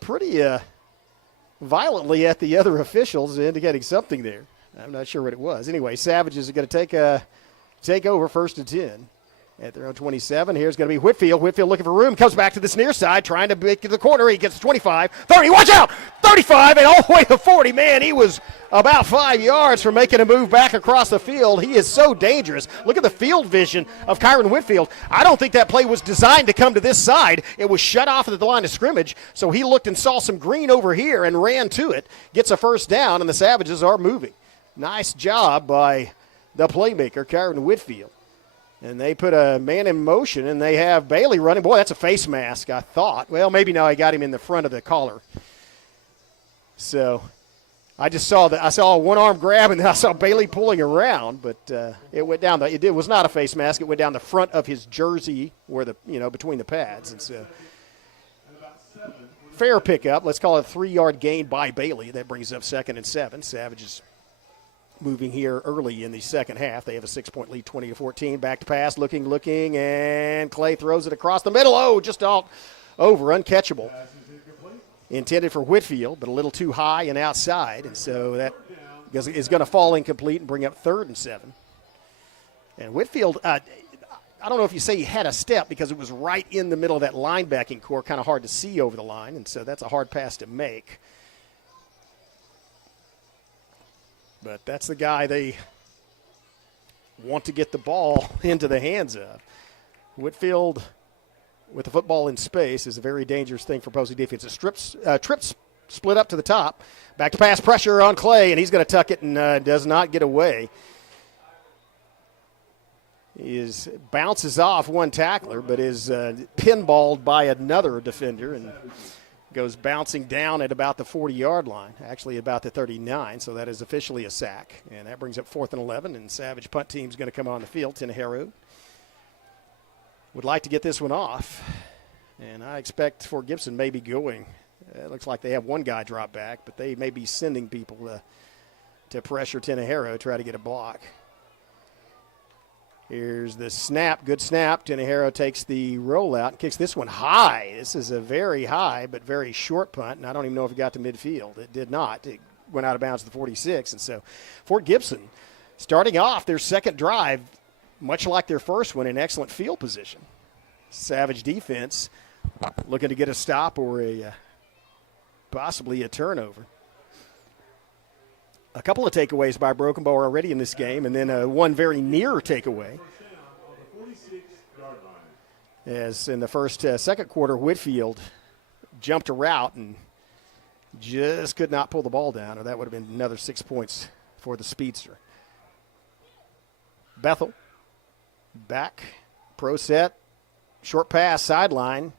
pretty violently at the other officials, indicating something there. I'm not sure what it was. Anyway, Savages are going to take over 1st and 10 at their own 27. Here's going to be Whitfield. Whitfield looking for room. Comes back to this near side, trying to make to the corner. He gets 25, 30. Watch out! 35 and all the way to 40. Man, he was about 5 yards from making a move back across the field. He is so dangerous. Look at the field vision of Kyron Whitfield. I don't think that play was designed to come to this side. It was shut off at the line of scrimmage, so he looked and saw some green over here and ran to it. Gets a 1st down, and the Savages are moving. Nice job by the playmaker, Kyron Whitfield. And they put a man in motion, and they have Bailey running. Boy, that's a face mask, I thought. Well, maybe now I got him in the front of the collar. So I just saw that. I saw a one-arm grab, and then I saw Bailey pulling around, but it went down. It was not a face mask. It went down the front of his jersey, where between the pads. And so fair pickup. Let's call it a 3-yard gain by Bailey. That brings up 2nd and 7. Savages moving here early in the second half. They have a 6-point lead, 20-14. Back to pass, looking, and Clay throws it across the middle. Oh, just all over, uncatchable. Intended for Whitfield, but a little too high and outside, and so that is going to fall incomplete and bring up 3rd and 7. And Whitfield, I don't know if you say he had a step because it was right in the middle of that linebacking core, kind of hard to see over the line, and so that's a hard pass to make. But that's the guy they want to get the ball into the hands of. Whitfield, with the football in space, is a very dangerous thing for opposing defense. It trips split up to the top. Back to pass, pressure on Clay, and he's going to tuck it and does not get away. He bounces off one tackler, but is pinballed by another defender and goes bouncing down at about the 40-yard line, actually about the 39, so that is officially a sack. And that brings up 4th and 11, and Savage punt team's going to come on the field. Tinahero would like to get this one off, and I expect Fort Gibson may be going. It looks like they have one guy drop back, but they may be sending people to pressure Tinahero, try to get a block. Here's the snap. Good snap. Tinahero takes the rollout and kicks this one high. This is a very high but very short punt, and I don't even know if it got to midfield. It did not. It went out of bounds to the 46, and so Fort Gibson starting off their second drive, much like their first one, in excellent field position. Savage defense looking to get a stop or possibly a turnover. A couple of takeaways by Broken Bow already in this game, and then one very near takeaway. As in the second quarter, Whitfield jumped a route and just could not pull the ball down, or that would have been another 6 points for the speedster. Bethel back, pro set, short pass, sideline,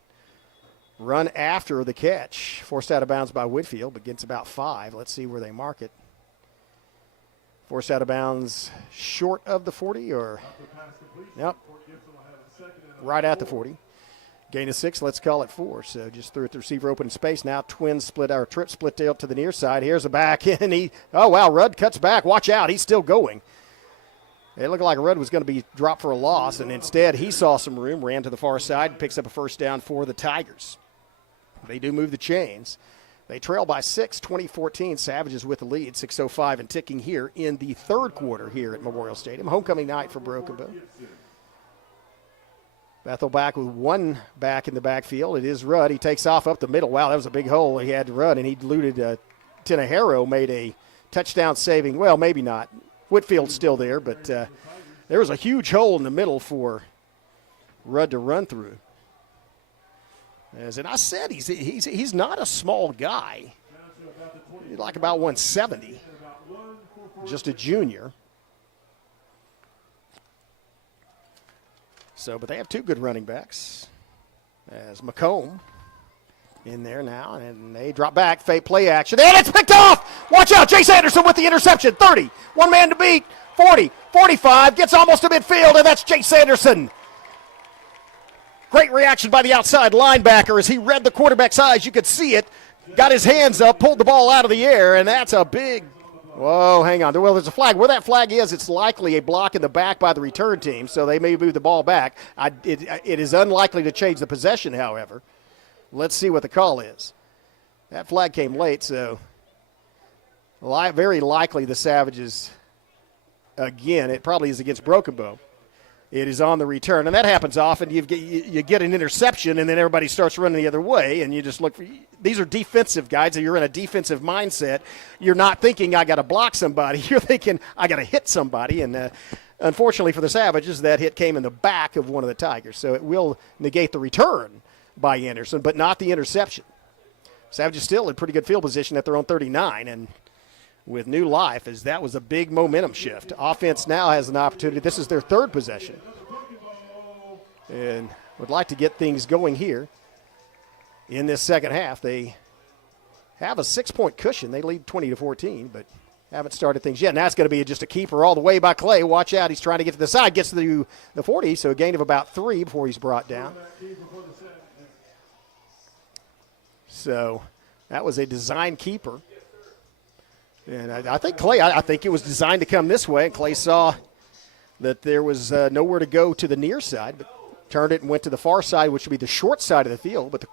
run after the catch. Forced out of bounds by Whitfield, but gets about 5. Let's see where they mark it. Forced out of bounds short of the 40, or yep, right at the 40. Gain of 6, let's call it 4. So just threw it the receiver open in space. Now twin split, or trip split tail to the near side. Here's a back, and oh wow, Rudd cuts back. Watch out, he's still going. It looked like Rudd was going to be dropped for a loss, and instead he saw some room, ran to the far side, picks up a first down for the Tigers. They do move the chains. They trail by 6, 20-14. Savages with the lead, 6:05 and ticking here in the third quarter here at Memorial Stadium. Homecoming night for Broken Bow. Bethel back with one back in the backfield. It is Rudd. He takes off up the middle. Wow, that was a big hole he had to run, and he eluded Tenejero, made a touchdown saving. Well, maybe not. Whitfield's still there, but there was a huge hole in the middle for Rudd to run through. And I said, he's not a small guy. He's like about 170, just a junior. So, but they have two good running backs. As McComb in there now, and they drop back, fake play action, and it's picked off! Watch out, Chase Anderson with the interception, 30, one man to beat, 40, 45, gets almost to midfield, and that's Chase Anderson. Great reaction by the outside linebacker as he read the quarterback's eyes. You could see it, got his hands up, pulled the ball out of the air, and that's a big, whoa, hang on. Well, there's a flag. Where that flag is, it's likely a block in the back by the return team, so they may move the ball back. It is unlikely to change the possession, however. Let's see what the call is. That flag came late, so very likely the Savages, again, it probably is against Broken Bow. It is on the return, and that happens often. You get an interception, and then everybody starts running the other way, and you just look for – these are defensive guys, so you're in a defensive mindset. You're not thinking, I got to block somebody. You're thinking, I got to hit somebody, and unfortunately for the Savages, that hit came in the back of one of the Tigers, so it will negate the return by Anderson, but not the interception. Savages still in pretty good field position at their own 39, and with new life, as that was a big momentum shift. Offense now has an opportunity. This is their third possession, and would like to get things going here in this second half. They have a 6-point cushion. They lead 20-14, but haven't started things yet. Now it's going to be just a keeper all the way by Clay. Watch out. He's trying to get to the side, gets to the 40, so a gain of about 3 before he's brought down. So that was a design keeper. And I think Clay, I think it was designed to come this way, and Clay saw that there was nowhere to go to the near side, but turned it and went to the far side, which would be the short side of the field. But the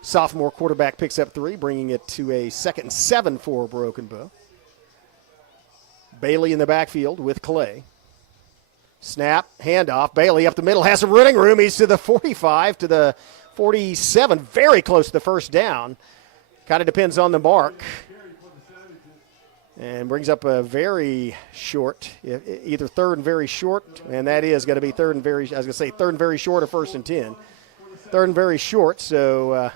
sophomore quarterback picks up 3, bringing it to a 2nd and 7 for Broken Bow. Bailey in the backfield with Clay. Snap, handoff. Bailey up the middle, has some running room. He's to the 45, to the 47, very close to the first down. Kind of depends on the mark. And brings up a very short, either third and very short, and that is going to be third and very short or 1st and 10. Third and very short, so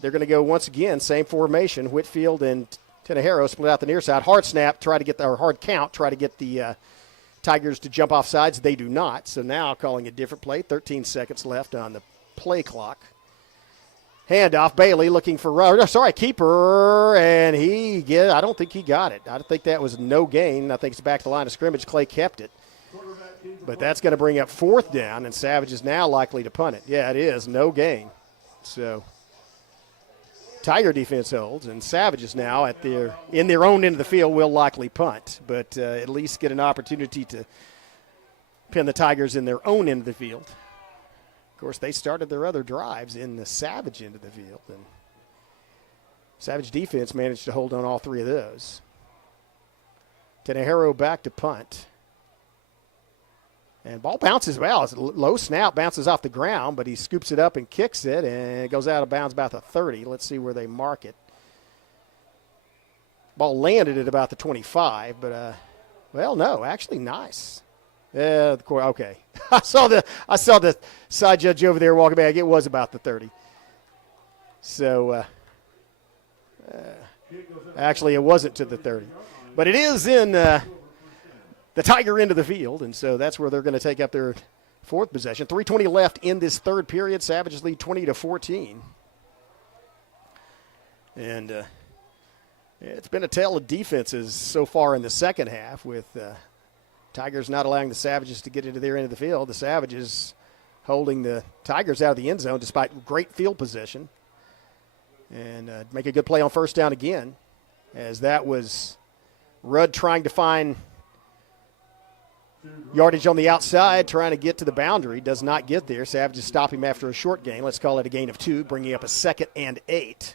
they're going to go once again, same formation. Whitfield and Tenejero split out the near side. Hard snap, hard count, try to get the Tigers to jump off sides. They do not, so now calling a different play. 13 seconds left on the play clock. Handoff, Bailey looking for keeper, and I don't think he got it. I think that was no gain. I think it's back to the line of scrimmage. Clay kept it. But that's going to bring up 4th down, and Savage is now likely to punt it. Yeah, it is, no gain. So Tiger defense holds, and Savage is now in their own end of the field will likely punt, but at least get an opportunity to pin the Tigers in their own end of the field. Of course, they started their other drives in the Savage end of the field, and Savage defense managed to hold on all 3 of those. Tenejero back to punt. And ball bounces well. It's a low snap, bounces off the ground, but he scoops it up and kicks it, and it goes out of bounds about the 30. Let's see where they mark it. Ball landed at about the 25, but, no, actually nice. Okay. I saw the side judge over there walking back. It was about the 30. So, actually, it wasn't to the 30. But it is in the Tiger end of the field, and so that's where they're going to take up their fourth possession. 3:20 left in this third period. Savages lead 20-14. And it's been a tale of defenses so far in the second half, with Tigers not allowing the Savages to get into their end of the field. The Savages holding the Tigers out of the end zone despite great field position. And make a good play on first down again, as that was Rudd trying to find yardage on the outside, trying to get to the boundary. Does not get there. Savages stop him after a short gain. Let's call it a gain of 2, bringing up a 2nd and 8.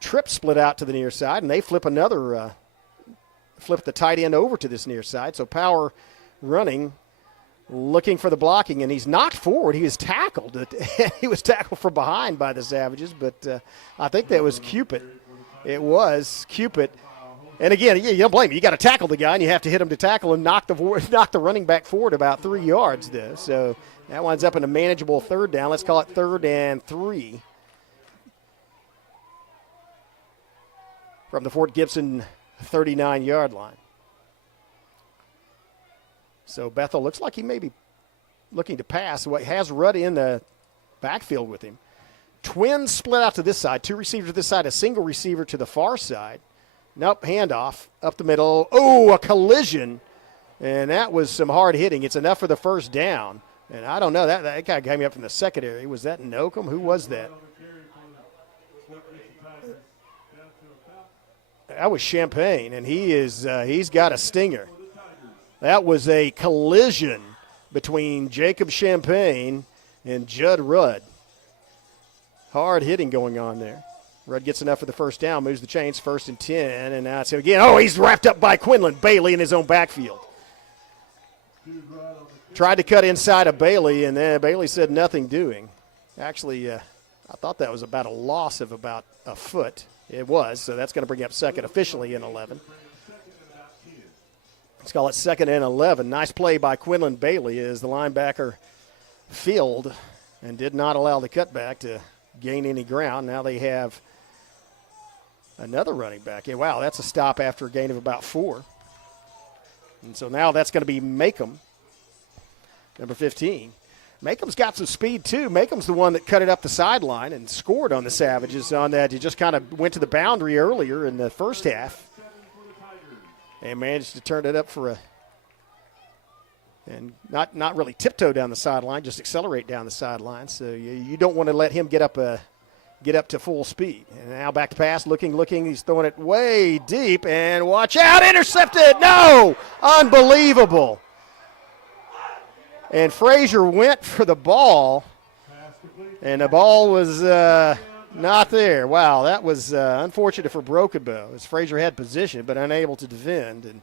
Tripp split out to the near side, and they flip the tight end over to this near side. So Power running, looking for the blocking, and he's knocked forward. He was tackled. He was tackled from behind by the Savages, but I think that was Cupid. It was Cupid. And again, you don't blame him. You got to tackle the guy, and you have to hit him to tackle and knock the running back forward about 3 yards there. So that winds up in a manageable third down. Let's call it 3rd and 3 from the Fort Gibson 39-yard line. So Bethel looks like he may be looking to pass. He has Rudd in the backfield with him. Twins split out to this side. 2 receivers to this side, a single receiver to the far side. Nope, handoff up the middle. Oh, a collision. And that was some hard hitting. It's enough for the first down. And I don't know, that guy came up from the secondary. Was that Nokum? Who was that? That was Champagne, and he's got a stinger. That was a collision between Jacob Champagne and Judd Rudd. Hard hitting going on there. Rudd gets enough for the first down, moves the chains, 1st and 10, and now it's him again. Oh, he's wrapped up by Quinlan Bailey in his own backfield. Tried to cut inside of Bailey, and then Bailey said nothing doing. Actually, I thought that was about a loss of about a foot. It was, so that's going to bring up 2nd officially in 11. Let's call it 2nd and 11. Nice play by Quinlan Bailey as the linebacker filled and did not allow the cutback to gain any ground. Now they have another running back. Yeah, wow, that's a stop after a gain of about 4. And so now that's going to be Macomb, number 15. Macomb's got some speed, too. Macomb's the one that cut it up the sideline and scored on the Savages on that. He just kind of went to the boundary earlier in the first half and managed to turn it up for and not really tiptoe down the sideline, just accelerate down the sideline. So you don't want to let him get up to full speed. And now back to pass, looking. He's throwing it way deep, and watch out, intercepted. No, unbelievable. And Frazier went for the ball, and the ball was not there. Wow, that was unfortunate for Broken Bow, as Frazier had position but unable to defend. And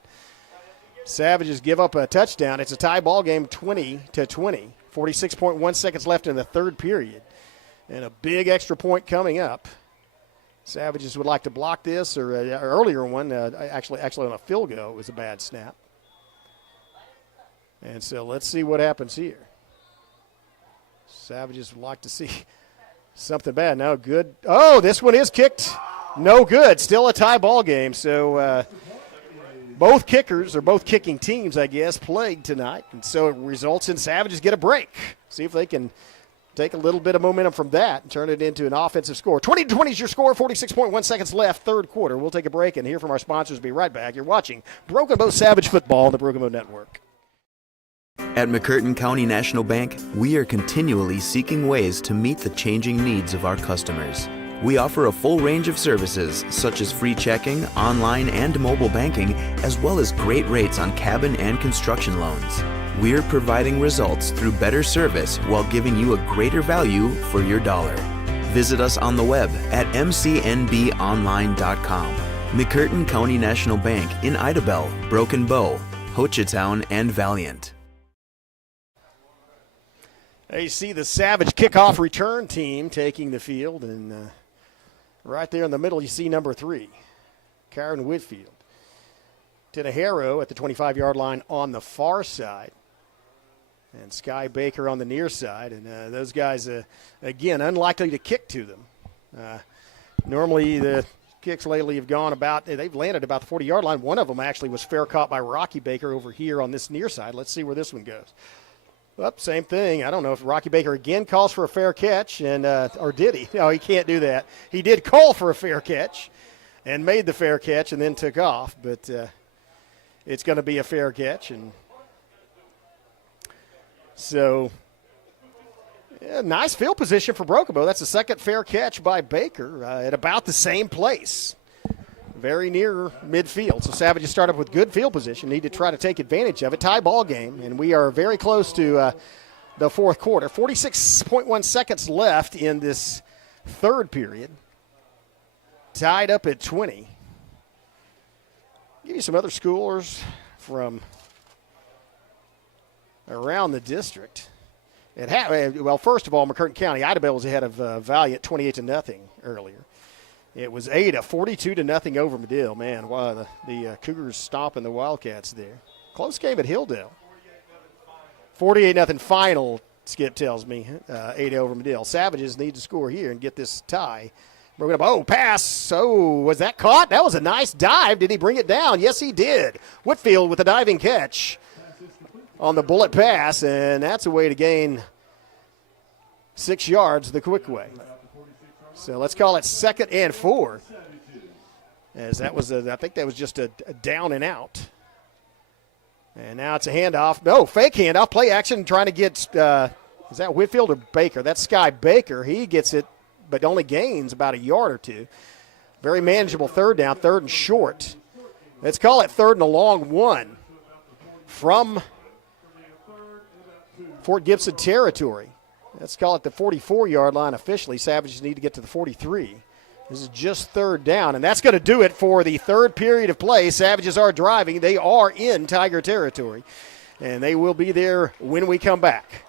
Savages give up a touchdown. It's a tie ball game, 20-20. 46.1 seconds left in the third period. And a big extra point coming up. Savages would like to block this, or an earlier one, actually on a field goal, it was a bad snap. And so let's see what happens here. Savages would like to see something bad. No good. Oh, this one is kicked. No good. Still a tie ball game. So both kickers, or both kicking teams, I guess, played tonight. And so it results in Savages get a break. See if they can take a little bit of momentum from that and turn it into an offensive score. 20-20 is your score, 46.1 seconds left, third quarter. We'll take a break and hear from our sponsors. Be right back. You're watching Broken Bow Savage Football on the Broken Bow Network. At McCurtain County National Bank, we are continually seeking ways to meet the changing needs of our customers. We offer a full range of services, such as free checking, online and mobile banking, as well as great rates on cabin and construction loans. We're providing results through better service while giving you a greater value for your dollar. Visit us on the web at mcnbonline.com. McCurtain County National Bank in Idabel, Broken Bow, Hochatown, and Valiant. There you see the Savage kickoff return team taking the field, and right there in the middle you see number 3, Karen Whitfield. Tinajero at the 25-yard line on the far side. And Sky Baker on the near side. And those guys, again, unlikely to kick to them. Normally the kicks lately have gone about, they've landed about the 40-yard line. One of them actually was fair caught by Rocky Baker over here on this near side. Let's see where this one goes. Well, same thing. I don't know if Rocky Baker again calls for a fair catch, and or did he? No, he can't do that. He did call for a fair catch and made the fair catch and then took off, but it's going to be a fair catch. And so, yeah, nice field position for Broken Bow. That's the second fair catch by Baker at about the same place, very near midfield. So Savages start up with good field position, need to try to take advantage of it. Tie ball game, and we are very close to the fourth quarter. 46.1 seconds left in this third period. Tied up at 20. Give you some other scores from around the district. Well, first of all, McCurtain County, Idabel was ahead of Valiant 28-0 earlier. It was Ada 42-0 over Medill. Man, wow, the Cougars stomping the Wildcats there. Close game at Hilldale. 48-0 final, Skip tells me, Ada over Medill. Savages need to score here and get this tie. Broken up. Oh, pass. Oh, was that caught? That was a nice dive. Did he bring it down? Yes, he did. Whitfield with a diving catch on the bullet pass, and that's a way to gain 6 yards the quick way. So let's call it 2nd and 4, as that was I think that was just a down and out. And now it's a handoff. No, fake handoff, play action, trying to get, is that Whitfield or Baker? That's Sky Baker. He gets it, but only gains about a yard or two. Very manageable third down, 3rd and short. Let's call it 3rd and a long one from Fort Gibson territory. Let's call it the 44-yard line officially. Savages need to get to the 43. This is just 3rd down, and that's going to do it for the third period of play. Savages are driving. They are in Tiger territory, and they will be there when we come back.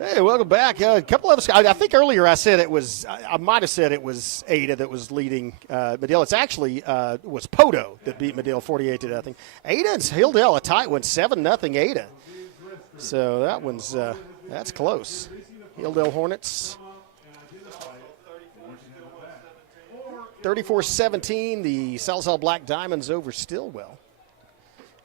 Hey, welcome back. A couple of us, I think earlier I said it was, I might have said it was Ada that was leading Medill. It's actually was Poto that beat Medill 48-0. Ada and Hilldale, a tight one, 7-0 Ada. So that one's, that's close. Hilldale Hornets, 34-17, the Sallisaw Black Diamonds over Stillwell.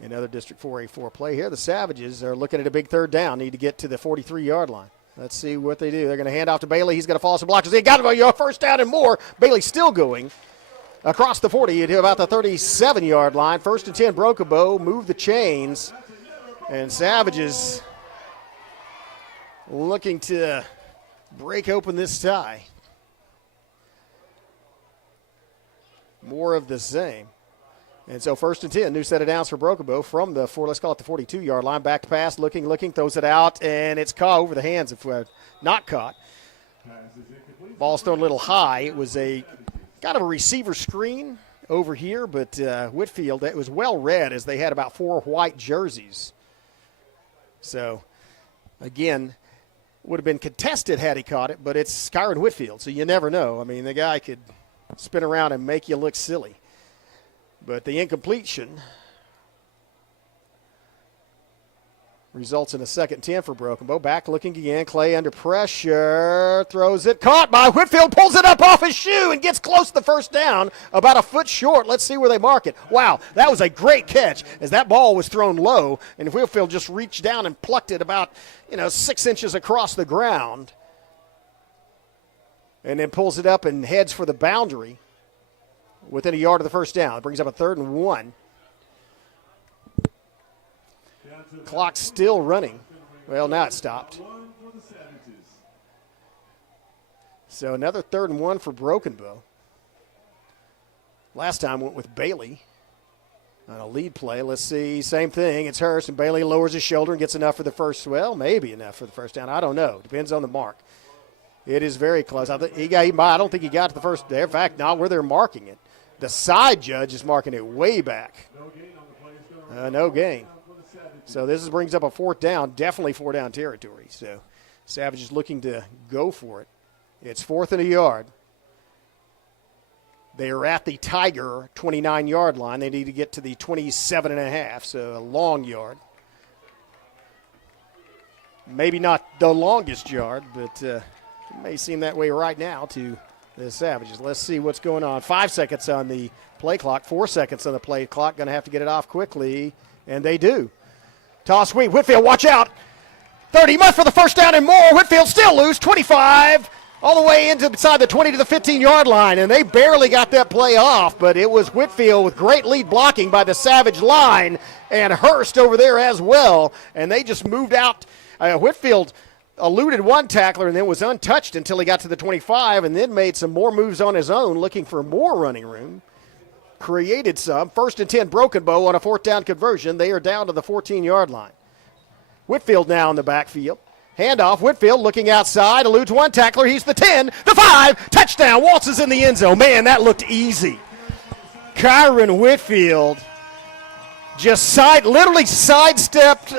Another District 4A4 play here. The Savages are looking at a big 3rd down. Need to get to the 43-yard line. Let's see what they do. They're going to hand off to Bailey. He's going to follow some blockers. They got him a 1st down and more. Bailey still going across the 40 to about the 37-yard line. 1st and 10, Broken Bow. Move the chains. And Savages looking to break open this tie. More of the same. And so 1st and 10, new set of downs for Broken Bow from the let's call it the 42-yard line. Back to pass, looking, throws it out, and it's caught over the hands of not caught. Ball's thrown a little high. It was a kind of a receiver screen over here, but Whitfield, it was well read as they had about 4 white jerseys. So, again, would have been contested had he caught it, but it's Kyron Whitfield, so you never know. I mean, the guy could spin around and make you look silly. But the incompletion Results in a 2nd and 10 for Broken Bow. Back looking again. Clay under pressure. Throws it. Caught by Whitfield. Pulls it up off his shoe and gets close to the first down. About a foot short. Let's see where they mark it. Wow, that was a great catch as that ball was thrown low. And Whitfield just reached down and plucked it about, 6 inches across the ground. And then pulls it up and heads for the boundary within a yard of the first down. It brings up a 3rd and 1. Clock still running. Well, now it stopped. So another 3rd and 1 for Broken Bow. Last time went with Bailey on a lead play. Let's see, same thing. It's Hurst, and Bailey lowers his shoulder and gets enough for the first. Well, maybe enough for the first down. I don't know. Depends on the mark. It is very close. I don't think he got to the first. In fact, not where they're marking it. The side judge is marking it way back. No gain. So this brings up a 4th down, definitely 4-down territory. So Savage is looking to go for it. It's 4th and a yard. They are at the Tiger 29-yard line. They need to get to the 27.5, so a long yard. Maybe not the longest yard, but it may seem that way right now to the Savages. Let's see what's going on. 5 seconds on the play clock, 4 seconds on the play clock. Going to have to get it off quickly, and they do. Toss sweep. Whitfield, watch out. 30, much for the first down and more. Whitfield still loose. 25, all the way inside the 20 to the 15-yard line, and they barely got that play off, but it was Whitfield with great lead blocking by the Savage line, and Hurst over there as well, and they just moved out. Whitfield eluded one tackler and then was untouched until he got to the 25, and then made some more moves on his own, looking for more running room. Created some. 1st and 10, Broken Bow on a 4th down conversion. They are down to the 14-yard line. Whitfield now in the backfield. Handoff. Whitfield looking outside. Eludes one tackler. He's the 10, the 5. Touchdown. Waltzes in the end zone. Man, that looked easy. Kyron Whitfield just literally sidestepped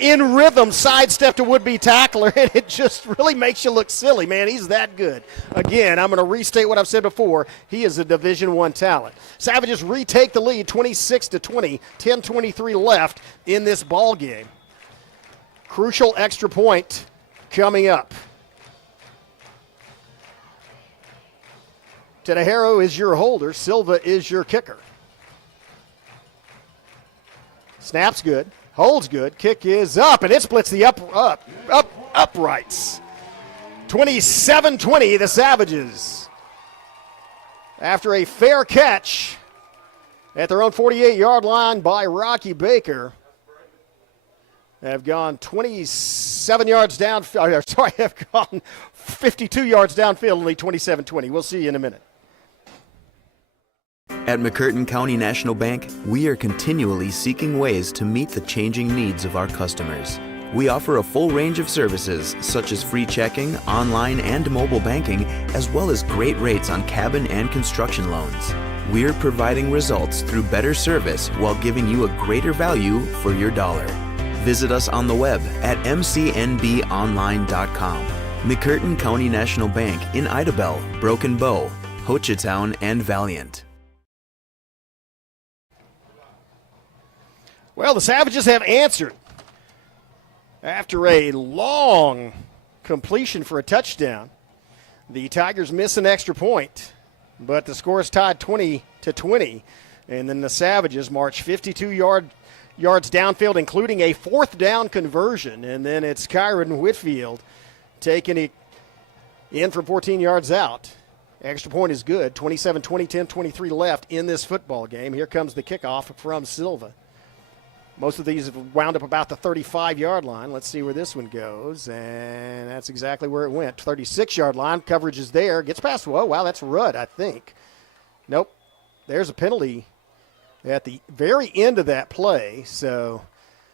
in rhythm, sidestepped a would-be tackler, and it just really makes you look silly, man. He's that good. Again, I'm going to restate what I've said before. He is a Division I talent. Savages retake the lead 26-20, 10:23 left in this ball game. Crucial extra point coming up. Tenejero is your holder. Silva is your kicker. Snap's good. Holds good. Kick is up, and it splits the uprights. 27-20, the Savages. After a fair catch at their own 48-yard line by Rocky Baker, have gone 27 yards down. Have gone 52 yards downfield, only 27-20. We'll see you in a minute. At McCurtain County National Bank, we are continually seeking ways to meet the changing needs of our customers. We offer a full range of services such as free checking, online and mobile banking, as well as great rates on cabin and construction loans. We're providing results through better service while giving you a greater value for your dollar. Visit us on the web at mcnbonline.com. McCurtain County National Bank in Idabel, Broken Bow, Hochatown, and Valiant. Well, the Savages have answered. After a long completion for a touchdown, the Tigers miss an extra point, but the score is tied 20-20, and then the Savages march 52 yards downfield, including a 4th down conversion, and then it's Kyron Whitfield taking it in from 14 yards out. Extra point is good. 27-20, 10:23 left in this football game. Here comes the kickoff from Silva. Most of these have wound up about the 35-yard line. Let's see where this one goes, and that's exactly where it went. 36-yard line, coverage is there. Gets past, whoa, wow, that's Rudd, I think. Nope, there's a penalty at the very end of that play, so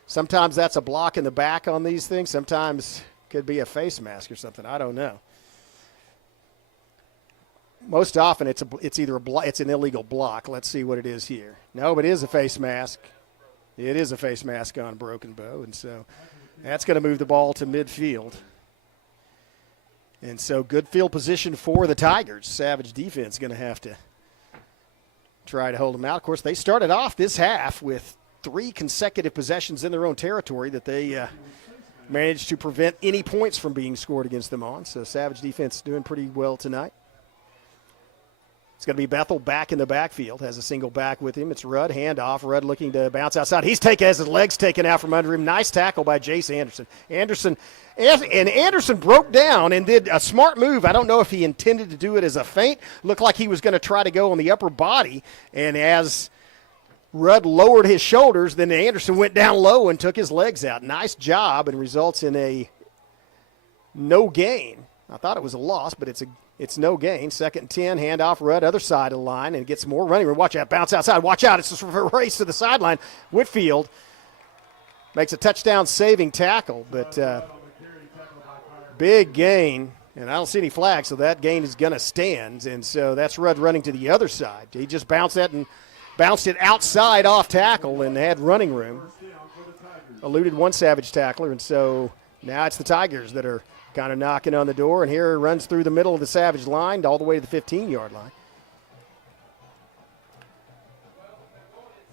sometimes that's a block in the back on these things. Sometimes it could be a face mask or something. I don't know. Most often it's an illegal block. Let's see what it is here. No, but it is a face mask. It is a face mask on Broken Bow, and so that's going to move the ball to midfield. And so good field position for the Tigers. Savage defense going to have to try to hold them out. Of course, they started off this half with 3 consecutive possessions in their own territory that they managed to prevent any points from being scored against them on. So Savage defense doing pretty well tonight. It's going to be Bethel back in the backfield, has a single back with him. It's Rudd, handoff. Rudd looking to bounce outside. Has his legs taken out from under him. Nice tackle by Jace Anderson. Anderson broke down and did a smart move. I don't know if he intended to do it as a feint. Looked like he was going to try to go on the upper body, and as Rudd lowered his shoulders, then Anderson went down low and took his legs out. Nice job, and results in a no gain. I thought it was a loss, but it's no gain. 2nd and 10, handoff, Rudd, other side of the line, and gets more running room. Watch out, bounce outside. Watch out, it's just a race to the sideline. Whitfield makes a touchdown-saving tackle, but big gain, and I don't see any flags, so that gain is going to stand, and so that's Rudd running to the other side. He just bounced it outside off tackle and had running room. Eluded one Savage tackler, and so now it's the Tigers that are kind of knocking on the door, and here runs through the middle of the Savage line all the way to the 15-yard line.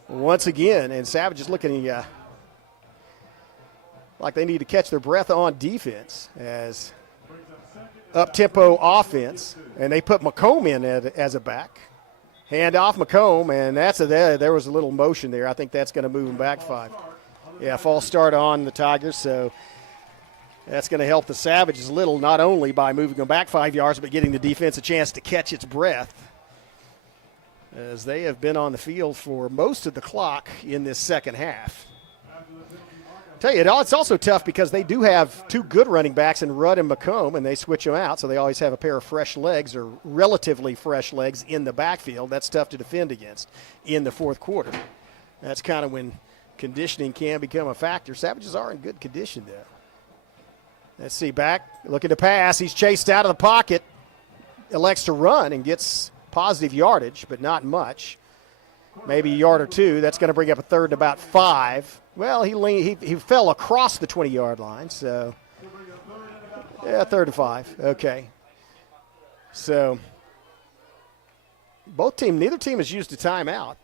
Once again, and Savage is looking like they need to catch their breath on defense as up-tempo offense, and they put McComb in as a back. Hand off McComb, and there was a little motion there. I think that's going to move him back 5. Yeah, false start on the Tigers, so that's going to help the Savages a little, not only by moving them back 5 yards, but getting the defense a chance to catch its breath, as they have been on the field for most of the clock in this second half. Tell you, it's also tough because they do have 2 good running backs in Rudd and McComb, and they switch them out, so they always have a pair of fresh legs or relatively fresh legs in the backfield. That's tough to defend against in the fourth quarter. That's kind of when conditioning can become a factor. Savages are in good condition, though. Let's see, back, looking to pass. He's chased out of the pocket, elects to run and gets positive yardage, but not much. Maybe a yard or 2. That's going to bring up a 3rd and about 5. Well, he fell across the 20-yard line, so yeah, 3rd and 5. Okay. So neither team has used a timeout.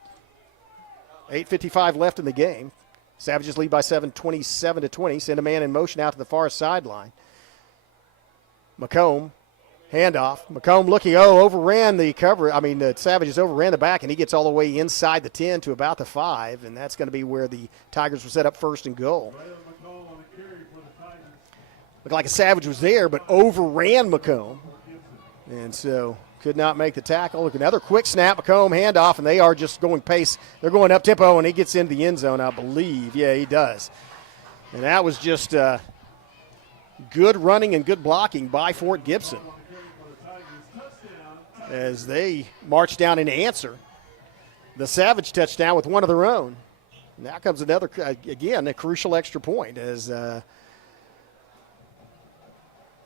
8:55 left in the game. Savages lead by 7, 27-20. Send a man in motion out to the far sideline. McComb, handoff. McComb looking, overran the cover. The Savages overran the back, and he gets all the way inside the 10 to about the 5, and that's going to be where the Tigers will set up 1st and goal. Looked like a Savage was there, but overran McComb, and so could not make the tackle. Look, another quick snap, McComb, handoff, and they are just going pace. They're going up tempo, and he gets into the end zone, I believe. Yeah, he does. And that was just good running and good blocking by Fort Gibson, as they march down and answer the Savage touchdown with one of their own. Now comes another, again, a crucial extra point as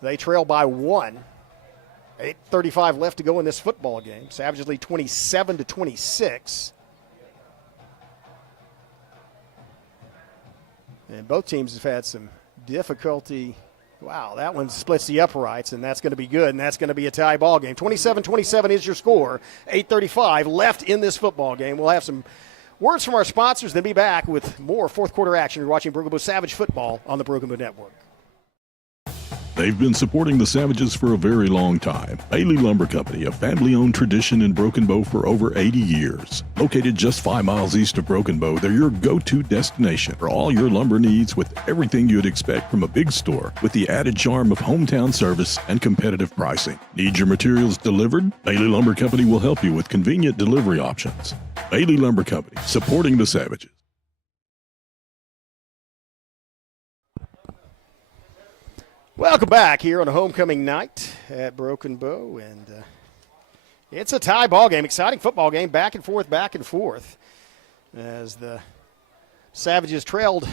they trail by 1. 8:35 left to go in this football game. Savages lead 27-26. And both teams have had some difficulty. Wow, that one splits the uprights, and that's going to be good, and that's going to be a tie ball game. 27-27 is your score. 8:35 left in this football game. We'll have some words from our sponsors, then be back with more fourth quarter action. You're watching Broken Bow Savage football on the Broken Bow Network. They've been supporting the Savages for a very long time. Bailey Lumber Company, a family-owned tradition in Broken Bow for over 80 years. Located just 5 miles east of Broken Bow, they're your go-to destination for all your lumber needs, with everything you'd expect from a big store, with the added charm of hometown service and competitive pricing. Need your materials delivered? Bailey Lumber Company will help you with convenient delivery options. Bailey Lumber Company, supporting the Savages. Welcome back here on a homecoming night at Broken Bow, and it's a tie ball game, exciting football game, back and forth, as the Savages trailed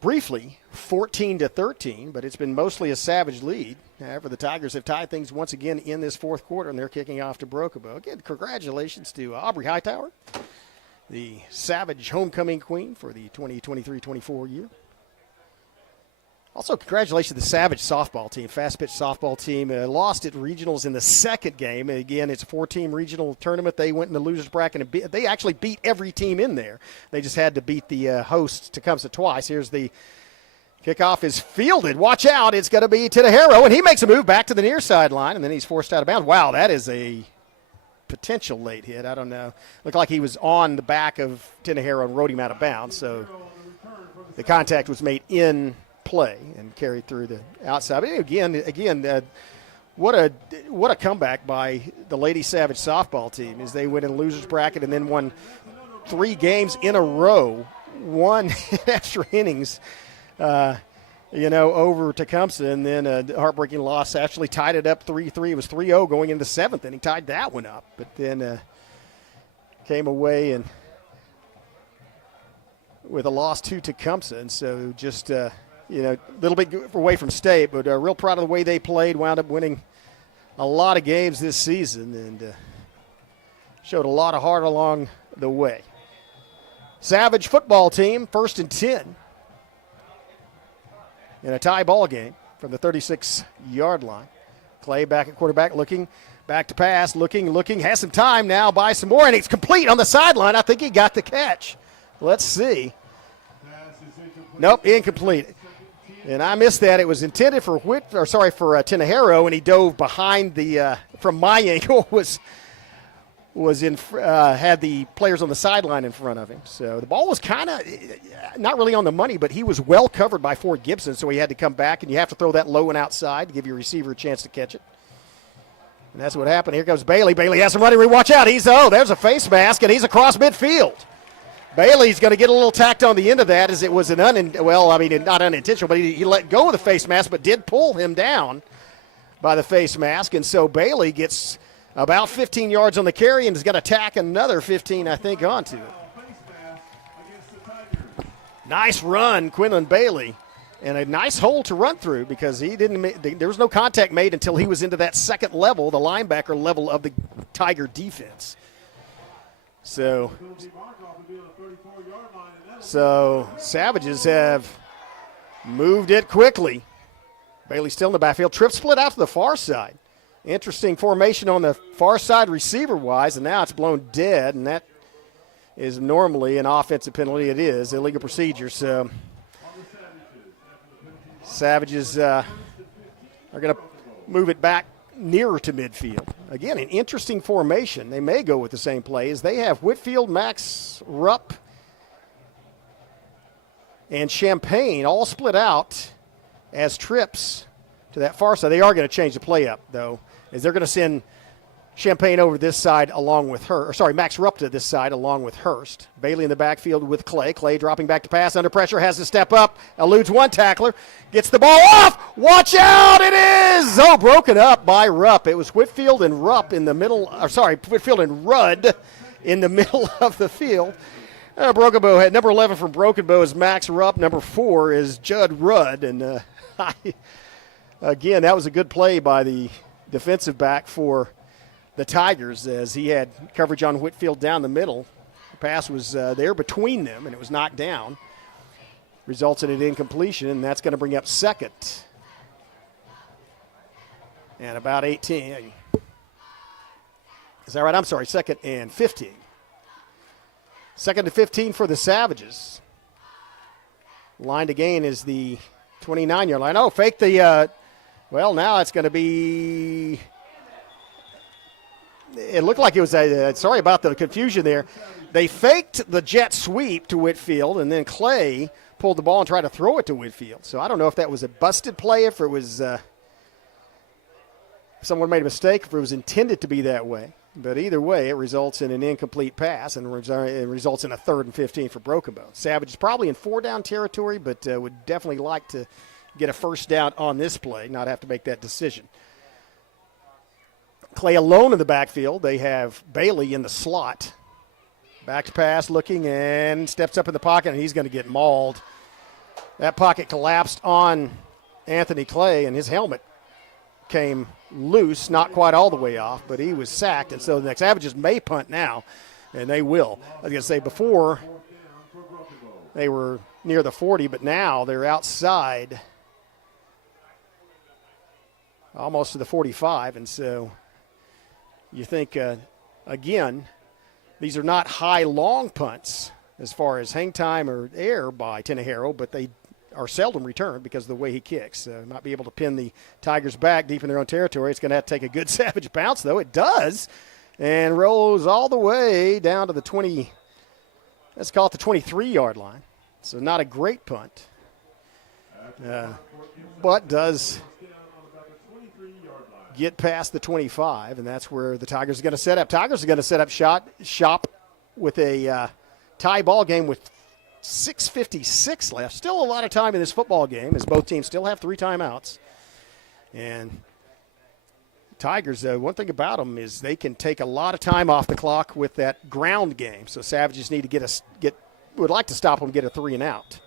briefly 14-13, but it's been mostly a Savage lead. However, the Tigers have tied things once again in this fourth quarter, and they're kicking off to Broken Bow. Again, congratulations to Aubrey Hightower, the Savage homecoming queen for the 2023-24 year. Also, congratulations to the Savage softball team, fast-pitch softball team. Lost at regionals in the second game. Again, it's a 4-team regional tournament. They went in the loser's bracket, and they actually beat every team in there. They just had to beat the hosts Tecumseh twice. Here's the Kickoff is fielded. Watch out. It's going to be Tinajero, and he makes a move back to the near sideline, and then he's forced out of bounds. Wow, that is a potential late hit. I don't know. Looked like he was on the back of Tinajero and rode him out of bounds, so the contact was made in play and carried through the outside. But again, what a comeback by the Lady Savage softball team as they went in losers bracket and then won 3 games in a row, won extra innings, over Tecumseh, and then a heartbreaking loss. Actually tied it up 3-3. It was 3-0 going into the 7th, and he tied that one up. But then came away and with a loss to Tecumseh, and so just a little bit away from state, but real proud of the way they played. Wound up winning a lot of games this season and showed a lot of heart along the way. Savage football team, 1st and 10 in a tie ball game from the 36-yard line. Clay back at quarterback, looking back to pass, looking, has some time now, by some more, and it's complete on the sideline. I think he got the catch. Let's see. Nope, incomplete. And I missed that. It was intended for Tinajero, and he dove behind the from my angle had the players on the sideline in front of him. So the ball was kind of not really on the money, but he was well covered by Fort Gibson, so he had to come back, and you have to throw that low and outside to give your receiver a chance to catch it. And that's what happened. Here comes Bailey. Bailey has some running room. Watch out. There's a face mask, and he's across midfield. Bailey's going to get a little tacked on the end of that as it was not unintentional, but he let go of the face mask, but did pull him down by the face mask. And so Bailey gets about 15 yards on the carry and is going to tack another 15, I think, onto it. Nice run, Quinlan Bailey, and a nice hole to run through because there was no contact made until he was into that second level, the linebacker level of the Tiger defense. So Savages have moved it quickly. Bailey still in the backfield. Trip split out to the far side. Interesting formation on the far side receiver-wise, and now it's blown dead, and that is normally an offensive penalty. It is illegal procedure. So Savages are going to move it back nearer to midfield. Again, an interesting formation. They may go with the same play as they have Whitfield, Max Rupp, and Champagne all split out as trips to that far side. They are going to change the play up, though, as they're going to send Champagne over this side along with Max Rupp to this side along with Hurst. Bailey in the backfield with Clay. Clay dropping back to pass under pressure, has to step up, eludes one tackler, gets the ball off. Watch out, it is! Broken up by Rupp. It was Whitfield and Rupp in the middle, Whitfield and Rudd in the middle of the field. Broken Bow had number 11 from Broken Bow is Max Rupp. Number 4 is Judd Rudd. And again, that was a good play by the defensive back for the Tigers as he had coverage on Whitfield down the middle. The pass was there between them, and it was knocked down. Results in an incompletion, and that's going to bring up second. And about 18. Is that right? I'm sorry, second and 15. Second to 15 for the Savages. Line to gain is the 29-yard line. Oh, fake the now it's going to be – it looked like it was sorry about the confusion there. They faked the jet sweep to Whitfield, and then Clay pulled the ball and tried to throw it to Whitfield. So I don't know if that was a busted play, if it was someone made a mistake, if it was intended to be that way. But either way, it results in an incomplete pass, and it results in a 3rd and 15 for Broken Bow. Savage is probably in 4-down territory, but would definitely like to get a first down on this play, not have to make that decision. Clay alone in the backfield. They have Bailey in the slot. Back to pass, looking, and steps up in the pocket, and he's going to get mauled. That pocket collapsed on Anthony Clay, and his helmet came loose, not quite all the way off, but he was sacked, and so the next Savages may punt now, and they will. I was going to say before they were near the 40, but now they're outside almost to the 45, and so you think, again, these are not high, long punts as far as hang time or air by Tinajero, but they are seldom returned because of the way he kicks. Might be able to pin the Tigers back deep in their own territory. It's going to have to take a good Savage bounce, though. It does, and rolls all the way down to the 20, let's call it the 23-yard line. So not a great punt, but does get past the 25, and that's where the Tigers are going to set up. Tigers are going to set up shop with a tie ball game with 6:56 left. Still a lot of time in this football game, as both teams still have 3 timeouts. And Tigers, one thing about them is they can take a lot of time off the clock with that ground game. So Savages need to would like to stop them, get a 3 and out.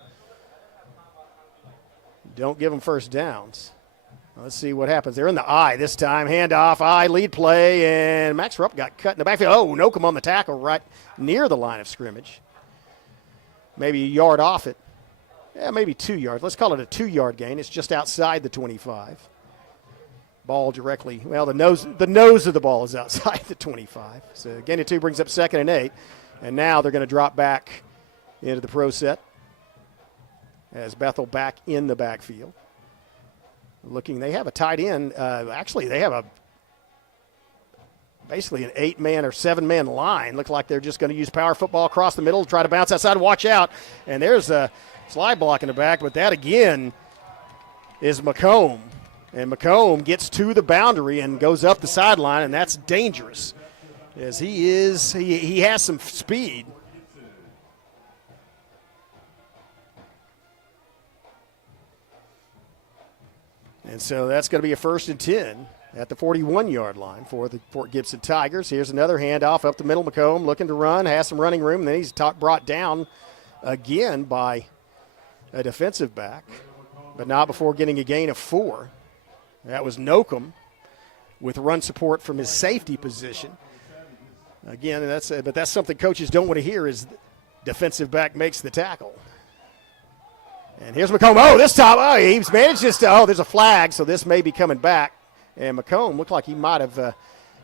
Don't give them first downs. Let's see what happens. They're in the I this time. Handoff, lead play, and Max Rupp got cut in the backfield. Oh, Nokum on the tackle right near the line of scrimmage. Maybe a yard off it. Yeah, maybe 2 yards. Let's call it a 2-yard gain. It's just outside the 25. Ball directly, well, the nose of the ball is outside the 25. So gain of 2 brings up 2nd and 8. And now they're going to drop back into the pro set as Bethel back in the backfield. They have a tight end. Actually, they have basically an 8-man or 7-man line. Look like they're just going to use power football across the middle, try to bounce outside, watch out. And there's a slide block in the back, but that again is McComb. And McComb gets to the boundary and goes up the sideline, and that's dangerous as he has some speed. And so that's going to be a 1st and 10 at the 41-yard line for the Fort Gibson Tigers. Here's another handoff up the middle. McComb looking to run, has some running room. And then he's brought down again by a defensive back, but not before getting a gain of 4. That was Nokum with run support from his safety position. Again, but that's something coaches don't want to hear is defensive back makes the tackle. And here's McComb. Oh, this time, he's managed this. There's a flag, so this may be coming back. And McComb looked like he might have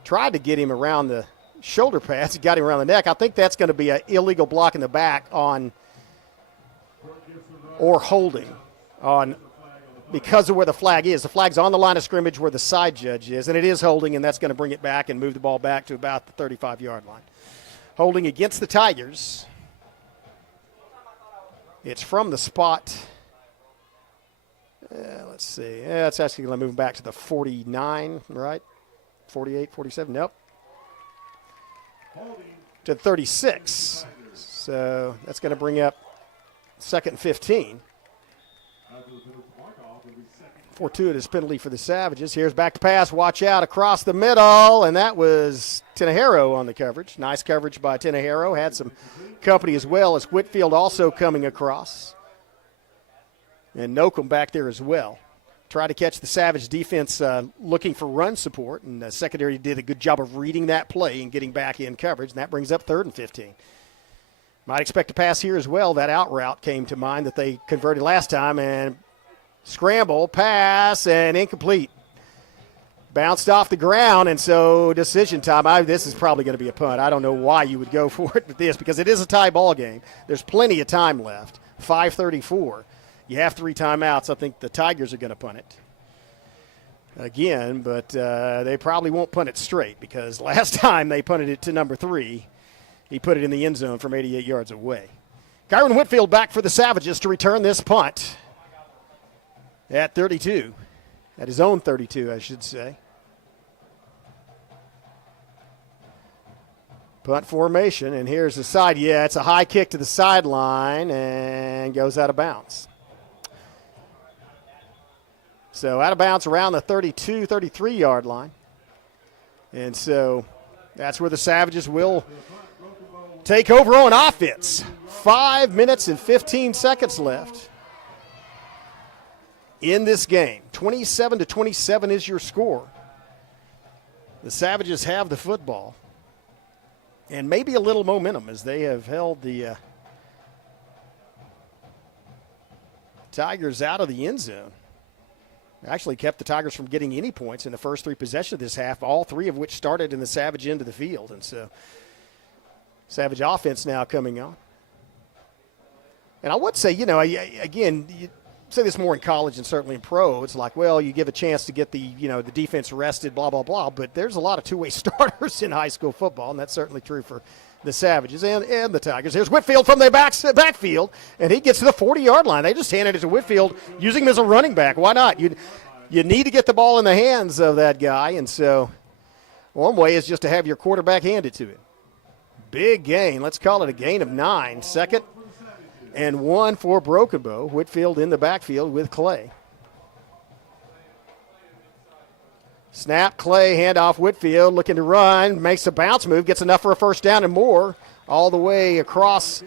tried to get him around the shoulder pads. He got him around the neck. I think that's going to be an illegal block in the back or holding on because of where the flag is. The flag's on the line of scrimmage where the side judge is, and it is holding, and that's going to bring it back and move the ball back to about the 35-yard line. Holding against the Tigers. It's from the spot. Let's see. Yeah, it's actually going to move back to the 49, right? 48, 47, nope. To 36. So that's going to bring up 2nd and 15. Fortuitous penalty for the Savages. Here's back to pass. Watch out across the middle. And that was Tinajero on the coverage. Nice coverage by Tinajero. Had some company as well as Whitfield also coming across. And Nokum back there as well. Tried to catch the Savage defense looking for run support. And the secondary did a good job of reading that play and getting back in coverage. And that brings up 3rd and 15. Might expect a pass here as well. That out route came to mind that they converted last time. And scramble, pass, and incomplete. Bounced off the ground, and so decision time. This is probably going to be a punt. I don't know why you would go for it with this because it is a tie ball game. There's plenty of time left. 5:34. You have 3 timeouts. I think the Tigers are going to punt it again, but they probably won't punt it straight because last time they punted it to number 3, he put it in the end zone from 88 yards away. Kyron Whitfield back for the Savages to return this punt. At 32, at his own 32, I should say. Punt formation, and here's the side. Yeah, it's a high kick to the sideline and goes out of bounds. So out of bounds around the 32, 33-yard line. And so that's where the Savages will take over on offense. 5 minutes and 15 seconds left in this game. 27-27 is your score. The Savages have the football and maybe a little momentum as they have held the Tigers out of the end zone. Actually kept the Tigers from getting any points in the first 3 possessions of this half, all 3 of which started in the Savage end of the field. And so Savage offense now coming on. And I would say, again, say this more in college and certainly in pro. It's like, well, you give a chance to get the defense rested, blah, blah, blah. But there's a lot of two-way starters in high school football, and that's certainly true for the Savages and the Tigers. Here's Whitfield from the backfield, and he gets to the 40-yard line. They just handed it to Whitfield, using him as a running back. Why not? You need to get the ball in the hands of that guy, and so one way is just to have your quarterback hand it to him. Big gain. Let's call it a gain of 9. 2nd and 1 for Broken Bow. Whitfield in the backfield with Clay. Snap, Clay, handoff, Whitfield, looking to run, makes a bounce move, gets enough for a first down and more, all the way across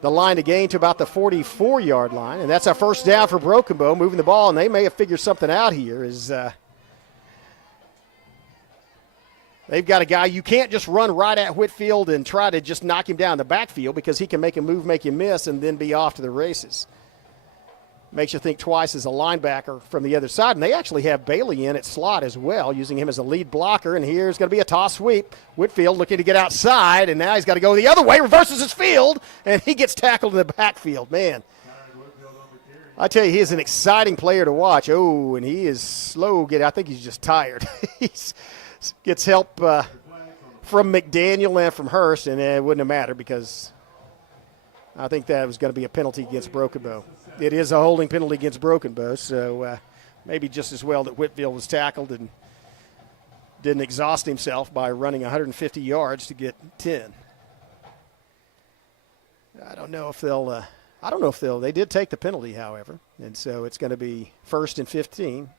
the line to gain to about the 44-yard line. And that's our first down for Broken Bow, moving the ball, and they may have figured something out here. They've got a guy, you can't just run right at Whitfield and try to just knock him down in the backfield, because he can make a move, make you miss, and then be off to the races. Makes you think twice as a linebacker from the other side. And they actually have Bailey in at slot as well, using him as a lead blocker. And here's going to be a toss sweep. Whitfield looking to get outside, and now he's got to go the other way, reverses his field, and he gets tackled in the backfield. Man, I tell you, he is an exciting player to watch. Oh, and he is slow. I think he's just tired. He gets help from McDaniel and from Hurst, and it wouldn't have mattered, because I think that was going to be a penalty against Broken Bow. It is a holding penalty against Broken Bow, so maybe just as well that Whitfield was tackled and didn't exhaust himself by running 150 yards to get 10. I don't know if they'll. They did take the penalty, however, and so it's going to be 1st and 15.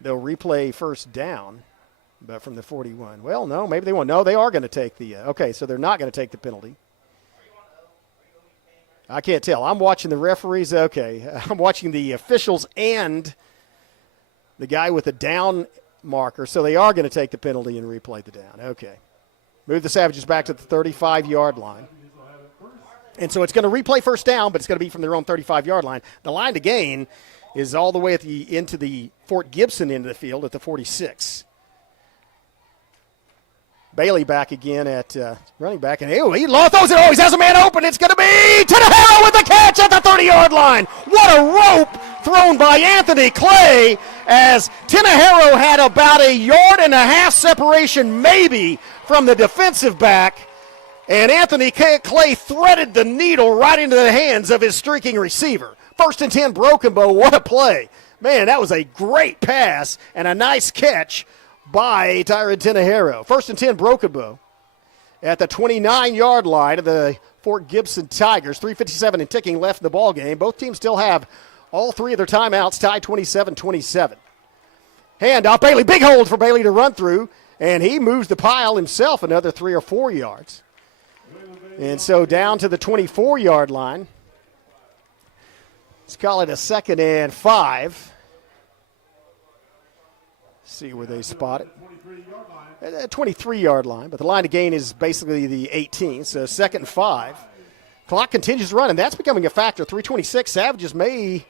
They'll replay first down, but from the 41. Well, no, maybe they won't. No, they are going to take the. Okay, so they're not going to take the penalty. I can't tell. I'm watching the referees. Okay, I'm watching the officials and the guy with the down marker. So they are going to take the penalty and replay the down. Okay. Move the Savages back to the 35-yard line. And so it's going to replay first down, but it's going to be from their own 35-yard line. The line to gain is all the way into the Fort Gibson end of the field at the 46. Bailey back again at running back, and he throws it. Oh, he has a man open. It's going to be Tenahara with the catch at the 30-yard line. What a rope thrown by Anthony Clay, as Tenahara had about 1.5 yards separation maybe from the defensive back, and Anthony Clay threaded the needle right into the hands of his streaking receiver. 1st and 10, Broken Bow. What a play. Man, that was a great pass and a nice catch by Tyron Tenahara. 1st and 10, Broken Bow at the 29-yard line of the Fort Gibson Tigers. 3:57 and ticking left in the ball game. Both teams still have all 3 of their timeouts, tied 27-27. Handoff, Bailey, big hold for Bailey to run through, and he moves the pile himself another 3 or 4 yards. And so down to the 24-yard line. Let's call it a 2nd and 5. See where they spot it. 23-yard line, but the line to gain is basically the 18, so 2nd and 5. Clock continues to run, and that's becoming a factor. 3:26, Savages may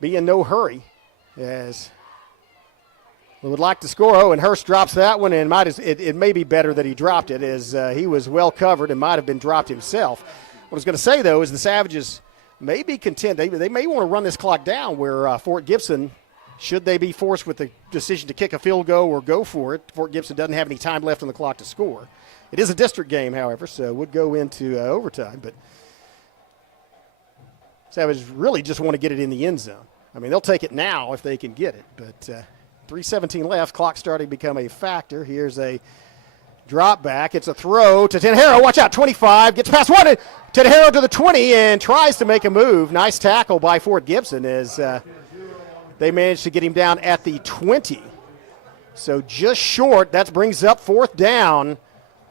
be in no hurry, as we would like to score. Oh, and Hurst drops that one, and it may be better that he dropped it, as he was well covered and might have been dropped himself. What I was going to say, though, is the Savages may be content. They may want to run this clock down, where Fort Gibson, should they be forced with the decision to kick a field goal or go for it, Fort Gibson doesn't have any time left on the clock to score. It is a district game, however, so it would go into overtime. But Savages really just want to get it in the end zone. I mean, they'll take it now if they can get it. But 3:17 left, clock starting to become a factor. Here's a drop back. It's a throw to Tenahara. Watch out, 25. Gets past one. Tenahara to the 20 and tries to make a move. Nice tackle by Fort Gibson as they managed to get him down at the 20. So just short. That brings up 4th down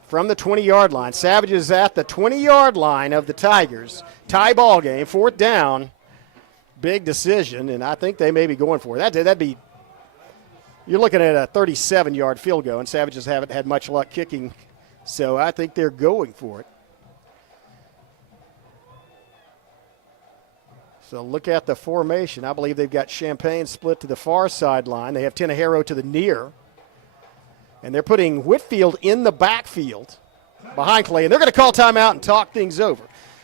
from the 20-yard line. Savages at the 20-yard line of the Tigers. Tie ball game, 4th down. Big decision, and I think they may be going for it. That'd be, you're looking at a 37-yard field goal, and Savages haven't had much luck kicking, so I think they're going for it. So look at the formation. I believe they've got Champaign split to the far sideline. They have Tenahara to the near. And they're putting Whitfield in the backfield behind Clay. And they're going to call timeout and talk things over.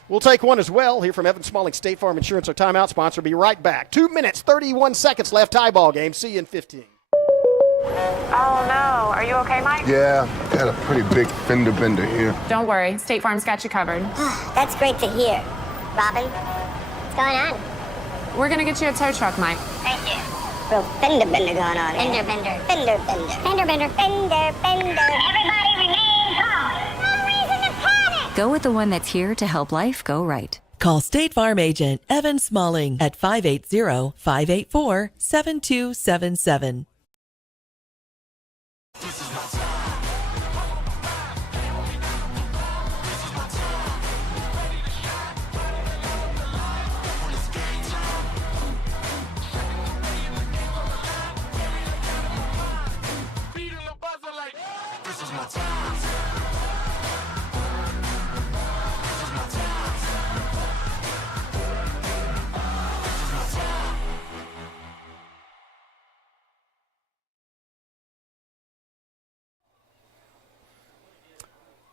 We'll take one as well here from Evan Smalling State Farm Insurance, our timeout sponsor. Be right back. 2 minutes, 31 seconds left, tie ball game. See you in 15. Oh, no. Are you okay, Mike? Yeah, got a pretty big fender bender here. Don't worry. State Farm's got you covered. That's great to hear. Robin, what's going on? We're going to get you a tow truck, Mike. Thank you. Real fender bender going on. Fender bender. Fender bender. Fender bender. Fender bender. Everybody remain calm. No reason to panic. Go with the one that's here to help life go right. Call State Farm agent Evan Smalling at 580-584-7277.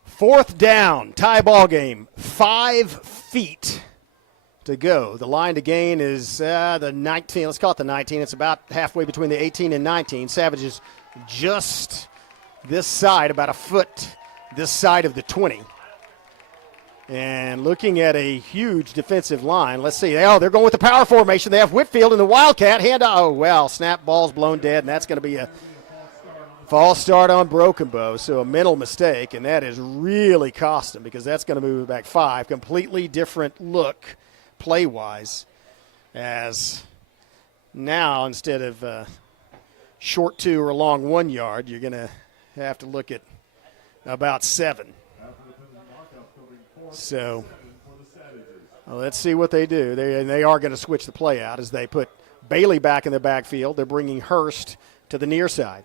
Fourth down, tie ball game, 5 feet to go. The line to gain is the 19. Let's call it the 19. It's about halfway between the 18 and 19. Savages just this side, about a foot this side of the 20. And looking at a huge defensive line. Let's see. Oh, they're going with the power formation. They have Whitfield in the Wildcat. Oh, well, snap, ball's blown dead, and that's going to be a false start on Broken Bow, so a mental mistake, and that is really cost them because that's going to move it back 5. Completely different look play-wise, as now instead of short 2 or long 1 yard, you're going to have to look at about 7. So let's see what they do. They are going to switch the play out as they put Bailey back in the backfield. They're bringing Hurst to the near side,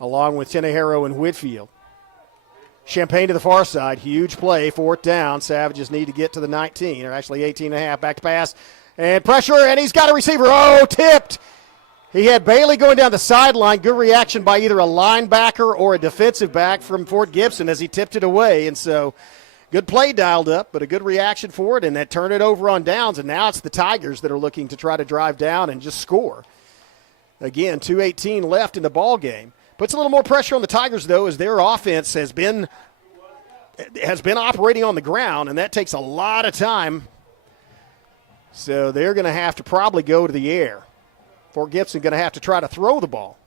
along with Tenehiro and Whitfield. Champagne to the far side. Huge play, 4th down. Savages need to get to the 19, or actually 18 and a half. Back to pass. And pressure, and he's got a receiver. Oh, tipped. He had Bailey going down the sideline. Good reaction by either a linebacker or a defensive back from Fort Gibson as he tipped it away. And so good play dialed up, but a good reaction for it, and that turned it over on downs. And now it's the Tigers that are looking to try to drive down and just score. Again, 2:18 left in the ball game. Puts a little more pressure on the Tigers, though, as their offense has been operating on the ground, and that takes a lot of time. So they're going to have to probably go to the air. Fort Gibson going to have to try to throw the ball.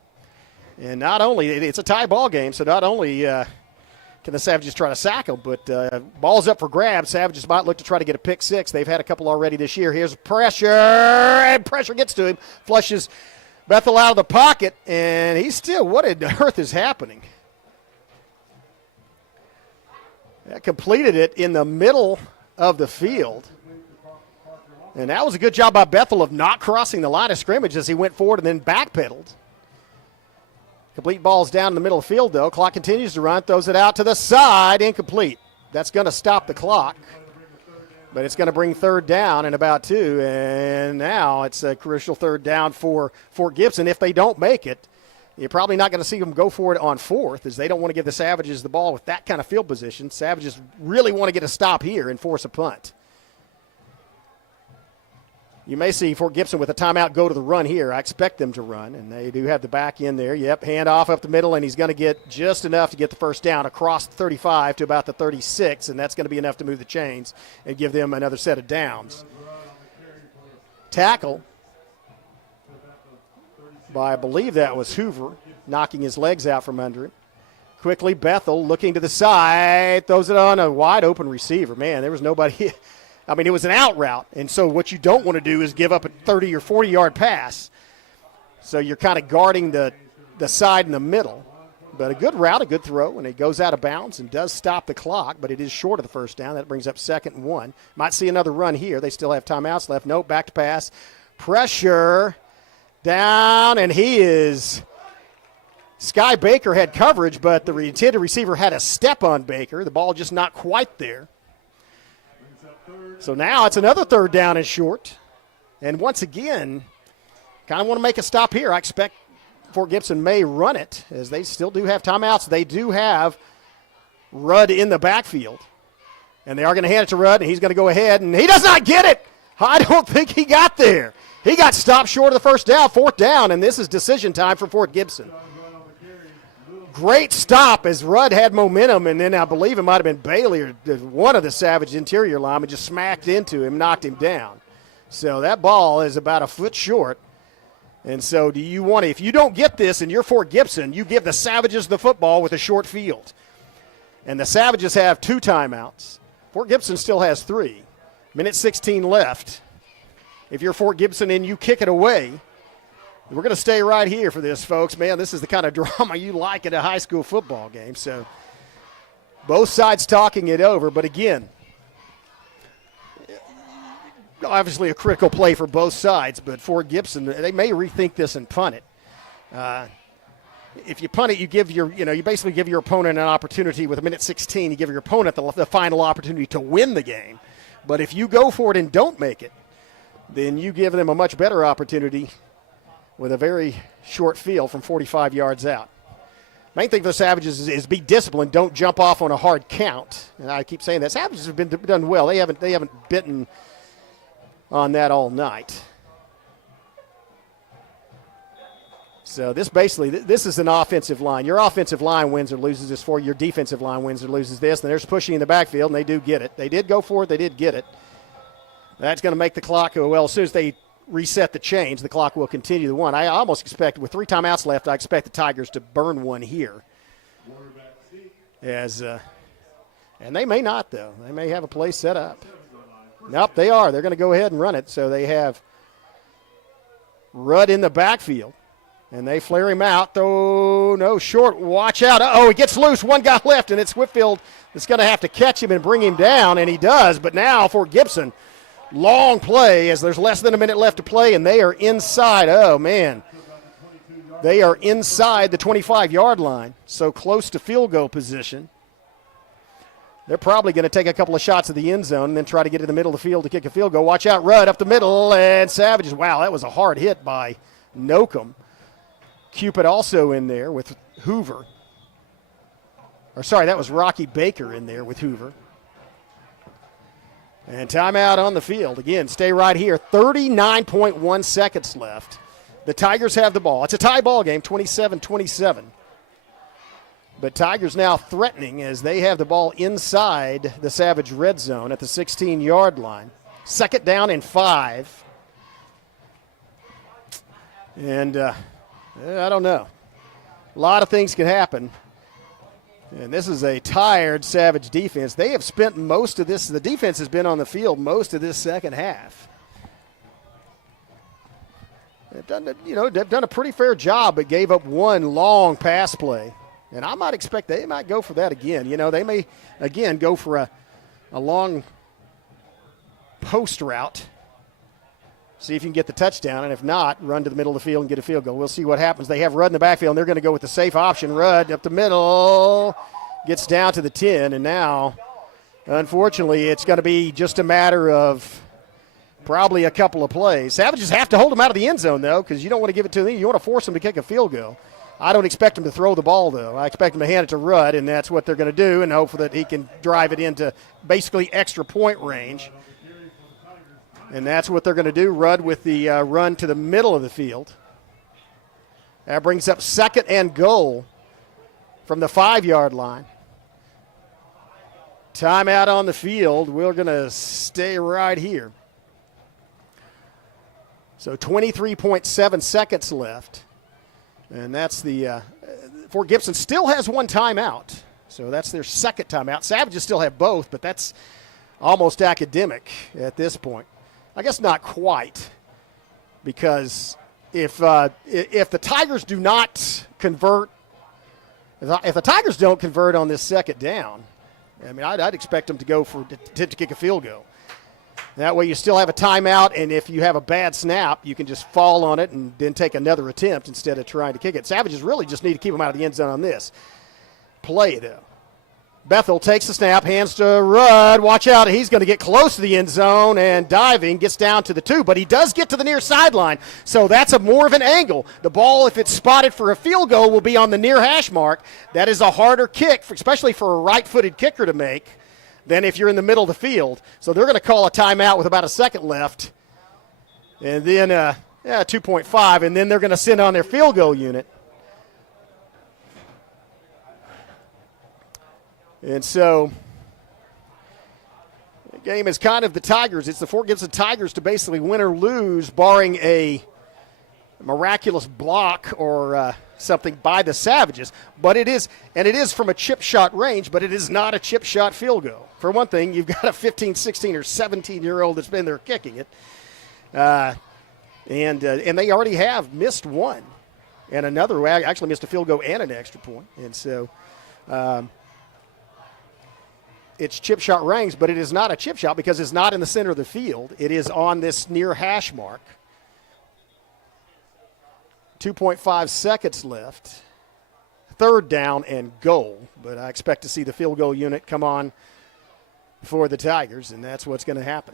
And not only, it's a tie ball game, so not only can the Savages try to sack them, but ball's up for grabs. Savages might look to try to get a pick 6. They've had a couple already this year. Here's pressure, and pressure gets to him, flushes Bethel out of the pocket, and he's still, what on earth is happening? That completed it in the middle of the field. And that was a good job by Bethel of not crossing the line of scrimmage as he went forward and then backpedaled. Complete ball's down in the middle of the field, though. Clock continues to run, throws it out to the side, incomplete. That's going to stop the clock. But it's going to bring 3rd down in about 2, and now it's a crucial 3rd down for Fort Gibson. If they don't make it, you're probably not going to see them go for it on 4th, as they don't want to give the Savages the ball with that kind of field position. Savages really want to get a stop here and force a punt. You may see Fort Gibson with a timeout go to the run here. I expect them to run, and they do have the back end there. Yep, hand off up the middle, and he's going to get just enough to get the 1st down across the 35 to about the 36, and that's going to be enough to move the chains and give them another set of downs. Tackle by, I believe that was Hoover, knocking his legs out from under it. Quickly, Bethel looking to the side, throws it on a wide-open receiver. Man, there was nobody – I mean, it was an out route, and so what you don't want to do is give up a 30 or 40-yard pass. So you're kind of guarding the side in the middle. But a good route, a good throw, and it goes out of bounds and does stop the clock, but it is short of the 1st down. That brings up 2nd and 1. Might see another run here. They still have timeouts left. Nope, back to pass. Pressure down, and he is – Sky Baker had coverage, but the intended receiver had a step on Baker. The ball just not quite there. So now it's another 3rd down and short. And once again, kind of want to make a stop here. I expect Fort Gibson may run it, as they still do have timeouts. They do have Rudd in the backfield. And they are going to hand it to Rudd, and he's going to go ahead, and he does not get it. I don't think he got there. He got stopped short of the first down, 4th down, and this is decision time for Fort Gibson. Great stop as Rudd had momentum, and then I believe it might have been Bailey or one of the Savage interior linemen just smacked into him, knocked him down. So that ball is about a foot short. And so do you want to, if you don't get this and you're Fort Gibson, you give the Savages the football with a short field. And the Savages have 2 timeouts. Fort Gibson still has 3. Minute 16 left. If you're Fort Gibson and you kick it away, we're going to stay right here for this, folks. Man, this is the kind of drama you like at a high school football game. So both sides talking it over. But again, obviously a critical play for both sides. But Fort Gibson, they may rethink this and punt it. If you punt it, you give you basically give your opponent an opportunity with a minute 16. You give your opponent the final opportunity to win the game. But if you go for it and don't make it, then you give them a much better opportunity with a very short field from 45 yards out. Main thing for the Savages is be disciplined. Don't jump off on a hard count. And I keep saying that. Savages have been done well. They haven't bitten on that all night. So this is an offensive line. Your offensive line wins or loses this for you. Your defensive line wins or loses this. And there's pushing in the backfield, and they do get it. They did go for it. They did get it. That's going to make the clock go, well, as soon as they reset the change, the clock will continue to 1. I almost expect, with 3 timeouts left, I expect the Tigers to burn one here. And they may not, though. They may have a play set up. Nope, they are. They're going to go ahead and run it. So they have Rudd in the backfield. And they flare him out. Though no, short. Watch out. Uh-oh, he gets loose. One guy left, and it's Whitfield that's going to have to catch him and bring him down, and he does. But now for Gibson, long play as there's less than a minute left to play, and they are inside. Oh, man. They are inside the 25-yard line, so close to field goal position. They're probably going to take a couple of shots at the end zone and then try to get to the middle of the field to kick a field goal. Watch out, Rudd up the middle, and Savages. Wow, that was a hard hit by Nocum. Cupid also in there with Hoover. Or sorry, that was Rocky Baker in there with Hoover. And timeout on the field. Again, stay right here. 39.1 seconds left. The Tigers have the ball. It's a tie ball game, 27-27. But Tigers now threatening as they have the ball inside the Savage red zone at the 16-yard line. 2nd down and 5. And I don't know. A lot of things can happen. And this is a tired Savage defense. They have spent most of this, the defense has been on the field most of this second half. They've done a pretty fair job, but gave up one long pass play. And I might expect they might go for that again. They may, again, go for a long post route. See if you can get the touchdown, and if not, run to the middle of the field and get a field goal. We'll see what happens. They have Rudd in the backfield, and they're going to go with the safe option. Rudd up the middle, gets down to the 10, and now, unfortunately, it's going to be just a matter of probably a couple of plays. Savages have to hold him out of the end zone, though, because you don't want to give it to them. You want to force them to kick a field goal. I don't expect him to throw the ball, though. I expect him to hand it to Rudd, and that's what they're going to do, and hope that he can drive it into basically extra point range. And that's what they're going to do. Rudd with the run to the middle of the field. That brings up 2nd and goal from the 5-yard line. Timeout on the field. We're going to stay right here. So 23.7 seconds left. And that's the Fort Gibson still has 1 timeout. So that's their 2nd timeout. Savages still have both, but that's almost academic at this point. I guess not quite, because if the Tigers do not convert, if the Tigers don't convert on this 2nd down, I mean, I'd expect them to go to kick a field goal. That way you still have a timeout, and if you have a bad snap, you can just fall on it and then take another attempt instead of trying to kick it. Savages really just need to keep them out of the end zone on this play, though. Bethel takes the snap, hands to Rudd. Watch out, he's going to get close to the end zone and diving, gets down to the 2, but he does get to the near sideline, so that's more of an angle. The ball, if it's spotted for a field goal, will be on the near hash mark. That is a harder kick, especially for a right-footed kicker to make. than if you're in the middle of the field. So they're going to call a timeout with about a second left, and then 2.5, and then they're going to send on their field goal unit. And so the game is kind of the Tigers. It's the Fort Gibson Tigers to basically win or lose, barring a miraculous block or something by the Savages. But it is from a chip shot range, but it is not a chip shot field goal. For one thing, you've got a 15, 16, or 17-year-old that's been there kicking it. And they already have missed one. And another actually missed a field goal and an extra point. And so it's chip shot range, but it is not a chip shot because it's not in the center of the field. It is on this near hash mark. 2.5 seconds left. Third down and goal. But I expect to see the field goal unit come on for the Tigers, and that's what's going to happen.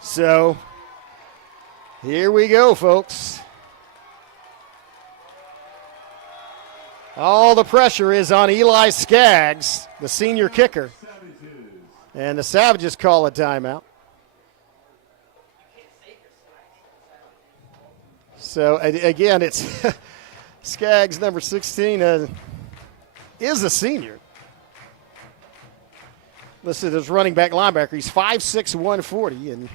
So here we go, folks. All the pressure is on Eli Skaggs, the senior kicker. And the Savages call a timeout. So, again, it's Skaggs, number 16, is a senior. Listed as running back linebacker. He's 5'6", 140. And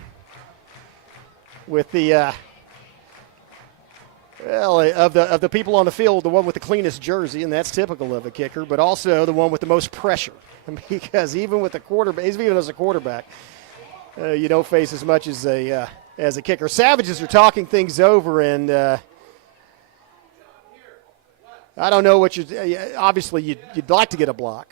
with the, of the people on the field, the one with the cleanest jersey, and that's typical of a kicker, but also the one with the most pressure. Because even with the quarterback, even as a quarterback, you don't face as much as a kicker. Savages are talking things over, and I don't know what obviously you'd like to get a block.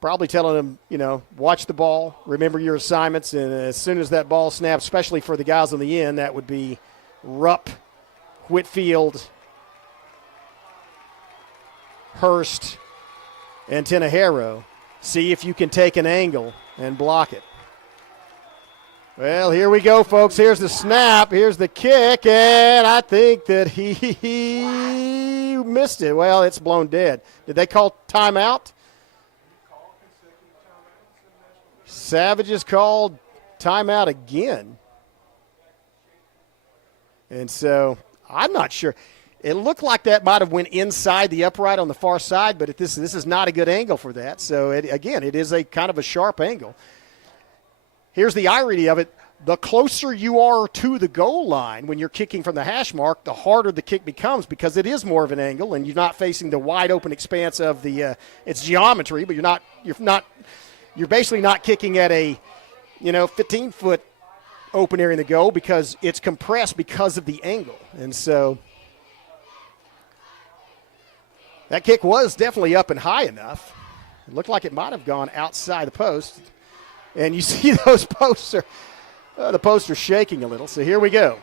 Probably telling them, watch the ball, remember your assignments, and as soon as that ball snaps, especially for the guys on the end, that would be Rupp, Whitfield, Hurst, and Tenahero. See if you can take an angle and block it. Well, here we go, folks. Here's the snap. Here's the kick, and I think that he missed it. Well, it's blown dead. Did they call timeout? Savages called timeout again. And so I'm not sure. It looked like that might have went inside the upright on the far side, but this is not a good angle for that. So, again, it is a kind of a sharp angle. Here's the irony of it. The closer you are to the goal line when you're kicking from the hash mark, the harder the kick becomes because it is more of an angle, and you're not facing the wide open expanse of the its geometry, but you're basically not kicking at a 15-foot open area in the goal because it's compressed because of the angle. And so that kick was definitely up and high enough. It looked like it might have gone outside the post. And you see those posts the posts are shaking a little. So here we go.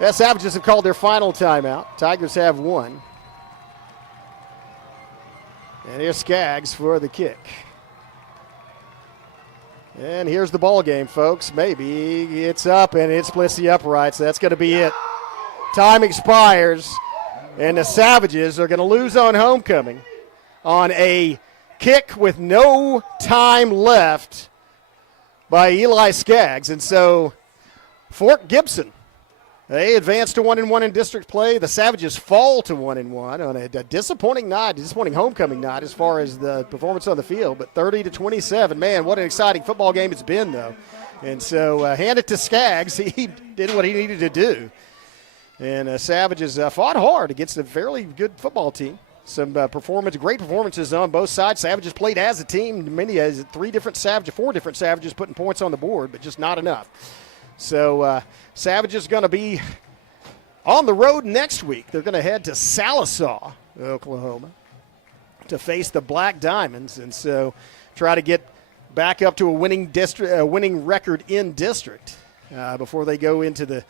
The Savages have called their final timeout. Tigers have one. And here's Skaggs for the kick. And here's the ball game, folks. Maybe it's up and it splits the upright, so that's going to be it. Time expires, and the Savages are going to lose on homecoming on a kick with no time left by Eli Skaggs. And so Fort Gibson, they advance to 1-1 in district play. The Savages fall to 1-1 on a disappointing homecoming night as far as the performance on the field, but 30-27. Man, what an exciting football game it's been, though. And so hand it to Skaggs. He did what he needed to do. And Savages fought hard against a fairly good football team. Some great performances on both sides. Savages played as a team. Four different Savages putting points on the board, but just not enough. So Savages going to be on the road next week. They're going to head to Sallisaw, Oklahoma, to face the Black Diamonds, and so try to get back up to a winning record in district before they go into the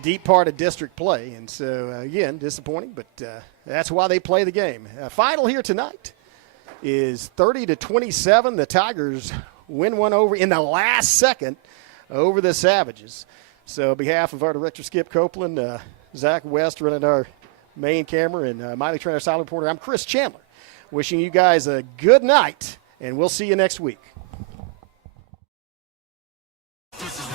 deep part of district play. And so, again, disappointing, but that's why they play the game. Final here tonight is 30-27. The Tigers win one over in the last second over the Savages. So on behalf of our director, Skip Copeland, Zach West running our main camera, and Miley Trent, our silent reporter, I'm Chris Chandler, wishing you guys a good night, and we'll see you next week. This is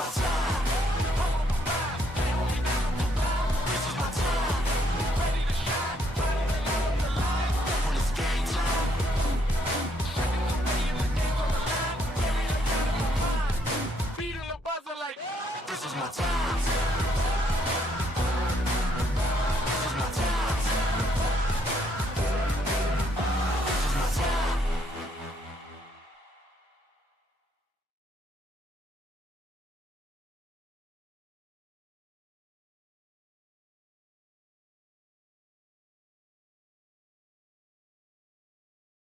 my time.